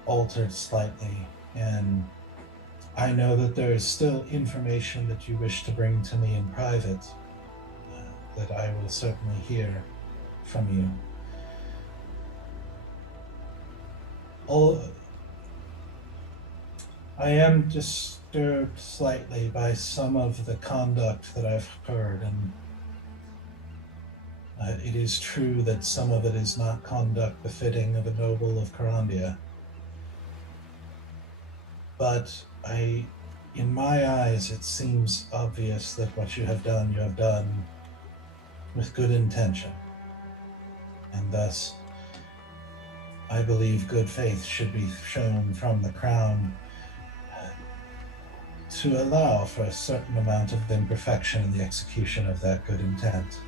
altered slightly, and I know that there is still information that you wish to bring to me in private that I will certainly hear from you. I am disturbed slightly by some of the conduct that I've heard, and it is true that some of it is not conduct befitting of a noble of Karandia. But in my eyes, it seems obvious that what you have done with good intention. And thus, I believe good faith should be shown from the crown to allow for a certain amount of imperfection in the execution of that good intent.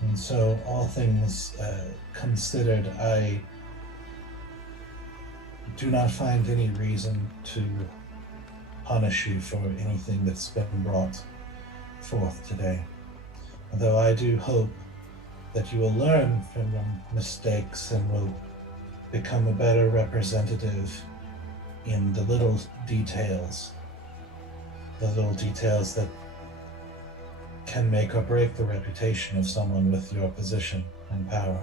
And so, all things considered, I do not find any reason to punish you for anything that's been brought forth today. Although I do hope that you will learn from your mistakes and will become a better representative in the little details that can make or break the reputation of someone with your position and power.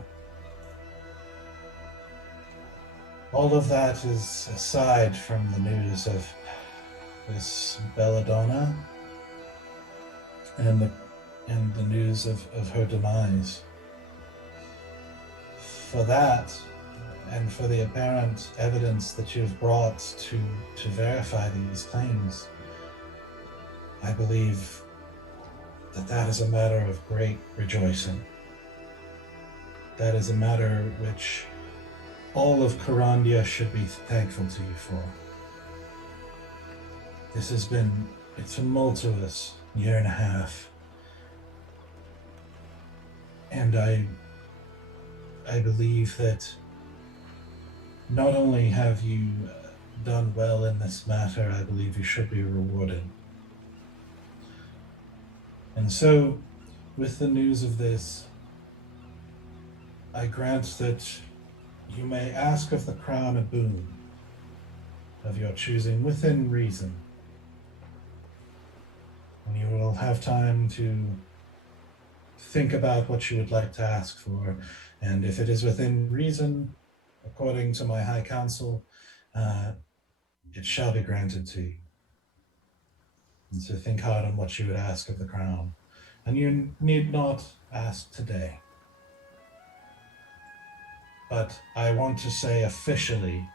All of that is aside from the news of this Belladonna and the news of her demise. For that, and for the apparent evidence that you've brought to verify these claims, I believe that is a matter of great rejoicing. That is a matter which all of Karandia should be thankful to you for. This has been a tumultuous year and a half, and I believe that not only have you done well in this matter, I believe you should be rewarded. And so, with the news of this, I grant that you may ask of the crown a boon of your choosing within reason. And you will have time to think about what you would like to ask for, and if it is within reason, according to my High Council, it shall be granted to you. And so think hard on what you would ask of the crown, and you need not ask today. But I want to say officially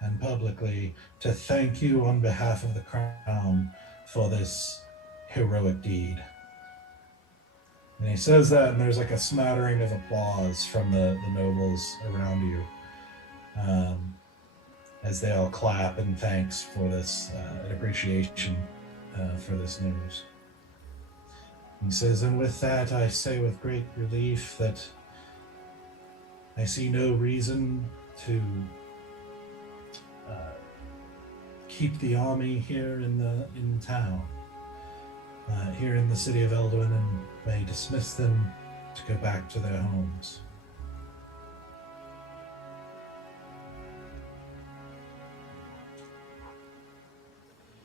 and publicly to thank you on behalf of the crown for this heroic deed. And he says that, and there's like a smattering of applause from the nobles around you, as they all clap in thanks for this, an appreciation for this news. He says, and with that, I say with great relief that I see no reason to keep the army here in town, here in the city of Elduin, and may dismiss them to go back to their homes.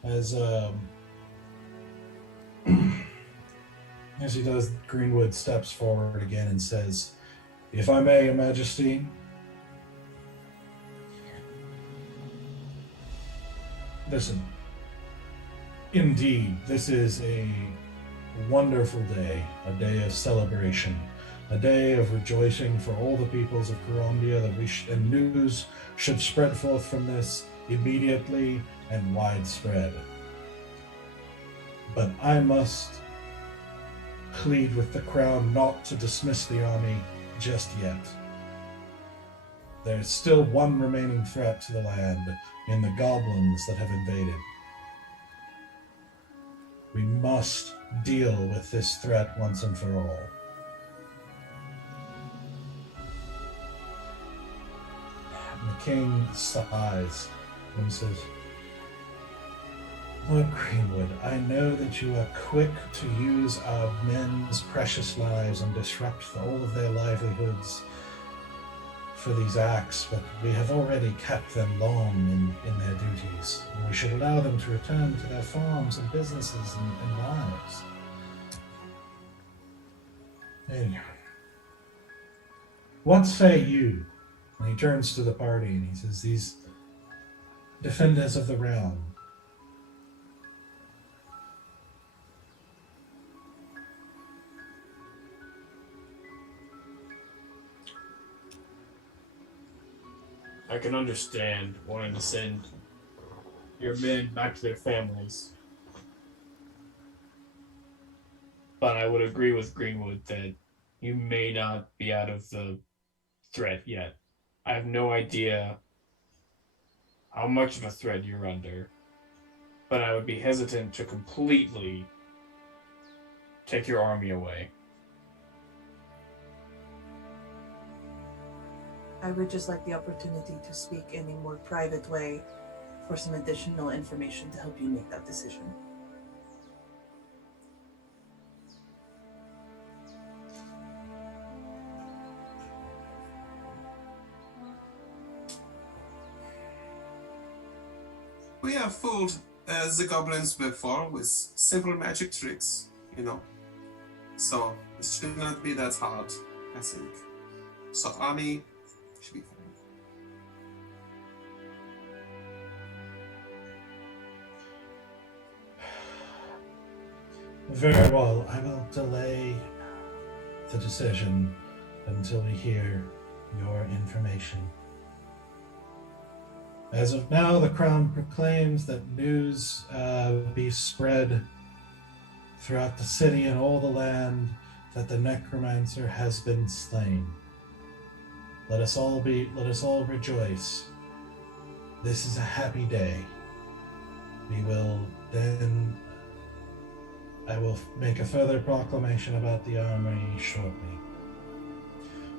As he does, Greenwood steps forward again and says, "If I may, Your Majesty, listen, indeed, this is a wonderful day, a day of celebration, a day of rejoicing for all the peoples of Karandia, and news should spread forth from this immediately and widespread. But I must plead with the crown not to dismiss the army just yet. There's still one remaining threat to the land in the goblins that have invaded. We must deal with this threat once and for all." And the king sighs and says, "Lord Greenwood, I know that you are quick to use our men's precious lives and disrupt all of their livelihoods for these acts, but we have already kept them long in their duties, and we should allow them to return to their farms and businesses and lives. And what say you?" And he turns to the party and he says, "These defenders of the realm, I can understand wanting to send your men back to their families. But I would agree with Greenwood that you may not be out of the threat yet. I have no idea how much of a threat you're under, but I would be hesitant to completely take your army away. I would just like the opportunity to speak in a more private way for some additional information to help you make that decision. We have fooled the goblins before with simple magic tricks, So it should not be that hard, I think. So army should be fine. Very well, I will delay the decision until we hear your information. As of now, the crown proclaims that news be spread throughout the city and all the land that the necromancer has been slain. Let us all rejoice. This is a happy day. We will then, I will make a further proclamation about the army shortly.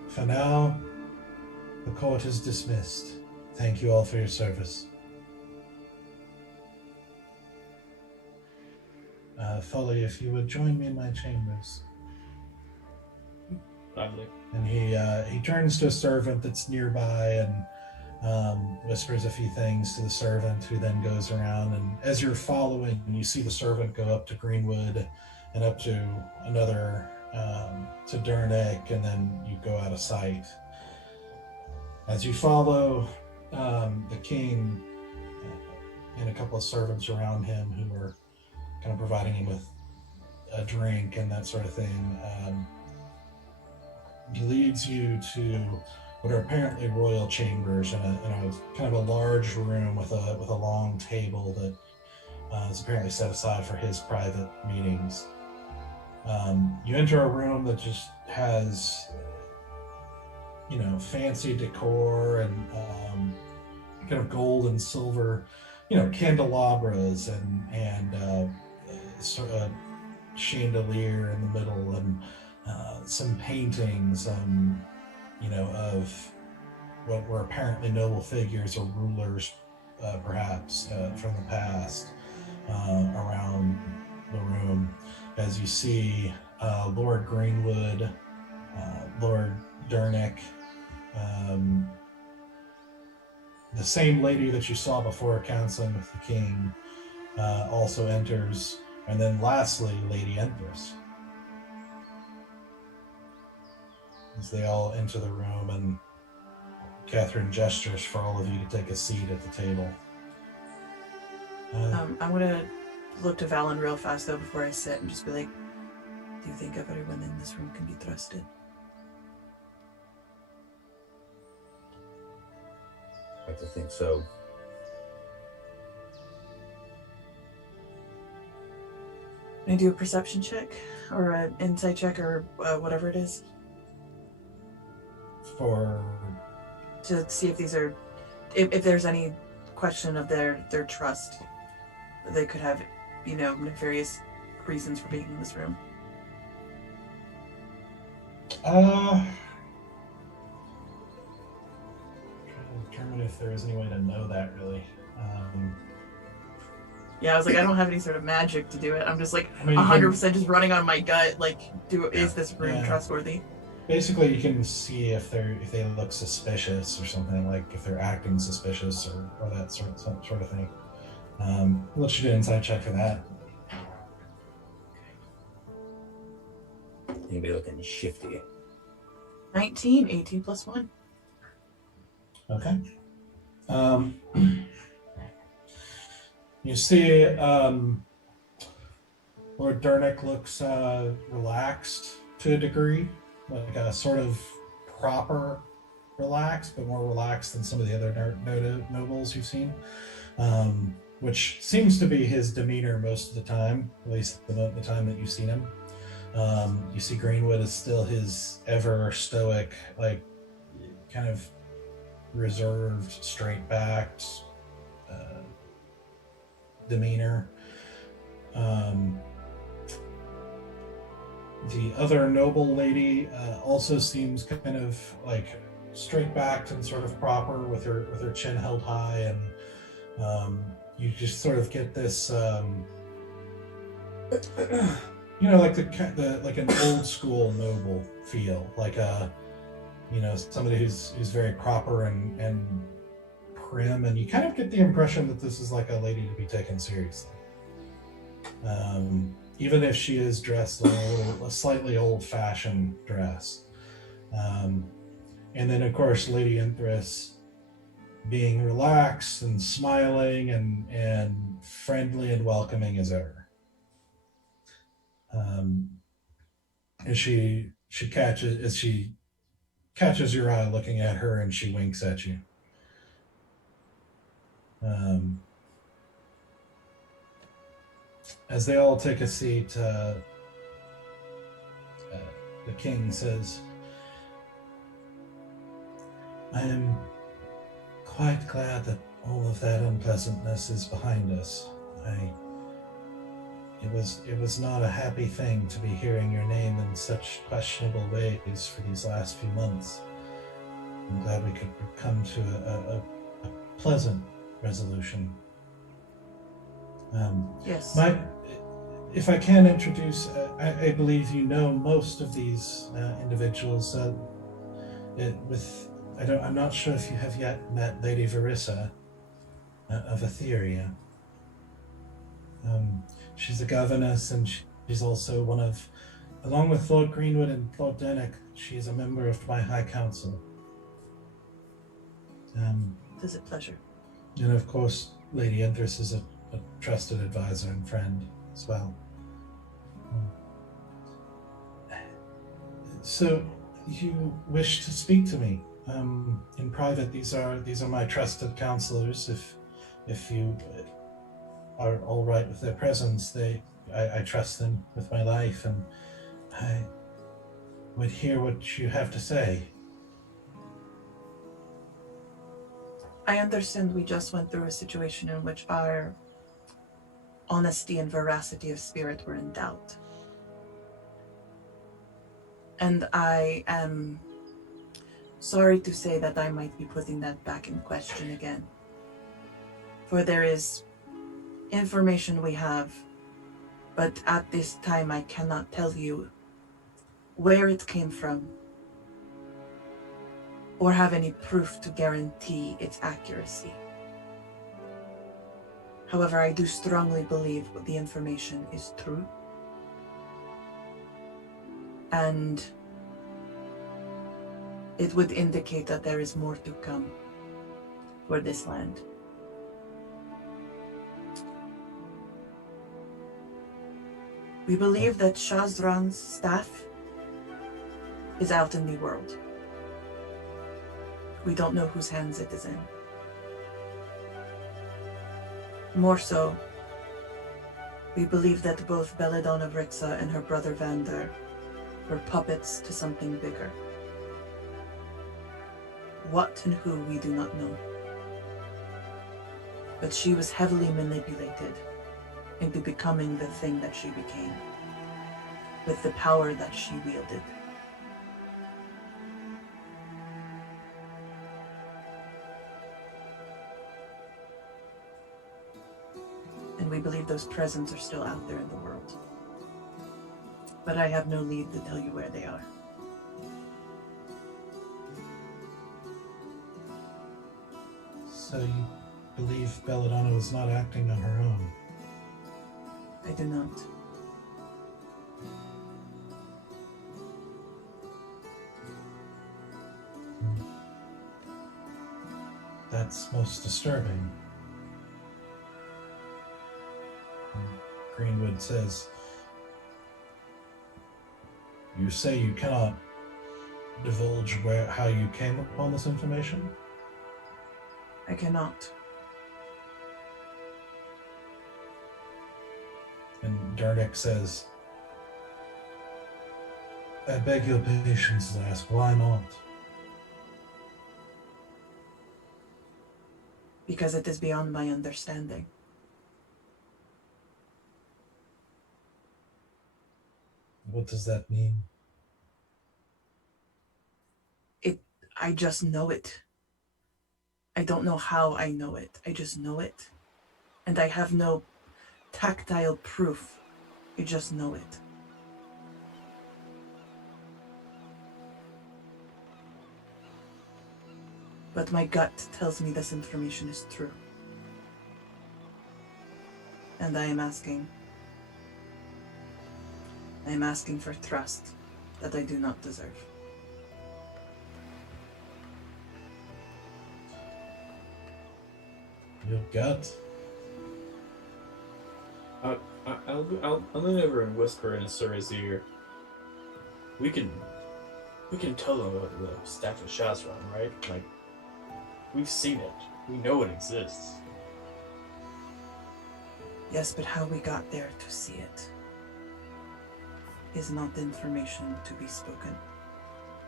For now, the court is dismissed. Thank you all for your service. Folly, if you would join me in my chambers. Lovely. And he turns to a servant that's nearby and whispers a few things to the servant, who then goes around. And as you're following, you see the servant go up to Greenwood and up to another to Durnick, and then you go out of sight. As you follow the king and a couple of servants around him who are kind of providing him with a drink and that sort of thing, he leads you to what are apparently royal chambers in a kind of a large room with a long table that is apparently set aside for his private meetings. You enter a room that just has, fancy decor and kind of gold and silver, candelabras and sort of chandelier in the middle, and some paintings, of what were apparently noble figures or rulers, perhaps from the past, around the room. As you see Lord Greenwood, Lord Durnick, the same lady that you saw before counseling with the king also enters, and then lastly, Lady Empress. As they all enter the room, and Catherine gestures for all of you to take a seat at the table. I'm gonna look to Valen real fast though before I sit and just be like, do you think everyone in this room can be trusted? I like to think so. Can I do a perception check or an insight check or whatever it is to see if these are, if there's any question of their trust, they could have, nefarious reasons for being in this room. Trying to determine if there is any way to know that, really. Yeah, I was like, I don't have any sort of magic to do it. I'm just like, I mean, 100% just running on my gut. Like, is this room trustworthy? Basically, you can see if they look suspicious or something, like if they're acting suspicious or that sort of thing. Let's do an inside check for that. Anybody looking shifty? 19, 18 plus 1. Okay. You see, Lord Durnick looks relaxed to a degree, like a sort of proper relaxed, but more relaxed than some of the other nobles you've seen, which seems to be his demeanor most of the time, at least the time that you've seen him. You see Greenwood is still his ever stoic, like kind of reserved, straight-backed demeanor. The other noble lady also seems kind of like straight-backed and sort of proper with her chin held high, and you just sort of get this, like an old school noble feel, like somebody who's very proper and prim, and you kind of get the impression that this is like a lady to be taken seriously. Even if she is dressed in a slightly old-fashioned dress. And then, of course, Lady Empress being relaxed and smiling and friendly and welcoming as ever. As she catches your eye looking at her, and she winks at you. As they all take a seat, the king says, I am quite glad that all of that unpleasantness is behind us. It was not a happy thing to be hearing your name in such questionable ways for these last few months. I'm glad we could come to a pleasant resolution. Yes. If I can introduce, I believe you know most of these individuals. I'm not sure if you have yet met Lady Verissa of Etheria. She's a governess, and she's also one of Along with Lord Greenwood and Lord Dernick, she is a member of my High Council. It is a pleasure. And of course, Lady Endress is a trusted advisor and friend as well. So, you wish to speak to me in private? These are my trusted counselors. If you are all right with their presence, I trust them with my life, and I would hear what you have to say. I understand we just went through a situation in which our honesty and veracity of spirit were in doubt. And I am sorry to say that I might be putting that back in question again. For there is information we have, but at this time I cannot tell you where it came from or have any proof to guarantee its accuracy. However, I do strongly believe the information is true. And it would indicate that there is more to come for this land. We believe that Shazran's staff is out in the world. We don't know whose hands it is in. More so, we believe that both Belladonna Vrixa and her brother Vander were puppets to something bigger. What and who we do not know. But she was heavily manipulated into becoming the thing that she became, with the power that she wielded. And we believe those presents are still out there in the world. But I have no lead to tell you where they are. So you believe Belladonna was not acting on her own? I do not. That's most disturbing. Greenwood says, you say you cannot divulge how you came upon this information? I cannot. And Dernick says, I beg your patience to ask, why not? Because it is beyond my understanding. What does that mean? I just know it. I don't know how I know it. I just know it. And I have no tactile proof. I just know it. But my gut tells me this information is true. And I am asking for trust that I do not deserve. Your gut? I'll lean over and whisper in Asura's ear. We can tell them about the staff of Shazran, right? Like, we've seen it. We know it exists. Yes, but how we got there to see it is not information to be spoken.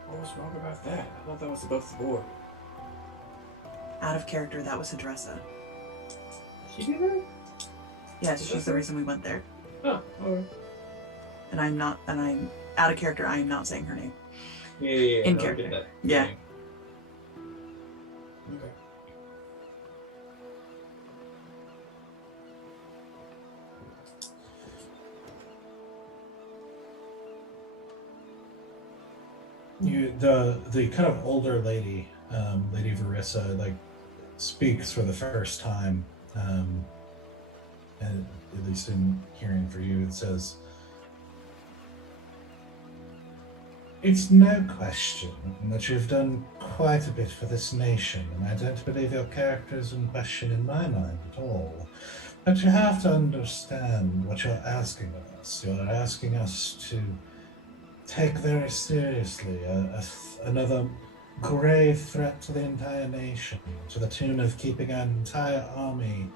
What was wrong about that? I thought that was above the board. Out of character, that was Adressa. She did that? Yes, she's the reason we went there. Oh, alright. And I'm out of character, I am not saying her name. Yeah. In no, I character. did that. Yeah. Okay. The kind of older lady, Lady Varissa, like speaks for the first time, and at least in hearing for you, it says, It's no question that you've done quite a bit for this nation, and I don't believe your character is in question in my mind at all. But you have to understand what you're asking of us. You're asking us to take very seriously another grave threat to the entire nation, to the tune of keeping an entire army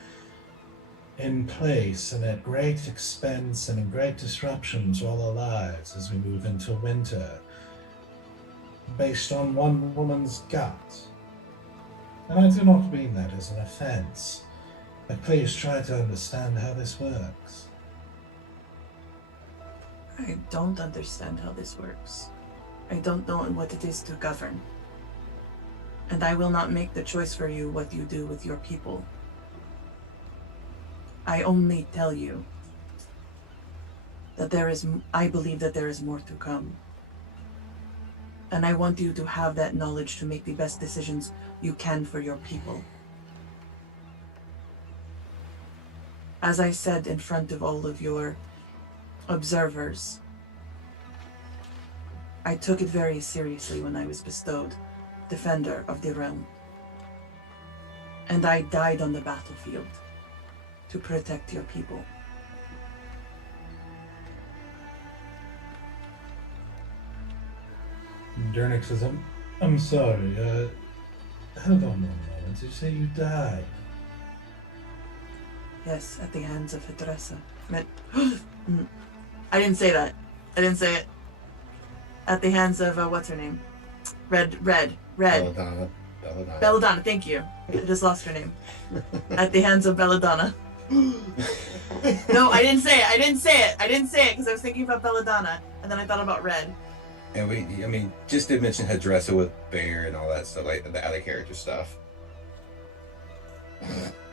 in place and at great expense and in great disruption to all our lives as we move into winter, based on one woman's gut. And I do not mean that as an offense, but please try to understand how this works. I don't understand how this works. I don't know what it is to govern. And I will not make the choice for you what you do with your people. I only tell you that I believe that there is more to come. And I want you to have that knowledge to make the best decisions you can for your people. As I said in front of all of your observers, I took it very seriously when I was bestowed Defender of the Realm. And I died on the battlefield to protect your people. Dernick says, I'm sorry, hold on one moment. Did you say you died? Yes, at the hands of Hidressa. I didn't say that. I didn't say it. At the hands of, what's her name? Red. Belladonna. Belladonna, thank you. I just lost her name. At the hands of Belladonna. No, I didn't say it. I didn't say it because I was thinking about Belladonna, and then I thought about Red. And just to mention Hidressa with Bear and all that stuff, like the other character stuff.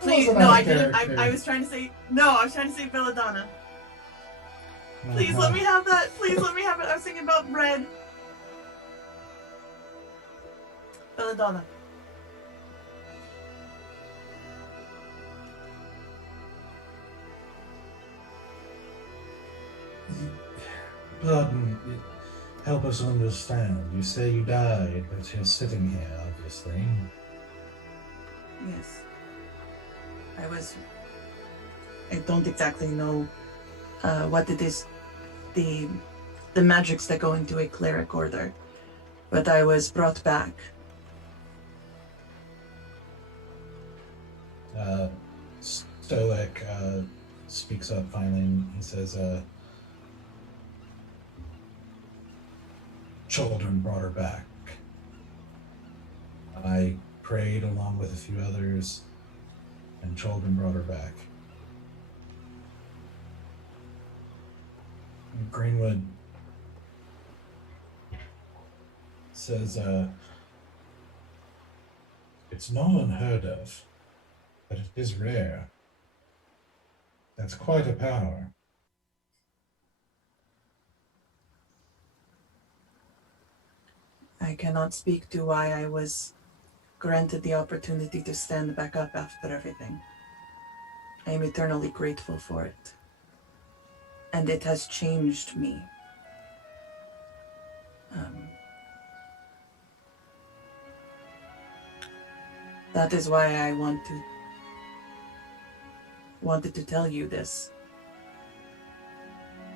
Please, no, I didn't. I was trying to say, no, I was trying to say Belladonna. Please let me have that. Please let me have it. I was thinking about Red. Belladonna. Pardon, help us understand. You say you died, but you're sitting here, obviously. Yes. I don't exactly know what it is, the magics that go into a cleric order, but I was brought back. Stoic speaks up finally. He says, children brought her back. I prayed along with a few others, and children brought her back. And Greenwood says, it's not unheard of, but it is rare. That's quite a power. I cannot speak to why I was granted the opportunity to stand back up after everything. I am eternally grateful for it. And it has changed me. That is why I wanted to tell you this.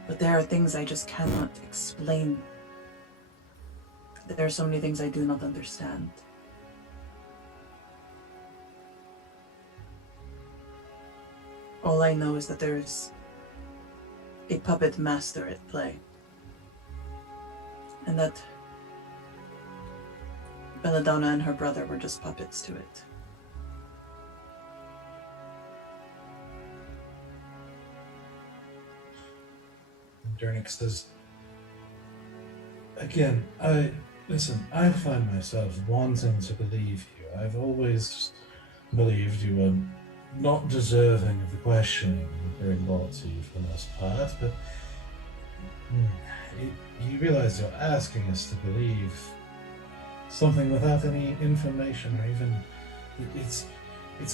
But there are things I just cannot explain. There are so many things I do not understand. All I know is that there is a puppet master at play. And that Belladonna and her brother were just puppets to it. Dernick says, again, I find myself wanting to believe you. I've always believed you were not deserving of the questioning being brought to you for the most part, but you realize you're asking us to believe something without any information, or even it's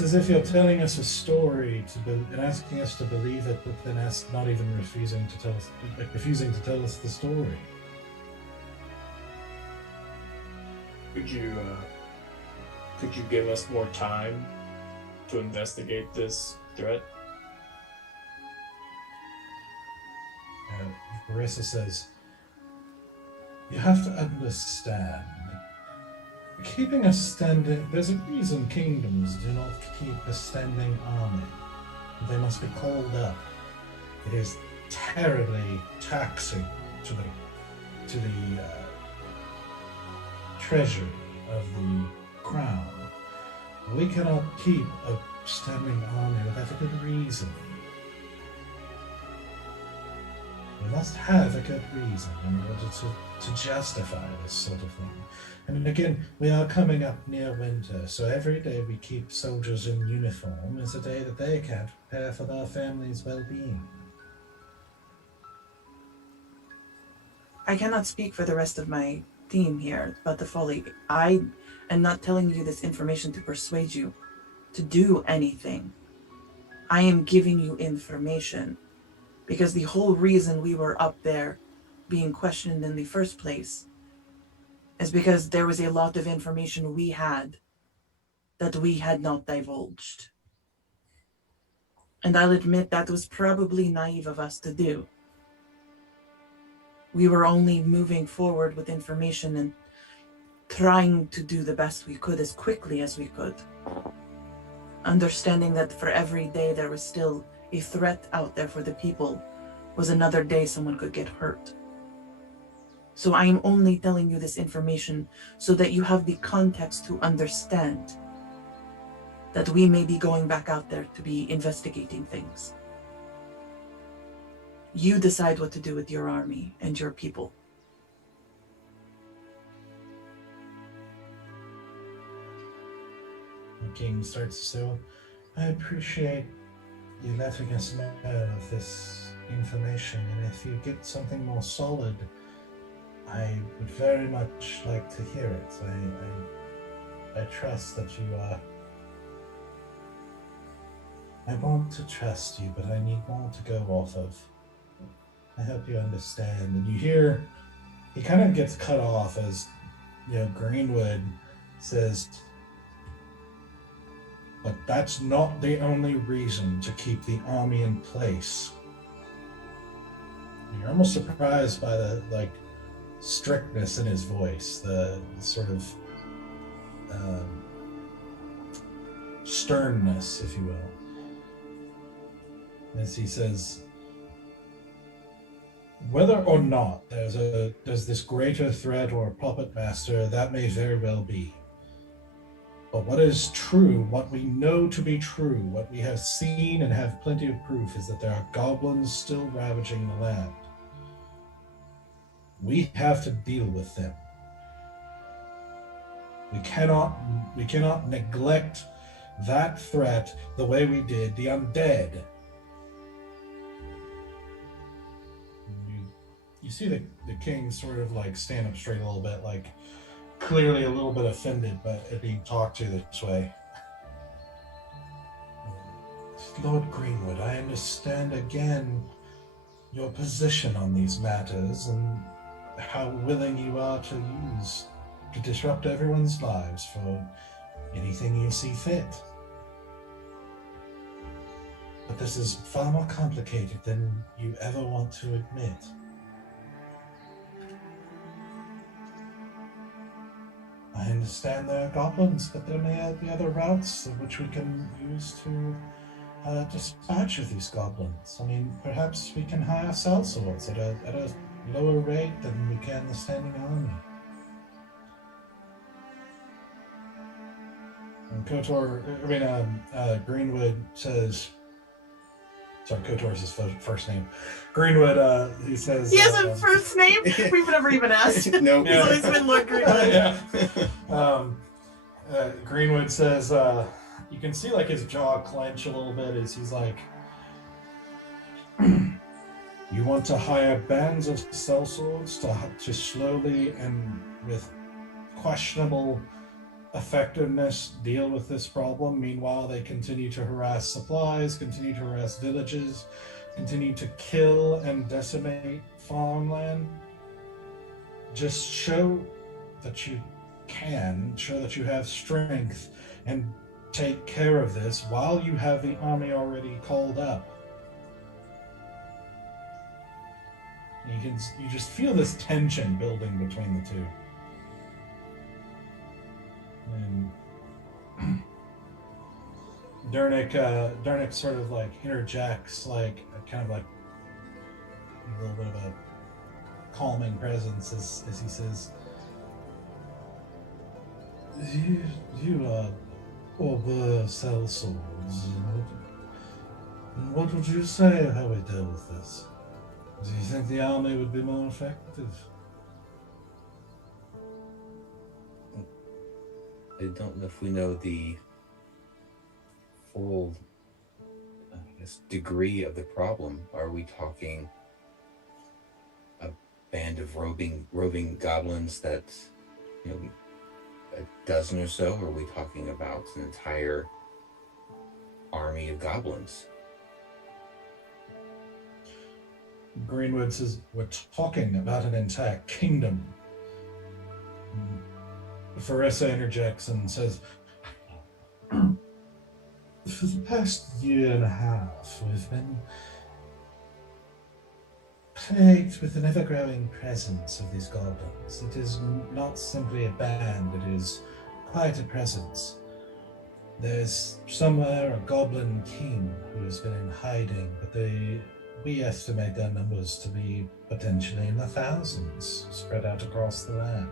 as if you're telling us a story and asking us to believe it, but then not even refusing to tell us the story. Could you give us more time to investigate this threat? Marissa says, you have to understand, keeping a standing, there's a reason kingdoms do not keep a standing army. They must be called up. It is terribly taxing to the treasury of the crown. We cannot keep a standing army without a good reason. We must have a good reason in order to justify this sort of thing. And again, we are coming up near winter, so every day we keep soldiers in uniform is a day that they can prepare for their family's well-being. I cannot speak for the rest of my team here, but the Folly, I am not telling you this information to persuade you to do anything. I am giving you information because the whole reason we were up there being questioned in the first place is because there was a lot of information we had that we had not divulged. And I'll admit that was probably naive of us to do. We were only moving forward with information and trying to do the best we could as quickly as we could. Understanding that for every day there was still a threat out there for the people was another day someone could get hurt. So I am only telling you this information so that you have the context to understand that we may be going back out there to be investigating things. You decide what to do with your army and your people. The king starts to say, well, I appreciate you letting us know of this information, and if you get something more solid, I would very much like to hear it. I trust that you are. I want to trust you, but I need more to go off of. I hope you understand. And you hear, he kind of gets cut off as, Greenwood says, but that's not the only reason to keep the army in place. You're almost surprised by the, strictness in his voice, the sort of sternness, if you will. As he says, whether or not there's this greater threat or puppet master, that may very well be. But what is true, what we know to be true, what we have seen and have plenty of proof, is that there are goblins still ravaging the land. We have to deal with them. We cannot neglect that threat the way we did the undead. You see the king sort of stand up straight a little bit, clearly a little bit offended by it being talked to this way. Lord Greenwood, I understand again your position on these matters and how willing you are to disrupt everyone's lives for anything you see fit. But this is far more complicated than you ever want to admit. I understand there are goblins, but there may be other routes which we can use to dispatch of these goblins. I mean, perhaps we can hire sellswords at a lower rate than we can the standing army. And Greenwood says, sorry, Kotor's his first name. Greenwood, he says... He has a first name? We've never even asked. No. He's always been Lord Greenwood. Greenwood says, you can see his jaw clench a little bit as he's like, you want to hire bands of sellswords to slowly and with questionable effectiveness deal with this problem. Meanwhile, they continue to harass supplies, continue to harass villages, continue to kill and decimate farmland. Just show that you can, show that you have strength, and take care of this while you have the army already called up. You just feel this tension building between the two. And Dernick sort of like interjects, like kind of like a little bit of a calming presence as he says, "You are over sellswords. What would you say of how we deal with this? Do you think the army would be more effective?" I don't know if we know the full degree of the problem. Are we talking a band of roving goblins that, a dozen or so? Or are we talking about an entire army of goblins? Greenwood says, "We're talking about an entire kingdom." Farissa interjects and says, "For the past year and a half, we've been plagued with an ever-growing presence of these goblins. It is not simply a band, it is quite a presence. There's somewhere a goblin king who has been in hiding, but we estimate their numbers to be potentially in the thousands, spread out across the land."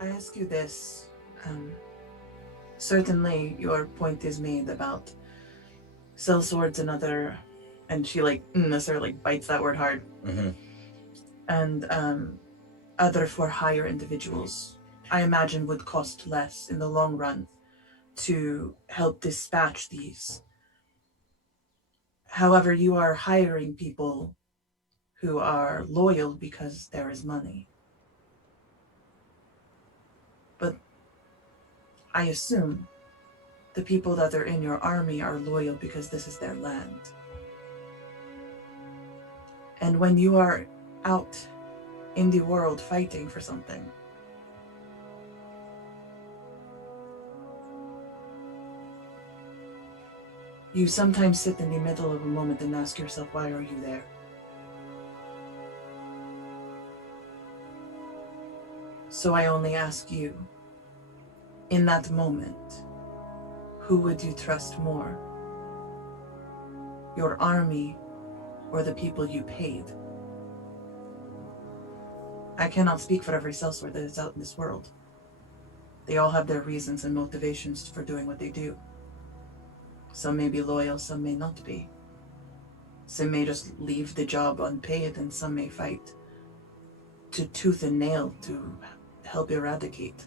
I ask you this. Certainly your point is made about sellswords and other, and she necessarily bites that word hard. Mm-hmm. And other for hire individuals, I imagine would cost less in the long run to help dispatch these. However, you are hiring people who are loyal because there is money. But I assume the people that are in your army are loyal because this is their land. And when you are out in the world fighting for something, you sometimes sit in the middle of a moment and ask yourself, why are you there? So I only ask you, in that moment, who would you trust more? Your army or the people you paid? I cannot speak for every sellsword that is out in this world. They all have their reasons and motivations for doing what they do. Some may be loyal, some may not be. Some may just leave the job unpaid, and some may fight to tooth and nail to help eradicate.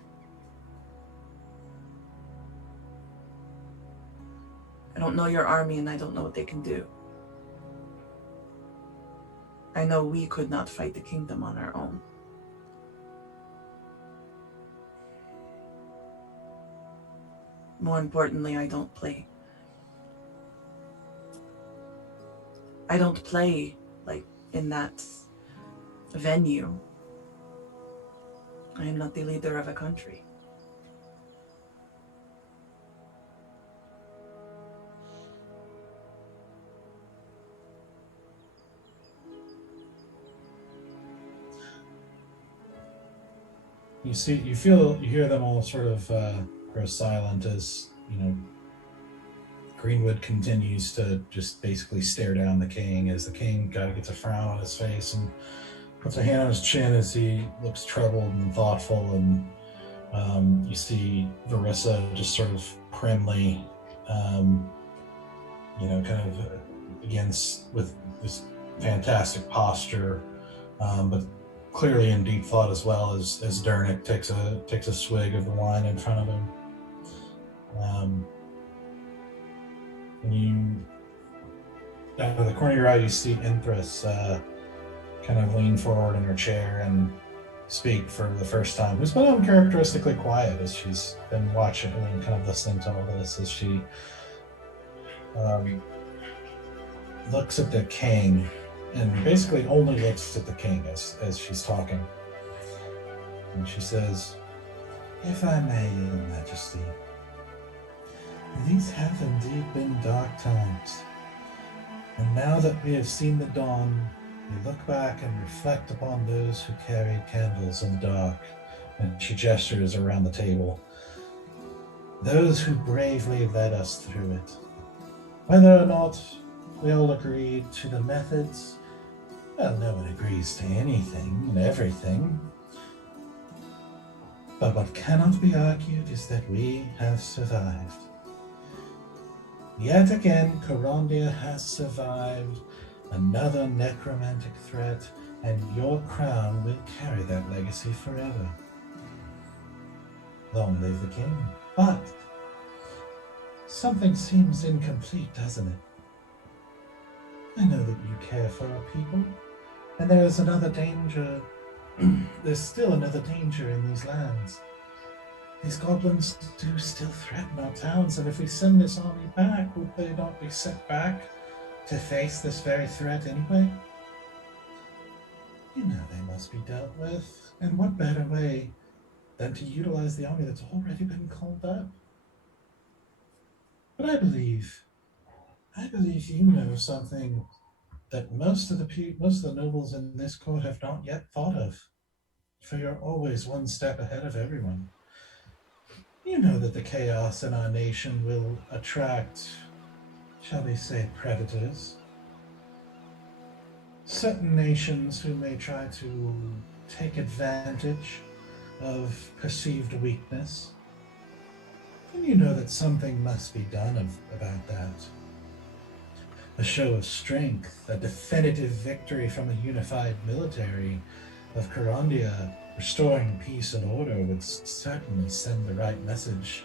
I don't know your army, and I don't know what they can do. I know we could not fight the kingdom on our own. More importantly, I don't play like in that venue. I am not the leader of a country. You hear them all sort of grow silent as, Greenwood continues to just basically stare down the king as the king kind of gets a frown on his face and puts a hand on his chin as he looks troubled and thoughtful. And you see Verissa just sort of primly, kind of against with this fantastic posture, but clearly in deep thought as well as Dernick takes a swig of the wine in front of him. And you, out of the corner of your eye, you see Inthras kind of lean forward in her chair and speak for the first time. Who's been uncharacteristically quiet as she's been watching and kind of listening to all this as she looks at the king and basically only looks at the king as she's talking. And she says, "If I may, Your Majesty, these have indeed been dark times. And now that we have seen the dawn, we look back and reflect upon those who carried candles in the dark." And she gestures around the table. "Those who bravely led us through it. Whether or not we all agreed to the methods, well, no one agrees to anything and everything. But what cannot be argued is that we have survived. Yet again, Karandia has survived another necromantic threat, and your crown will carry that legacy forever. Long live the king. But something seems incomplete, doesn't it? I know that you care for our people, and there is another danger. There's still another danger in these lands. These goblins do still threaten our towns, and if we send this army back, would they not be sent back to face this very threat anyway? You know they must be dealt with, and what better way than to utilize the army that's already been called up? But I believe you know something that most of the nobles in this court have not yet thought of, for you're always one step ahead of everyone. You know that the chaos in our nation will attract, shall we say, predators. Certain nations who may try to take advantage of perceived weakness. And you know that something must be done about that. A show of strength, a definitive victory from a unified military of Karandia, restoring peace and order would certainly send the right message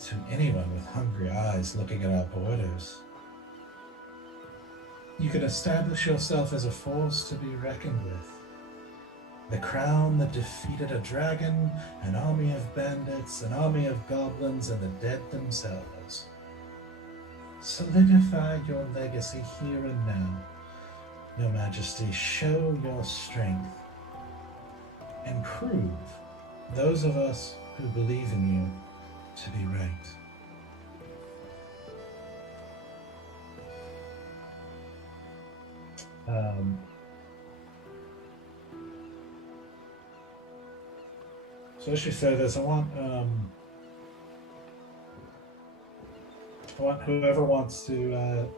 to anyone with hungry eyes looking at our borders. You can establish yourself as a force to be reckoned with. The crown that defeated a dragon, an army of bandits, an army of goblins, and the dead themselves. Solidify your legacy here and now. Your Majesty, show your strength. And prove those of us who believe in you to be right. So as she said this, I want whoever wants to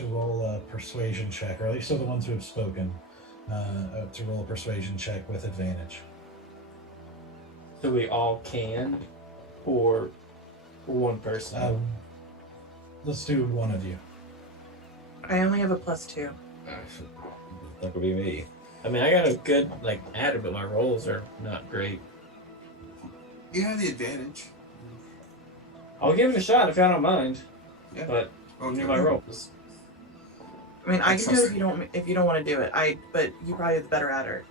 roll a persuasion check, or at least the ones who have spoken, to roll a persuasion check with advantage. So we all can, or one person? Let's do one of you. I only have a +2. That could be me. I mean, I got a good adder, but my rolls are not great. You have the advantage. I'll give it a shot if y'all don't mind. Yeah. But I'll do my rolls. I mean, I can do it if you don't want to do it. But you probably have the better adder.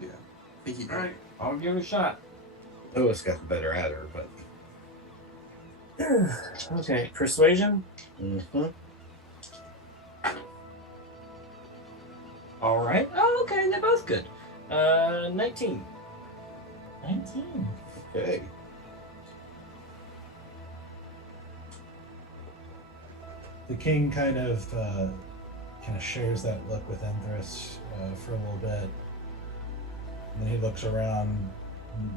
Yeah. I think you do. Alright, I'll give it a shot. Lewis got the better adder, but. Okay, persuasion. Mm-hmm. All right. Oh, okay, they're both good. 19. 19. Okay. The king kind of shares that look with Empress for a little bit. And then he looks around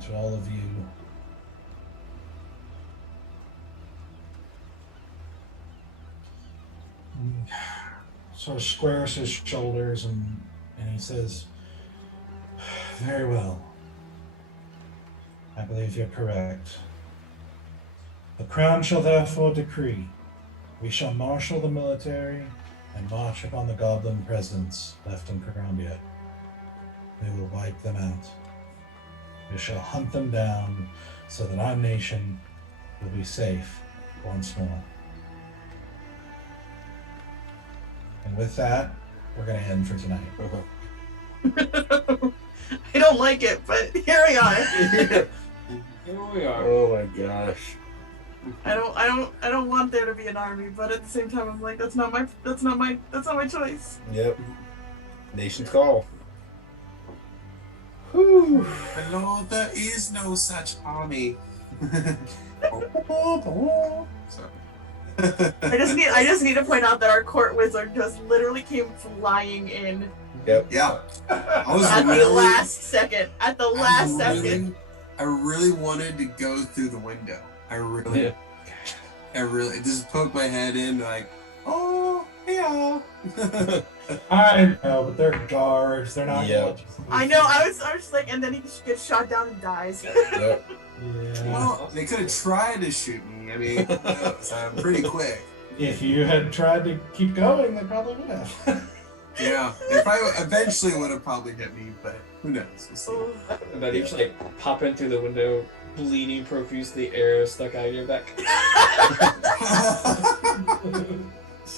to all of you. And sort of squares his shoulders and he says, "Very well. I believe you're correct. The crown shall therefore decree we shall marshal the military and march upon the goblin presence left in Karandia. We will wipe them out. We shall hunt them down so that our nation will be safe once more." And with that, we're going to end for tonight. I don't like it, but here we are. Here we are. Oh my gosh. I don't want there to be an army, but at the same time, I'm like, that's not my choice. Yep. Nation's call. Whew. My lord, there is no such army. Sorry. I just need to point out that our court wizard just literally came flying in Yep. Yeah. I was at the really, last second. At the last second. I really wanted to go through the window. I really just poked my head in like, oh yeah. I know, but they're guards. They're not. Yep. Gonna let you I know. I was just like, and then he just gets shot down and dies. Yep. Yeah. Well, they could have tried to shoot me. I mean, I'm pretty quick. If you had tried to keep going, they probably would have. Yeah, they probably eventually would have probably hit me, but who knows? We'll see. And then you just like pop in through the window, bleeding profusely, arrow stuck out of your back.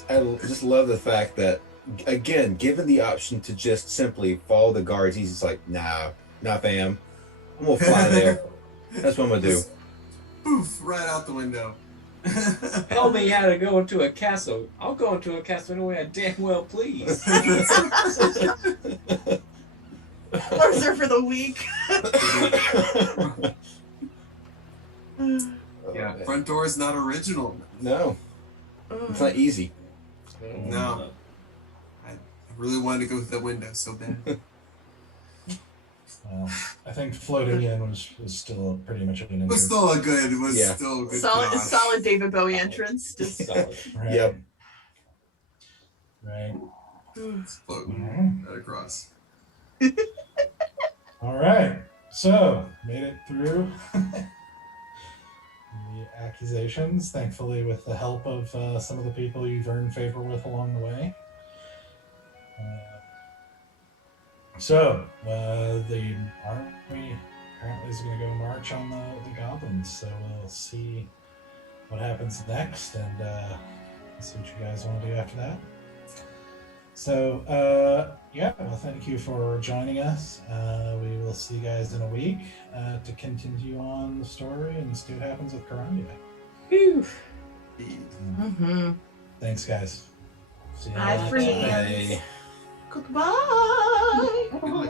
I just love the fact that, again, given the option to just simply follow the guards, he's just like, nah, fam. I'm gonna fly there. That's what I'm gonna do. Poof, right out the window. Tell me how to go into a castle. I'll go into a castle any way I damn well please. Orders are for the weak. Yeah, front door is not original. No, it's not easy. No. I really wanted to go through the window so bad. Well, I think floating in was still pretty much an It was interest. still a good. Yeah. Solid David Bowie entrance. Just Solid. Right. Yep. Right. Floating right across. All right. So made it through the accusations, thankfully, with the help of some of the people you've earned favor with along the way. So the army apparently is going to go march on the goblins. So we'll see what happens next, and see what you guys want to do after that. So yeah, well, thank you for joining us. We will see you guys in a week to continue on the story and see what happens with Karandia. Phew. mm-hmm. Thanks, guys. See you Bye, next friends. time. Bye. Goodbye. Good luck.